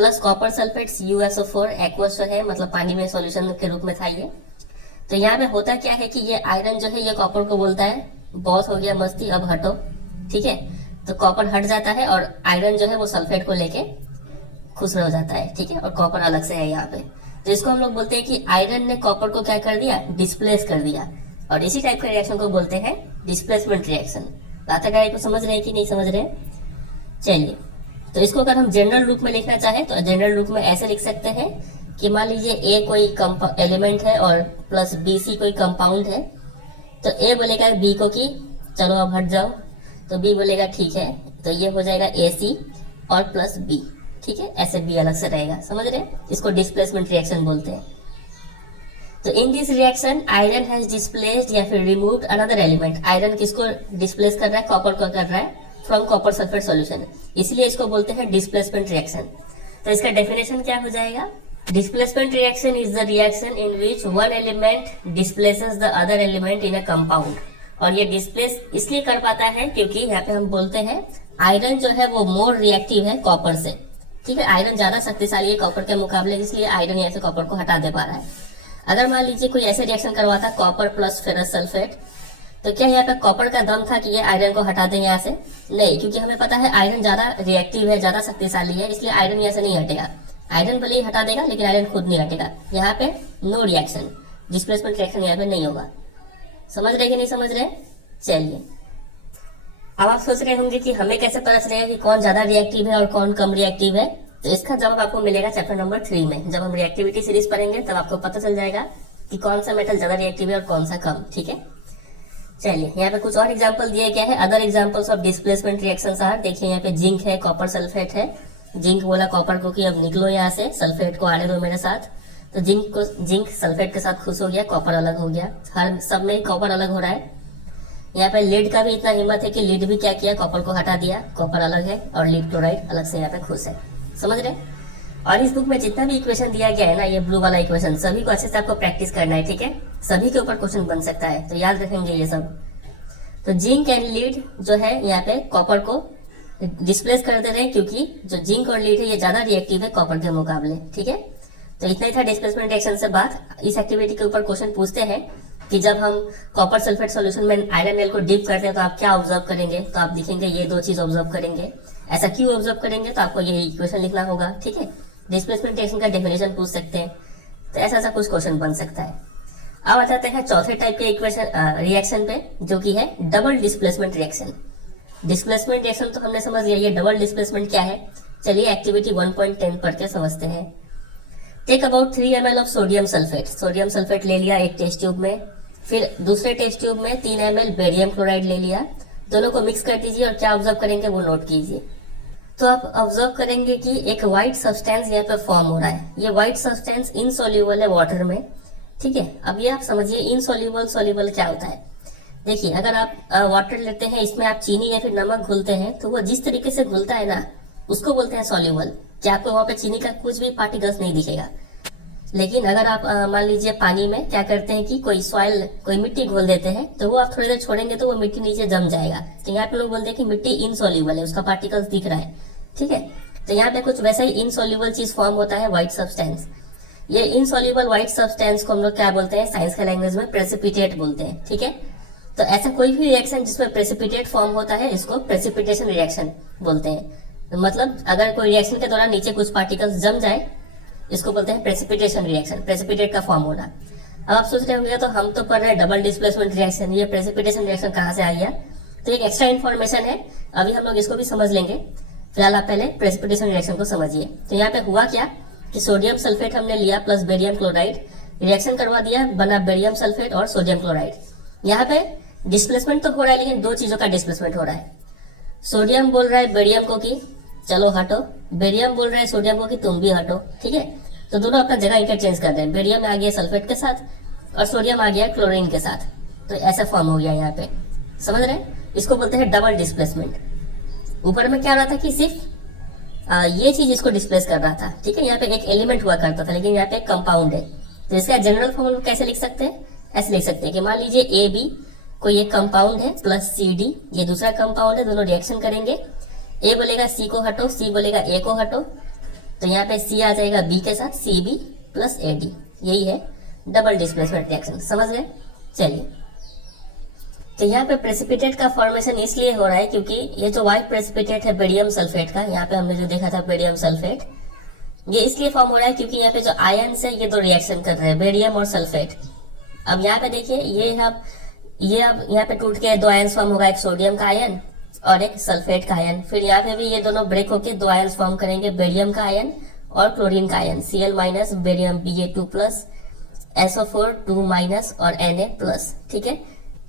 plus copper sulphate CuSO4 aqueous जो है, मतलब पानी में सॉल्यूशन के रूप में था ये। तो यहाँ पे होता क्या है कि ये आयरन जो है ये कॉपर को बोलता है बॉस हो गया मस्ती, अब हटो, ठीक है। तो कॉपर हट जाता है और आयरन जो है वो सल्फेट को लेके खुश हो जाता है, ठीक है, और कॉपर अलग से है यहाँ पे। तो इसको हम लोग बोलते हैं कि आयरन ने कॉपर को क्या कर दिया, डिस्प्लेस कर दिया। और इसी टाइप के रिएक्शन को बोलते हैं डिस्प्लेसमेंट रिएक्शन। बात अगर आपको समझ रहे हैं कि नहीं समझ रहे हैं? चलिए, तो इसको अगर हम जनरल रूप में लिखना चाहें तो जनरल रूप में ऐसे लिख सकते हैं कि मान लीजिए ए कोई एलिमेंट है और प्लस BC कोई कंपाउंड है। तो ए बोलेगा बी को कि चलो अब हट जाओ, तो बी बोलेगा ठीक है, तो ये हो जाएगा AC और प्लस B, ठीक है, ऐसे B अलग से रहेगा। समझ रहे हैं? इसको डिस्प्लेसमेंट रिएक्शन बोलते हैं। तो in this reaction iron has displaced या फिर रिमूव्ड अनदर एलिमेंट। आयरन किसको डिस्प्लेस कर रहा है, कॉपर को कर रहा है फ्रॉम कॉपर सल्फेट सॉल्यूशन, इसलिए इसको बोलते हैं डिस्प्लेसमेंट रिएक्शन। तो इसका डेफिनेशन क्या हो जाएगा? Displacement reaction is the reaction in which one element displaces the other element in a compound. और ये डिस्प्लेस इसलिए कर पाता है क्योंकि यहाँ पे हम बोलते हैं आयरन जो है वो मोर रिएक्टिव है कॉपर से, ठीक है। आयरन ज्यादा शक्तिशाली है कॉपर के मुकाबले, इसलिए आयरन यहाँ से कॉपर को हटा दे पा रहा है। अगर मान लीजिए कोई ऐसे रिएक्शन करवाता कॉपर प्लस फेरस सल्फेट, तो क्या यहाँ पे कॉपर का दम था कि ये आयरन को हटा दें यहाँ से? नहीं, क्योंकि हमें पता है आयरन ज्यादा रिएक्टिव है, ज्यादा शक्तिशाली है, इसलिए आयरन यहाँ से नहीं हटेगा। आयरन भले ही हटा देगा लेकिन आयरन खुद नहीं हटेगा। यहाँ पे नो रिएक्शन, डिस्प्लेसमेंट रिएक्शन यहाँ पे नहीं होगा। समझ रहे कि नहीं समझ रहे? चलिए, अब आप सोच रहे होंगे कि हमें कैसे पता चलेगा कि कौन ज्यादा रिएक्टिव है और कौन कम रिएक्टिव है। तो इसका जवाब आपको मिलेगा चैप्टर नंबर 3 में। जब हम रिएक्टिविटी सीरीज पढ़ेंगे तब आपको पता चल जाएगा कि कौन सा मेटल ज्यादा रिएक्टिव है और कौन सा कम, ठीक है। चलिए, यहाँ पे कुछ और एग्जांपल दिए गए हैं। Other examples of displacement reactions are, देखिए यहाँ पे जिंक है, कॉपर सल्फेट है। जिंक बोला कॉपर को कि अब निकलो यहाँ से, सल्फेट को आने दो मेरे साथ। तो जिंक सल्फेट के साथ खुश हो गया, कॉपर अलग हो गया। हर सब में कॉपर अलग हो रहा है। यहाँ पे लीड का भी इतना हिम्मत है कि लीड भी क्या किया, कॉपर को हटा दिया, कॉपर अलग है और लीड क्लोराइड अलग से यहाँ पे खुश है। समझ रहे? और इस बुक में जितना भी इक्वेशन दिया गया है ना, ये ब्लू वाला इक्वेशन, सभी को अच्छे से आपको प्रैक्टिस करना है, ठीक है। सभी के ऊपर क्वेश्चन बन सकता है, तो याद रखेंगे ये सब। तो जिंक एंड लीड जो है यहाँ पे कॉपर को डिस्प्लेस कर दे रहे हैं, क्योंकि जो जिंक और लीड है ये ज्यादा रिएक्टिव है कॉपर के मुकाबले, ठीक है। तो इतना ही था डिस्प्लेसमेंट रिएक्शन से बात। इस एक्टिविटी के ऊपर क्वेश्चन पूछते हैं कि जब हम कॉपर सल्फेट सॉल्यूशन में आयरन नेल को डिप करते हैं तो आप क्या ऑब्जर्व करेंगे? तो आप लिखेंगे ये दो चीज ऑब्जर्व करेंगे। ऐसा क्यों ऑब्जर्व करेंगे? तो आपको ये इक्वेशन लिखना होगा, ठीक है। डिस्प्लेसमेंट रिएक्शन का डेफिनेशन पूछ सकते हैं, तो ऐसा कुछ क्वेश्चन बन सकता है। अब आ जाते हैं चौथे टाइप के इक्वेशन रिएक्शन पे, जो कि है double displacement reaction. Displacement reaction तो हमने समझ लिया, ये डबल डिस्प्लेसमेंट क्या है? चलिए एक्टिविटी 1.10 पढ़ के समझते हैं। Take about 3 ml of sodium sulphate. Sodium sulphate ले लिया एक टेस्ट ट्यूब में, फिर दूसरे टेस्ट ट्यूब में 3 ml बेरियम क्लोराइड ले लिया। दोनों को मिक्स कर दीजिए और क्या ऑब्जर्व करेंगे वो नोट कीजिए। तो आप ऑब्जर्व करेंगे कि एक व्हाइट सब्सटेंस यहाँ पे फॉर्म हो रहा है। ये व्हाइट सब्सटेंस इनसॉल्युबल है वाटर में, ठीक है। अब ये आप समझिए इनसॉल्युबल सॉल्युबल क्या होता है। देखिए, अगर आप वाटर लेते हैं, इसमें आप चीनी या फिर नमक घुलते हैं, तो वो जिस तरीके से घुलता है ना, उसको बोलते हैं सॉल्युबल। क्या आपको वहां पे चीनी का कुछ भी पार्टिकल्स नहीं दिखेगा। लेकिन अगर आप मान लीजिए पानी में क्या करते हैं कि कोई मिट्टी घोल देते हैं, तो वो आप थोड़ी देर छोड़ेंगे तो वो मिट्टी नीचे जम जाएगा। तो यहाँ पे लोग बोलते हैं कि मिट्टी इनसॉल्युबल है, उसका पार्टिकल्स दिख रहा है, ठीक है। तो यहाँ पे कुछ वैसा ही इनसॉल्युबल चीज फॉर्म होता है, व्हाइट सब्सटेंस। ये इनसॉल्युबल व्हाइट सब्सटेंस को हम लोग क्या बोलते हैं? साइंस के लैंग्वेज में प्रेसिपिटेट बोलते हैं, ठीक है। तो ऐसा कोई भी रिएक्शन जिसमें प्रेसिपिटेट फॉर्म होता है, इसको प्रेसिपिटेशन रिएक्शन बोलते हैं। तो मतलब अगर कोई रिएक्शन के दौरान नीचे कुछ पार्टिकल्स जम जाए, इसको बोलते हैं प्रेसिपिटेशन रिएक्शन, प्रेसिपिटेट का फॉर्म होना। अब आप सोच रहे होंगे तो हम तो पढ़ रहे हैं डबल डिस्प्लेसमेंट रिएक्शन, ये प्रेसिपिटेशन रिएक्शन कहाँ से आ गया? तो एक एक्स्ट्रा इन्फॉर्मेशन है, अभी हम लोग इसको भी समझ लेंगे। फिलहाल आप पहले प्रेसिपिटेशन रिएक्शन को समझिए। तो यहाँ पे हुआ क्या कि सोडियम सल्फेट हमने लिया प्लस बेरियम क्लोराइड, रिएक्शन करवा दिया, बना बेरियम सल्फेट और सोडियम क्लोराइड। यहाँ पे डिस्प्लेसमेंट तो हो रहा है, लेकिन दो चीजों का डिस्प्लेसमेंट हो रहा है। सोडियम बोल रहा है बेरियम को कि चलो हटो, बेरियम बोल रहा है सोडियम को कि तुम भी हटो, ठीक है। तो दोनों अपना जगह इंटरचेंज कर रहे हैं। बेरियम आ गया सल्फेट के साथ और सोडियम आ गया क्लोरीन के साथ। तो ऐसा फॉर्म हो गया यहाँ पे, समझ रहे हैं? इसको बोलते हैं डबल डिस्प्लेसमेंट। ऊपर में क्या हो रहा था कि सिर्फ ये चीज इसको डिस्प्लेस कर रहा था, ठीक है। यहाँ पे एक एलिमेंट हुआ करता था, लेकिन यहाँ पे कंपाउंड है। तो इसका जनरल फॉर्मूला कैसे लिख सकते हैं? ऐसे लिख सकते हैं कि मान लीजिए ए बी कोई एक कंपाउंड है प्लस सी डी ये दूसरा कंपाउंड है, दोनों रिएक्शन करेंगे। ए बोलेगा सी को हटो, सी बोलेगा ए को हटो, तो यहाँ पे C आ जाएगा B के साथ, CB प्लस AD, यही है डबल डिस्प्लेसमेंट रिएक्शन। समझ गए? चलिए, तो यहाँ पे प्रेसिपिटेट का फॉर्मेशन इसलिए हो रहा है क्योंकि ये जो व्हाइट प्रेसिपिटेट है बेरियम सल्फेट का, यहाँ पे हमने जो देखा था बेरियम सल्फेट, ये इसलिए फॉर्म हो रहा है क्योंकि यहाँ पे जो आयन्स है ये दो रिएक्शन कर रहे हैं, बेरियम और सल्फेट। अब यहाँ पे देखिए ये अब यहाँ पे टूट के दो आयन्स फॉर्म होगा, एक सोडियम का आयन और एक सल्फेट का आयन। फिर यहाँ पे भी ये दोनों ब्रेक होके दो आयन्स फॉर्म करेंगे, बेरियम का आयन और क्लोरीन का ion, Cl minus barium Ba2 plus SO4 2 minus और Na प्लस। ठीक है,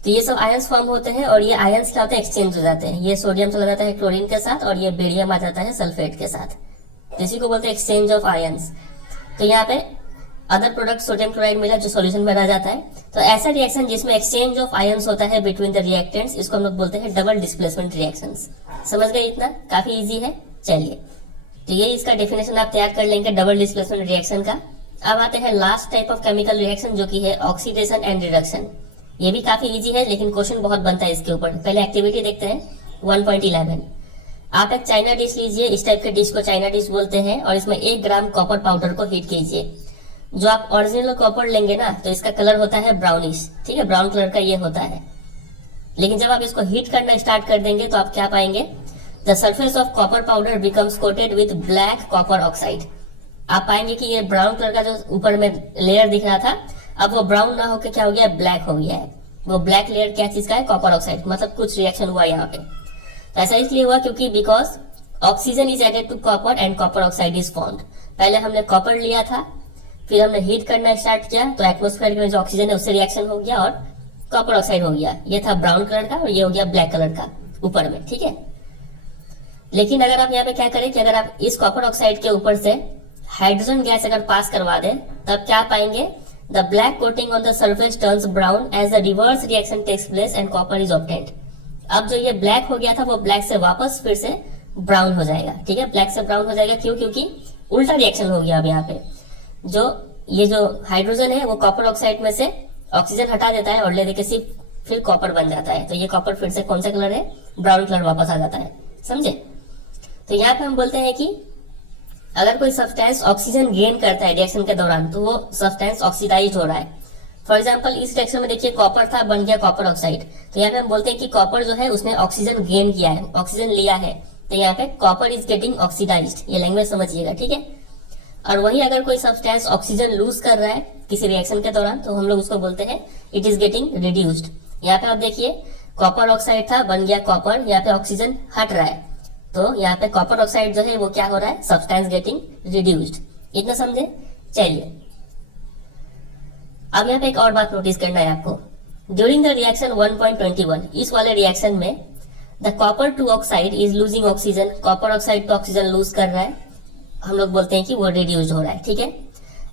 तो ये सब आयंस फॉर्म होते हैं और ये आयंस क्या होते हैं, एक्सचेंज हो जाते हैं। ये सोडियम चला जाता है क्लोरीन के साथ और ये बेरियम आ जाता है सल्फेट के साथ, इसी को बोलते हैं एक्सचेंज ऑफ आयंस। तो यहाँ पे अदर प्रोडक्ट सोडियम क्लोराइड मिला जो सॉल्यूशन में रह जाता है। तो ऐसा रिएक्शन जिसमें एक्सचेंज ऑफ आयंस होता है बिटवीन द रिएक्टेंट्स, इसको हम लोग बोलते हैं डबल डिस्प्लेसमेंट रिएक्शंस। समझ गए? इतना काफी इजी है। चलिए, तो ये इसका डेफिनेशन आप तैयार कर लेंगे डबल डिस्प्लेसमेंट रिएक्शन का। अब आते हैं last type of chemical reaction जो कि है ऑक्सीडेशन एंड रिडक्शन। ये भी काफी इजी है लेकिन क्वेश्चन बहुत बनता है इसके ऊपर। पहले एक्टिविटी देखते हैं 1.11। आप एक चाइना डिश लीजिए, इस टाइप के डिश को चाइना डिश बोलते हैं, और इसमें 1 ग्राम कॉपर पाउडर को हीट कीजिए। जो आप ओरिजिनल कॉपर लेंगे ना तो इसका कलर होता है ब्राउनिश, ठीक है, ब्राउन कलर का ये होता है। लेकिन जब आप इसको हीट करना स्टार्ट कर देंगे तो आप क्या पाएंगे, the surface of copper powder becomes coated with black copper oxide. आप पाएंगे कि ये ब्राउन कलर का जो ऊपर में लेयर दिख रहा था, अब वो ब्राउन ना होकर क्या हो गया, ब्लैक हो गया है। वो ब्लैक लेयर क्या चीज का है, कॉपर ऑक्साइड, मतलब कुछ रिएक्शन हुआ यहाँ पे। तो ऐसा इसलिए हुआ क्योंकि because oxygen is added to copper and copper oxide is formed. पहले हमने कॉपर लिया था, फिर हमने हीट करना स्टार्ट किया तो एटमोस्फेयर में जो ऑक्सीजन है उससे रिएक्शन हो गया और कॉपर ऑक्साइड हो गया। ये था ब्राउन कलर का और ये हो गया ब्लैक कलर का ऊपर में, ठीक है। लेकिन अगर आप यहाँ पे क्या करें कि अगर आप इस कॉपर ऑक्साइड के ऊपर से हाइड्रोजन गैस अगर पास करवा दें तब क्या पाएंगे, the black coating on the surface turns brown as the reverse reaction takes place and copper is obtained. अब जो ये ब्लैक हो गया था वो ब्लैक से वापस फिर से ब्राउन हो जाएगा, ठीक है, ब्लैक से ब्राउन हो जाएगा। क्यों? क्योंकि उल्टा रिएक्शन हो गया। अब यहाँ पे जो ये जो हाइड्रोजन है वो कॉपर ऑक्साइड में से ऑक्सीजन हटा देता है और ले देके सिर्फ फिर कॉपर बन जाता है। तो ये कॉपर फिर से कौन सा कलर है, ब्राउन कलर वापस आ जाता है, समझे। तो यहाँ पे हम बोलते हैं कि अगर कोई सब्सटेंस ऑक्सीजन गेन करता है रिएक्शन के दौरान तो वो सब्सटेंस ऑक्सीडाइज हो रहा है। फॉर एग्जांपल इस रिएक्शन में देखिए कॉपर था, बन गया कॉपर ऑक्साइड। तो यहाँ पे हम बोलते हैं कि कॉपर जो है उसने ऑक्सीजन गेन किया है, ऑक्सीजन लिया है। तो यहाँ पे कॉपर इज गेटिंग ऑक्सीडाइज्ड, ये लैंग्वेज समझिएगा, ठीक है। और वही अगर कोई सब्सटेंस ऑक्सीजन लूज कर रहा है किसी रिएक्शन के दौरान तो हम लोग उसको बोलते हैं इट इज गेटिंग रिड्यूस्ड। यहाँ पे आप देखिए कॉपर ऑक्साइड था, बन गया कॉपर, यहाँ पे ऑक्सीजन हट रहा है तो यहाँ पे कॉपर ऑक्साइड जो है वो क्या हो रहा है, सब्सटेंस गेटिंग रिड्यूस्ड। इतना समझे। चलिए अब यहाँ पे एक और बात नोटिस करना है आपको। ड्यूरिंग द रिएक्शन 1.21, इस वाले रिएक्शन में the copper two oxide is losing oxygen, copper oxide तो ऑक्सीजन लूज कर रहा है, हम लोग बोलते हैं कि वो रिड्यूस्ड हो रहा है, ठीक है।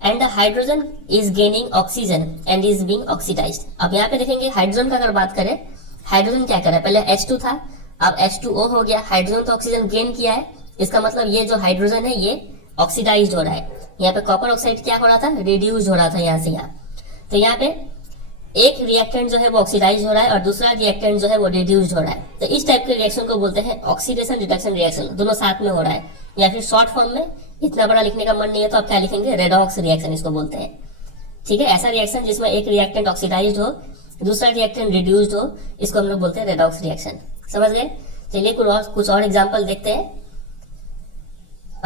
And the hydrogen is gaining oxygen and is being oxidised. अब यहाँ पे देखेंगे हाइड्रोजन का अगर बात करें, हाइड्रोजन क्या कर रहा है, पहले H2 था, अब H2O हो गया। हाइड्रोजन तो ऑक्सीजन गेन किया है, इसका मतलब ये जो हाइड्रोजन है ये ऑक्सीडाइज्ड हो रहा है। यहाँ पे कॉपर ऑक्साइड क्या हो रहा था, रिड्यूस्ड हो रहा था यहाँ से यहाँ। तो यहाँ पे एक रिएक्टेंट जो है वो ऑक्सीडाइज हो रहा है और दूसरा रिएक्टेंट जो है वो रिड्यूस्ड हो रहा है। तो इस टाइप के रिएक्शन को बोलते हैं ऑक्सीडेशन रिडक्शन रिएक्शन, दोनों साथ में हो रहा है। या फिर शॉर्ट फॉर्म में, इतना बड़ा लिखने का मन नहीं है तो आप क्या लिखेंगे, रेडॉक्स रिएक्शन इसको बोलते हैं, ठीक है। ऐसा रिएक्शन जिसमें एक रिएक्टेंट ऑक्सीडाइज्ड हो, दूसरा रिएक्टेंट रिड्यूस्ड हो, इसको हम लोग बोलते हैं रेडॉक्स रिएक्शन। समझ गए। चलिए कुछ और एग्जाम्पल देखते हैं।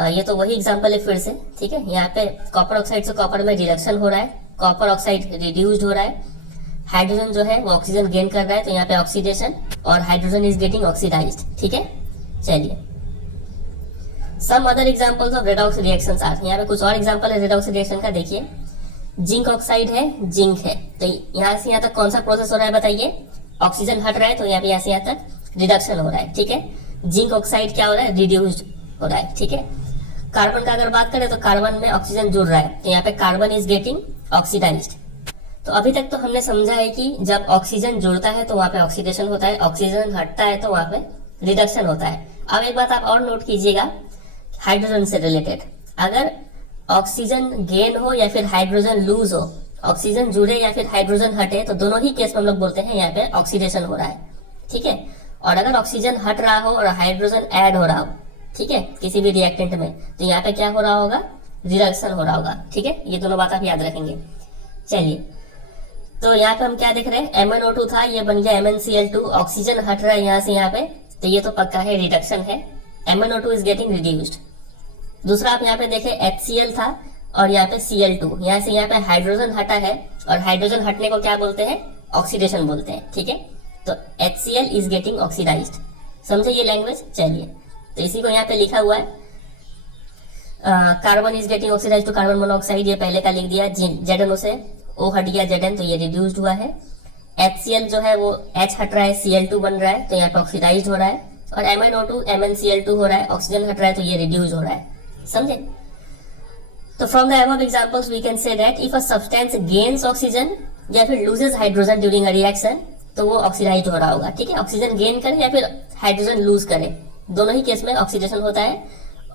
ये तो वही एग्जाम्पल है फिर से, ठीक है। यहाँ पे कॉपर ऑक्साइड से कॉपर में रिडक्शन हो रहा है, कॉपर ऑक्साइड रिड्यूस्ड हो रहा है, हाइड्रोजन जो है वो ऑक्सीजन गेन कर रहा है तो यहाँ पे ऑक्सीडेशन, और हाइड्रोजन इज गेटिंग ऑक्सीडाइज्ड, ठीक है। चलिए some other examples of redox reactions are, यहाँ पे कुछ और एग्जांपल है रेडॉक्स रिएक्शन का। देखिए जिंक ऑक्साइड है, जिंक है, तो यहाँ से यहाँ तक कौन सा प्रोसेस हो रहा है बताइए, ऑक्सीजन हट रहा है तो यहाँ से यहाँ तक रिडक्शन हो रहा है, ठीक है। जिंक ऑक्साइड क्या हो रहा है, रिड्यूस्ड हो रहा है, ठीक है। कार्बन का अगर बात करें तो कार्बन में ऑक्सीजन जुड़ रहा है तो यहाँ पे कार्बन इज गेटिंग ऑक्सीडाइज्ड। तो अभी तक तो हमने समझा है कि जब ऑक्सीजन जुड़ता है तो वहां पे ऑक्सीडेशन होता है, ऑक्सीजन हटता है तो वहां पे रिडक्शन होता है। अब एक बात आप और नोट कीजिएगा हाइड्रोजन से रिलेटेड, अगर ऑक्सीजन गेन हो या फिर हाइड्रोजन लूज हो, ऑक्सीजन जुड़े या फिर हाइड्रोजन हटे, तो दोनों ही केस में हम लोग बोलते हैं यहाँ पे ऑक्सीडेशन हो रहा है, ठीक है। और अगर ऑक्सीजन हट रहा हो और हाइड्रोजन ऐड हो रहा हो ठीक है, किसी भी रिएक्टेंट में, तो यहाँ पे क्या हो रहा होगा, रिडक्शन हो रहा होगा। ठीक है, ये दोनों बात आप याद रखेंगे। चलिए, तो यहाँ पे हम क्या देख रहे हैं, MnO2 था, ये बन गया MnCl2, ऑक्सीजन हट रहा है यहाँ से यहाँ पे, तो ये तो पक्का है रिडक्शन है, MnO2 इज गेटिंग रिड्यूस्ड। दूसरा आप यहाँ पे देखें HCl था और यहाँ पे Cl2, यहाँ से यहाँ पे हाइड्रोजन हटा है, और हाइड्रोजन हटने को क्या बोलते हैं, ऑक्सीडेशन बोलते हैं। ठीक है, तो HCl इज गेटिंग ऑक्सीडाइज्ड। समझे ये लैंग्वेज। चलिए, तो इसी को यहाँ पे लिखा हुआ है, carbon is getting oxidised to carbon monoxide, ये पहले का लिख दिया। ZnO से O हट गया Zn, तो ये रिड्यूस्ड हुआ है। HCl जो है वो H हट रहा है, Cl2 बन रहा है, तो यहाँ पे ऑक्सीडाइज्ड हो रहा है, और MnO2 MnCl2 हो रहा है, ऑक्सीजन हट रहा है, तो ये रिड्यूस हो रहा है। समझे। तो from the above examples we can say that if a substance gains oxygen या फिर loses hydrogen during a reaction, तो वो ऑक्सीडाइज हो रहा होगा। ठीक है, ऑक्सीजन गेन करे या फिर हाइड्रोजन लूज करे, दोनों ही केस में ऑक्सीडेशन होता है।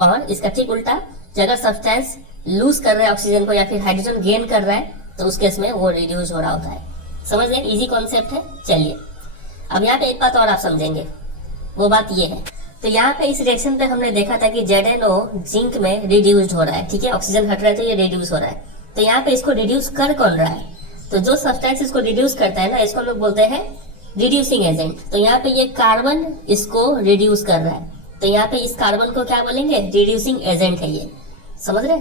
और इसका ठीक उल्टा, अगर सब्सटेंस लूज कर रहा है ऑक्सीजन को या फिर हाइड्रोजन गेन कर रहा है, तो उस केस में वो रिड्यूस हो रहा होता है। समझ लें, इजी कॉन्सेप्ट है। चलिए, अब यहाँ पे एक बात और आप समझेंगे, वो बात ये है, तो यहाँ पे इस रिएक्शन पे हमने देखा था कि ZnO जिंक में रिड्यूस्ड हो रहा है। ठीक है, ऑक्सीजन हट रहा है तो ये रिड्यूस हो रहा है। तो यहाँ पे इसको रिड्यूस कर कौन रहा है, तो जो सब्सटेंस इसको रिड्यूस करता है ना, इसको लोग बोलते हैं रिड्यूसिंग एजेंट। तो यहाँ पे ये कार्बन इसको रिड्यूस कर रहा है, तो यहाँ पे इस कार्बन को क्या बोलेंगे, रिड्यूसिंग एजेंट है ये। समझ रहे।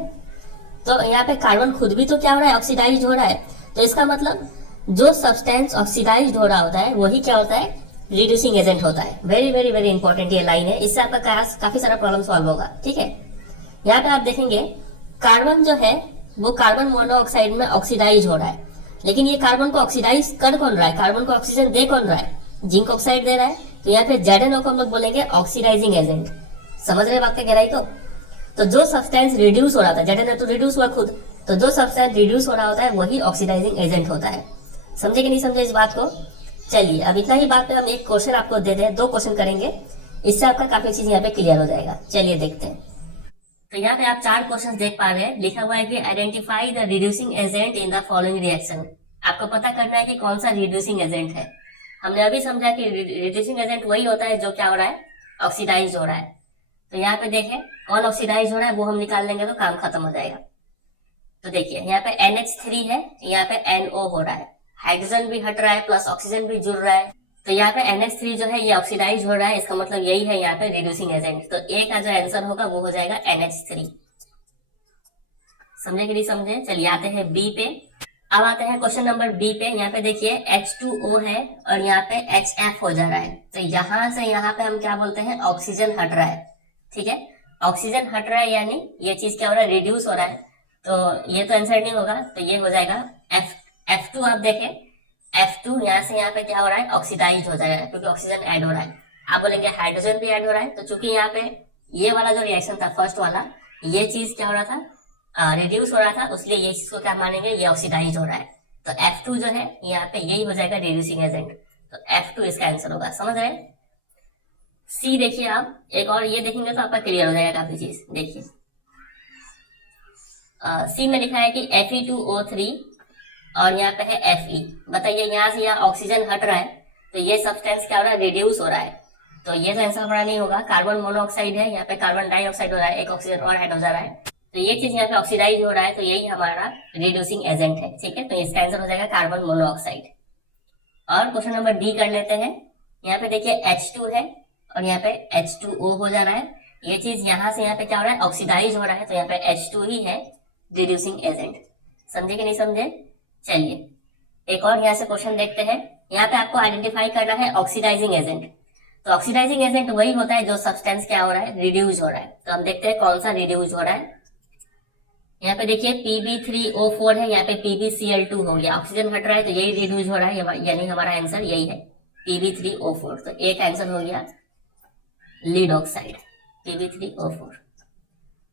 तो यहाँ पे कार्बन खुद भी तो क्या हो रहा है, ऑक्सीडाइज हो रहा है। तो इसका मतलब जो सब्सटेंस ऑक्सीडाइज हो रहा होता है वही क्या होता है, रिड्यूसिंग एजेंट होता है। वेरी वेरी वेरी इंपॉर्टेंट ये लाइन है, इससे आपका काफी सारा प्रॉब्लम सॉल्व होगा। ठीक है, यहाँ पे आप देखेंगे कार्बन जो है वो कार्बन मोनोऑक्साइड में ऑक्सीडाइज हो रहा है, लेकिन ये कार्बन को ऑक्सीडाइज कर कौन रहा है, कार्बन को ऑक्सीजन दे कौन रहा है, जिंक ऑक्साइड दे रहा है। तो यहाँ पे ZnO को हम लोग बोलेंगे ऑक्सीडाइजिंग एजेंट। समझ रहे बात की गहराई को। तो जो सब्सटेंस रिड्यूस हो रहा था, ZnO तो रिड्यूस हुआ खुद, तो जो सब्सटेंस रिड्यूस हो रहा होता है वही ऑक्सीडाइजिंग एजेंट होता है। समझे कि नहीं समझे इस बात को। चलिए, अब इतना ही बात पे हम एक क्वेश्चन आपको दे दें, 2 क्वेश्चन करेंगे, इससे आपका काफी चीज यहाँ पे क्लियर हो जाएगा। चलिए देखते हैं। तो यहाँ पे आप 4 क्वेश्चन देख पा रहे हैं, लिखा हुआ है कि identify the reducing agent in the following reaction. आपको पता करना है कि कौन सा रिड्यूसिंग एजेंट है। हमने अभी समझा कि रिड्यूसिंग एजेंट वही होता है जो क्या हो रहा है, ऑक्सीडाइज हो रहा है। तो यहाँ पे देखें कौन ऑक्सीडाइज हो रहा है, वो हम निकाल लेंगे तो काम खत्म हो जाएगा। तो देखिए यहाँ पे NH3 है, यहाँ पे NO हो रहा है, हाइड्रोजन भी हट रहा है प्लस ऑक्सीजन भी जुड़ रहा है। तो यहाँ पे NH3 जो है ये ऑक्सीडाइज हो रहा है, इसका मतलब यही है यहाँ पे रिड्यूसिंग एजेंट। तो A का जो आंसर होगा वो हो जाएगा NH3। समझे कि नहीं समझे। चलिए आते हैं B पे। अब आते हैं क्वेश्चन नंबर B पे। यहाँ पे देखिए H2O है और यहाँ पे HF हो जा रहा है। तो यहाँ से यहाँ पे हम क्या बोलते हैं, ऑक्सीजन हट रहा है। ठीक है, ऑक्सीजन हट रहा है यानी ये चीज क्या हो रहा है, रिड्यूस हो रहा है। तो ये तो आंसर नहीं होगा, तो ये हो जाएगा F2। आप देखें F2 यहाँ से यहाँ पे क्या हो रहा है, ऑक्सीडाइज हो जाएगा, क्योंकि ऑक्सीजन ऐड हो रहा है। आप बोलेंगे हाइड्रोजन भी ऐड हो रहा है, तो चूंकि यहाँ पे ये वाला जो रिएक्शन था फर्स्ट वाला, ये चीज क्या हो रहा था, रिड्यूस हो रहा था, इसलिए ये चीज को क्या मानेंगे, ये ऑक्सीडाइज हो रहा है। तो F2 जो है यहाँ पे यही हो जाएगा रिड्यूसिंग एजेंट। तो F2 इसका आंसर होगा। समझ रहे। C देखिए आप, एक और ये देखेंगे तो आपका क्लियर हो जाएगा काफी चीज। देखिए C में लिखा है कि Fe2O3 और यहाँ पे है Fe। बताइए यहाँ से यहाँ ऑक्सीजन हट रहा है, तो ये सब्सटेंस क्या हो रहा है, रिड्यूस हो रहा है। तो ये तो आंसर हमारा नहीं होगा। कार्बन मोनोऑक्साइड है, यहाँ पे कार्बन डाइऑक्साइड हो रहा है, एक ऑक्सीजन और ऐड हो जा रहा है, तो ये चीज यहाँ पे ऑक्सीडाइज हो रहा है, तो यही हमारा रिड्यूसिंग एजेंट है। ठीक है, तो इसका आंसर हो जाएगा कार्बन मोनोऑक्साइड। और क्वेश्चन नंबर D कर लेते हैं। यहाँ पे देखिए H2 है और यहाँ पे H2O हो जा रहा है, ये चीज यहाँ से यहाँ पे क्या हो रहा है, ऑक्सीडाइज हो रहा है, तो यहाँ पे H2 ही है रिड्यूसिंग एजेंट। समझे कि नहीं समझे। चलिए एक और यहाँ से क्वेश्चन देखते हैं। यहाँ पे आपको आइडेंटिफाई करना है ऑक्सीडाइजिंग एजेंट। तो ऑक्सीडाइजिंग एजेंट वही होता है जो सब्सटेंस क्या हो रहा है, रिड्यूस हो रहा है। तो हम देखते हैं कौन सा रिड्यूस हो रहा है। यहाँ पे देखिए Pb3O4 है, यहाँ पे PbCl2 हो गया, ऑक्सीजन हट रहा है तो यही रिड्यूस हो रहा है, यानी हमारा आंसर यही है Pb3O4। तो एक आंसर हो गया लीड ऑक्साइड Pb3O4।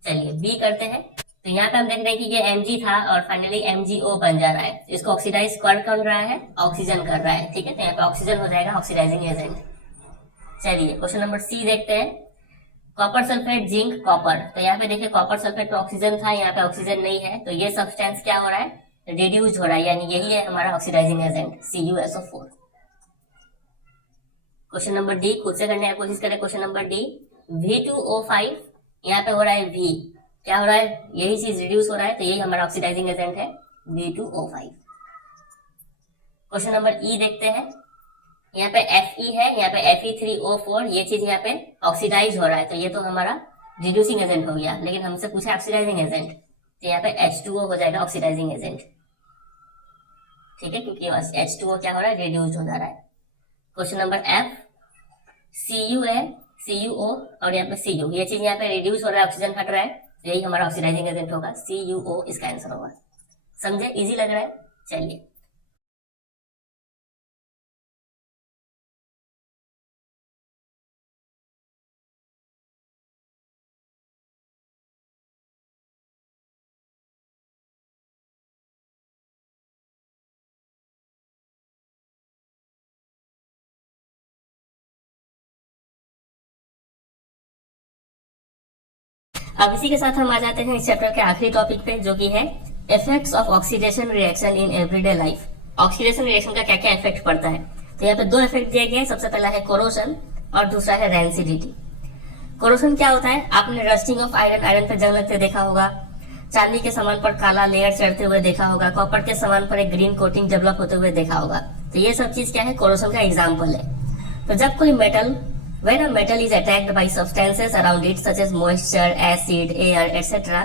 चलिए B करते हैं। तो यहाँ पे हम देख रहे हैं कि ये Mg था और फाइनली MgO बन जा रहा है। इसको ऑक्सीडाइज कर रहा है, ऑक्सीजन कर रहा है। ठीक है, तो यहाँ पे ऑक्सीजन हो जाएगा ऑक्सीडाइजिंग एजेंट। चलिए क्वेश्चन नंबर C देखते हैं। Copper sulphate zinc copper. तो यहाँ पे देखिए कॉपर सल्फेट में ऑक्सीजन था, यहाँ पे ऑक्सीजन नहीं है, तो ये सब्सटेंस क्या हो रहा है, रिड्यूस हो रहा है, यानी यही है हमारा oxidising agent CuSO4। Question number D खुद से करने की कोशिश करें। क्वेश्चन नंबर D, V2O5, यहाँ पे हो रहा है V, क्या हो रहा है, यही चीज रिड्यूस हो रहा है, तो यही हमारा ऑक्सीडाइजिंग एजेंट है V2O5। क्वेश्चन नंबर ई देखते हैं। यहाँ पे Fe है, यहाँ पे Fe3O4, ये चीज यहाँ पे ऑक्सीडाइज हो रहा है, तो ये तो हमारा रिड्यूसिंग एजेंट हो गया, लेकिन हमसे पूछा ऑक्सीडाइजिंग एजेंट, तो यहाँ पे H2O हो जाएगा ऑक्सीडाइजिंग एजेंट, ठीक है, क्योंकि H2O क्या हो रहा है, रिड्यूस हो जा रहा है। क्वेश्चन नंबर एफ, Cu है, CuO और यहाँ पे Cu, ये चीज यहाँ पे रिड्यूस हो रहा है, ऑक्सीजन हट रहा है, तो यही हमारा ऑक्सीडाइजिंग एजेंट होगा, CuO इसका आंसर होगा। समझे, इजी लग रहा है। चलिए अब इसी के साथ हम आ जाते हैं इस चैप्टर के आखिरी टॉपिक पे, जो कि है effects of oxidation reaction in everyday life. Oxidation reaction का क्या क्या इफेक्ट पड़ता है, तो यहाँ पे दो इफेक्ट दिए गए हैं। सबसे पहला है कोरोशन और दूसरा है रैंसिडिटी। कोरोशन क्या होता है, आपने रस्टिंग ऑफ आयरन, आयरन पे जंग लगते देखा होगा, चांदी के सामान पर काला लेयर चढ़ते हुए देखा होगा, कॉपर के सामान पर एक ग्रीन कोटिंग डेवलप होते हुए देखा होगा, तो ये सब चीज क्या है, कोरोशन का एग्जाम्पल है। तो जब कोई metal, when a metal is attacked by substances around it such as moisture, acid, air, etc.,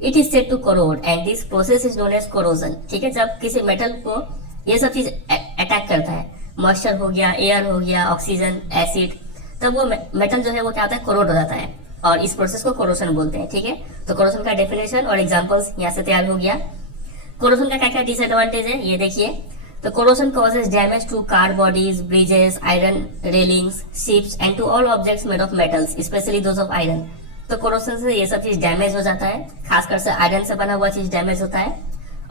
it is said to corrode and this process is known as corrosion। ठीक है, जब किसी मेटल को ये सब चीज अटैक करता है, मॉइस्चर हो गया, एयर हो गया, ऑक्सीजन, एसिड, तब वो मेटल जो है वो क्या होता है, कोरोड हो जाता है, और इस प्रोसेस को कोरोशन बोलते हैं। ठीक है, तो कोरोशन का डेफिनेशन और एग्जांपल्स यहाँ से तैयार हो गया। कोरोशन का क्या क्या डिसएडवांटेज है ये देखिए। The corrosion causes damage to car bodies, bridges, iron railings, ships and to all objects made of metals, especially those of iron। तो corrosion से ये सब चीज डैमेज हो जाता है, खासकर से आयरन से बना हुआ चीज डैमेज होता है।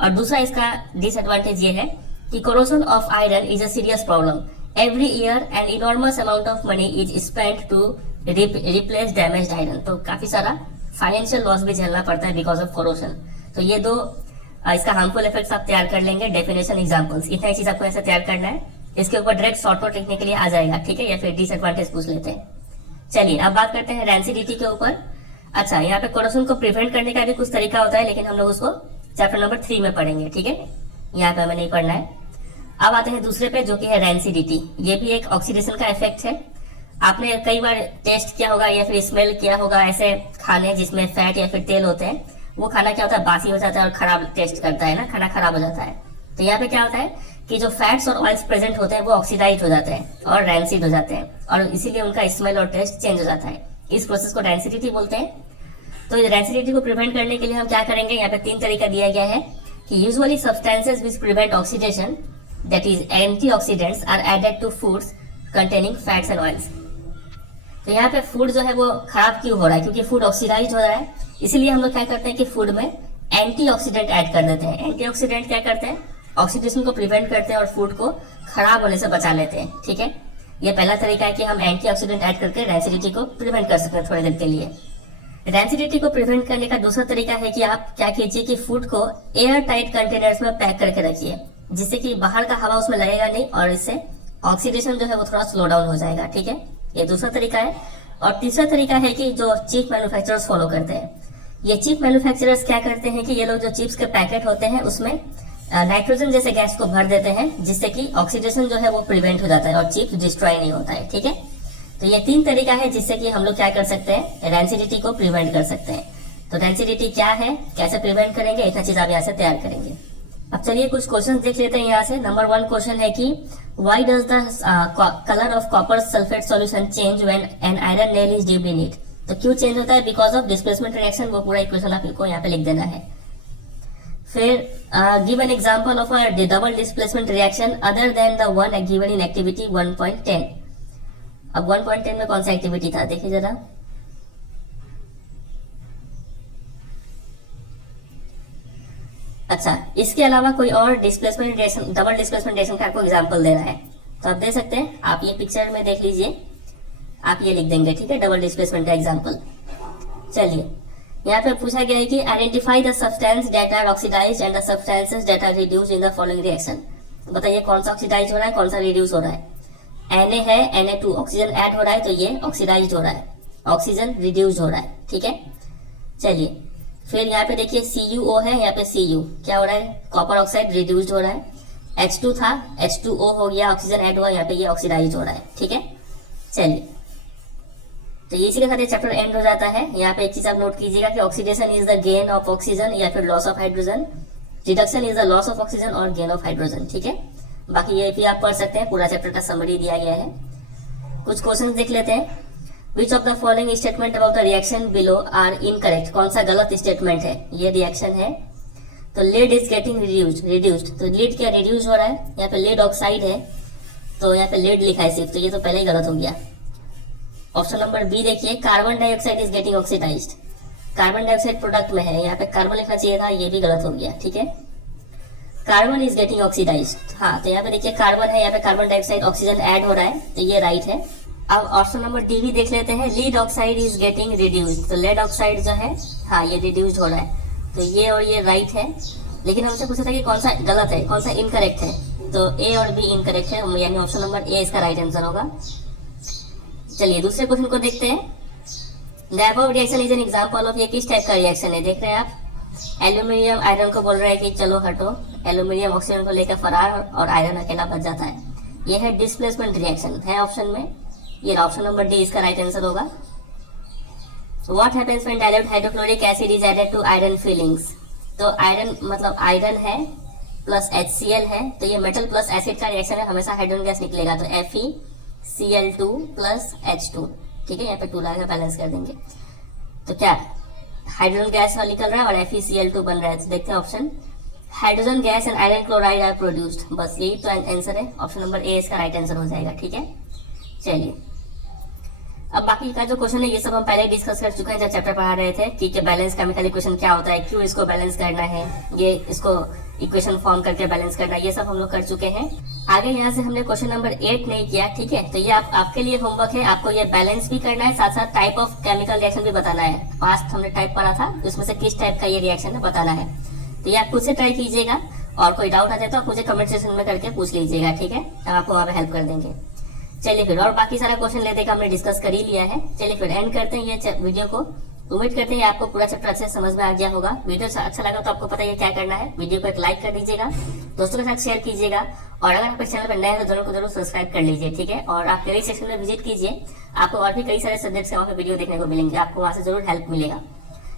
और दूसरा इसका डिसएडवांटेज ये है कि corrosion of iron is a serious problem। Every year an enormous amount of money is spent to replace damaged iron। तो काफी सारा फाइनेंशियल लॉस भी झेलना पड़ता है बिकॉज ऑफ corrosion। तो ये दो इसका हार्मफुल इफेक्ट्स आप तैयार कर लेंगे, डेफिनेशन, एग्जांपल्स, इतना ही चीज आपको ऐसे तैयार करना है। इसके ऊपर डायरेक्ट शॉर्ट नोट लिखने के लिए आ जाएगा, ठीक है, या फिर डिसएडवांटेज पूछ लेते हैं। चलिए अब बात करते हैं रैंसिडिटी के ऊपर। अच्छा, यहाँ पे कोरोशन को प्रिवेंट करने का भी कुछ तरीका होता है, लेकिन हम लोग उसको चैप्टर नंबर 3 में पढ़ेंगे, ठीक है, यहाँ पे हमें नहीं पढ़ना है। अब आते हैं दूसरे पे, जो कि है रैंसिडिटी। ये भी एक ऑक्सीडेशन का इफेक्ट है। आपने कई बार टेस्ट किया होगा या फिर स्मेल किया होगा ऐसे खाने जिसमें फैट या फिर तेल होते हैं, वो खाना क्या होता है, बासी हो जाता है और खराब टेस्ट करता है ना, खाना खराब हो जाता है। तो यहाँ पे क्या होता है कि जो फैट्स और ऑयल्स प्रेजेंट होते हैं वो ऑक्सीडाइज हो जाते हैं और रैंसिड हो जाते हैं, और इसीलिए उनका स्मेल और टेस्ट चेंज हो जाता है। इस प्रोसेस को रैंसिडिटी बोलते हैं। तो रैंसिडिटी को प्रिवेंट करने के लिए हम क्या करेंगे, यहाँ पे 3 तरीका दिया गया है कि usually substances which prevent oxidation, that is antioxidants, are added to foods containing fats and oils. तो यहाँ पे फूड जो है वो खराब क्यों हो रहा है, क्योंकि फूड ऑक्सीडाइज हो रहा है, इसीलिए हम लोग क्या करते हैं कि फूड में एंटीऑक्सीडेंट ऐड कर देते हैं। एंटीऑक्सीडेंट क्या करते हैं, ऑक्सीडेशन को प्रिवेंट करते हैं और फूड को खराब होने से बचा लेते हैं। ठीक है, ये पहला तरीका है कि हम एंटीऑक्सीडेंट ऐड करके रैंसिडिटी को प्रिवेंट कर सकते हैं थोड़ी देर के लिए। रैंसिडिटी को प्रिवेंट करने का दूसरा तरीका है कि आप क्या कीजिए कि फूड को एयर टाइट कंटेनर्स में पैक करके रखिए, जिससे कि बाहर का हवा उसमें लगेगा नहीं और इससे ऑक्सीडेशन जो है वो थोड़ा स्लो डाउन हो जाएगा। ठीक है, ये दूसरा तरीका है। और तीसरा तरीका है कि जो चिप मैन्युफैक्चरर्स फॉलो करते हैं। ये चिप मैन्युफैक्चरर्स क्या करते हैं कि ये लोग जो चिप्स के पैकेट होते हैं उसमें नाइट्रोजन जैसे गैस को भर देते हैं, जिससे कि ऑक्सीडेशन जो है वो प्रिवेंट हो जाता है और चिप्स डिस्ट्रॉय नहीं होता है। ठीक है, तो ये 3 तरीका है जिससे कि हम लोग क्या कर सकते हैं, रैंसिडिटी को प्रिवेंट कर सकते हैं। तो रैंसिडिटी क्या है, कैसे प्रिवेंट करेंगे, इतना चीज आप यहाँ से तैयार करेंगे। अब चलिए कुछ क्वेश्चन देख लेते हैं यहाँ से। नंबर 1 क्वेश्चन है कि why does the color of copper sulfate solution change when an iron nail is dipped in it? तो क्यों चेंज होता है, बिकॉज ऑफ डिस्प्लेसमेंट रिएक्शन। वो पूरा इक्वेशन आपको यहाँ पे लिख देना है। फिर give an example of a double displacement reaction other than the one given in activity 1.10। अब 1.10 में कौन सा एक्टिविटी था देखिए जरा। अच्छा, इसके अलावा कोई और displacement reaction, double displacement reaction का आपको एग्जांपल देना है, तो आप दे सकते हैं। आप ये पिक्चर में देख लीजिए, आप ये लिख देंगे, ठीक है, डबल डिस्प्लेसमेंट का एग्जांपल। चलिए, यहाँ पे पूछा गया है कि identify the substance that are oxidised and the substances that are reduced in the following reaction. बताइए कौन सा ऑक्सीडाइज हो रहा है, कौन सा रिड्यूस हो रहा है। Na है, Na2 ऑक्सीजन ऐड हो रहा है तो ये ऑक्सीडाइज हो रहा है, ऑक्सीजन रिड्यूस हो रहा है, ठीक है। चलिए फिर यहाँ पे देखिए CuO है, यहाँ पे Cu क्या हो रहा है, कॉपर ऑक्साइड रिड्यूस्ड हो रहा है। H2 था, H2O हो गया, ऑक्सीजन ऐड हुआ, यहाँ पे ये ऑक्सीडाइज हो रहा है, ठीक है। चलिए तो इसी के साथ ये चैप्टर एंड हो जाता है। यहाँ पे एक चीज आप नोट कीजिएगा कि oxidation is the gain of oxygen या फिर loss of hydrogen, reduction is the loss of oxygen और गेन ऑफ हाइड्रोजन, ठीक है। बाकी ये भी आप पढ़ सकते हैं, पूरा चैप्टर का समरी दिया गया है। कुछ क्वेश्चन देख लेते हैं। Which of the following statement about the reaction below are incorrect, कौन सा गलत स्टेटमेंट है। ये रिएक्शन है तो लीड इज गेटिंग रिड्यूस्ड, तो लीड क्या रिड्यूस हो रहा है, यहाँ पे लीड ऑक्साइड है तो यहाँ पे लीड लिखा है सिर्फ, तो ये तो पहले ही गलत हो गया। ऑप्शन नंबर बी देखिए, carbon dioxide is getting oxidised, carbon dioxide product में है, यहाँ पे कार्बन लिखना चाहिए था, ये भी गलत हो गया, ठीक है। कार्बन इज गेटिंग ऑक्सीडाइज्ड, हाँ तो यहाँ पे देखिए कार्बन है, यहाँ पे कार्बन डाइऑक्साइड ऑक्सीजन ऐड हो रहा है, तो ये राइट है। अब ऑप्शन नंबर डी भी देख लेते हैं, lead oxide is getting reduced, तो लेड ऑक्साइड जो है हाँ ये रिड्यूस्ड हो रहा है, तो ये और ये राइट है। लेकिन हमसे पूछा था कि कौन सा गलत है, कौन सा इनकरेक्ट है, तो ए और बी इनकरेक्ट है, यानी ऑप्शन नंबर ए इसका राइट आंसर होगा। चलिए दूसरे क्वेश्चन को देखते हैं। The above reaction is an example of, ये किस टाइप का रिएक्शन है, देख रहे हैं आप। एल्यूमिनियम आयरन को बोल रहा है कि चलो हटो, एल्यूमिनियम ऑक्सीजन को लेकर फरार और आयरन अकेला बच जाता है। ये है डिस्प्लेसमेंट रिएक्शन, है ऑप्शन में, ये ऑप्शन नंबर डी इसका राइट आंसर होगा। What happens when dilute hydrochloric acid is added to iron filings, तो आयरन मतलब आयरन है प्लस HCl है, तो ये मेटल प्लस एसिड का रिएक्शन है, हमेशा हाइड्रोजन गैस निकलेगा, तो FeCl2 प्लस H2, ठीक है, यहाँ पे 2 लगा बैलेंस कर देंगे, तो क्या हाइड्रोजन गैस निकल रहा है और FeCl2 बन रहा है। तो देखते हैं option, hydrogen gas and iron chloride are produced, बस यही तो आंसर है, ऑप्शन नंबर ए इसका राइट आंसर हो जाएगा, ठीक है। चलिए अब बाकी का जो क्वेश्चन है ये सब हम पहले डिस्कस कर चुके हैं जब चैप्टर पढ़ा रहे थे, ठीक है। बैलेंस केमिकल इक्वेशन क्या होता है, क्यों इसको बैलेंस करना है, ये इसको इक्वेशन फॉर्म करके बैलेंस करना है, ये सब हम लोग कर चुके हैं। आगे यहाँ से हमने क्वेश्चन नंबर 8 नहीं किया, ठीक है, तो ये आपके लिए होमवर्क है, आपको ये बैलेंस भी करना है, साथ साथ टाइप ऑफ केमिकल रिएक्शन भी बताना है। पास्ट हमने टाइप पढ़ा था, उसमें से किस टाइप का ये रिएक्शन है बताना है, तो ये आप खुद से ट्राई कीजिएगा, और कोई डाउट आ जाए तो आप मुझे कमेंट सेक्शन में करके पूछ लीजिएगा, ठीक है, हम आपको वहाँ पे हेल्प कर देंगे। चलिए फिर, और बाकी सारा क्वेश्चन लेते का हमने डिस्कस कर ही लिया है। चलिए फिर एंड करते हैं ये वीडियो को। उम्मीद करते हैं आपको पूरा चैप्टर अच्छे से समझ में आ गया होगा। वीडियो अच्छा लगा तो आपको पता है क्या करना है, वीडियो को एक लाइक कर दीजिएगा, दोस्तों के साथ शेयर कीजिएगा, और अगर आप इस चैनल पर नए हैं तो जरूर सब्सक्राइब कर लीजिए, ठीक है। और आप कई सेक्शन में विजिट कीजिए, आपको और भी कई सारे सब्जेक्ट्स के वहाँ पे वीडियो देखने को मिलेंगे, आपको वहाँ से जरूर हेल्प मिलेगा।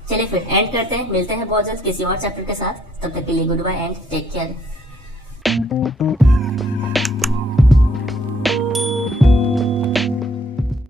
चलिए फिर एंड करते हैं, मिलते हैं बहुत जल्द किसी और चैप्टर के साथ, तब तक के लिए goodbye and take care.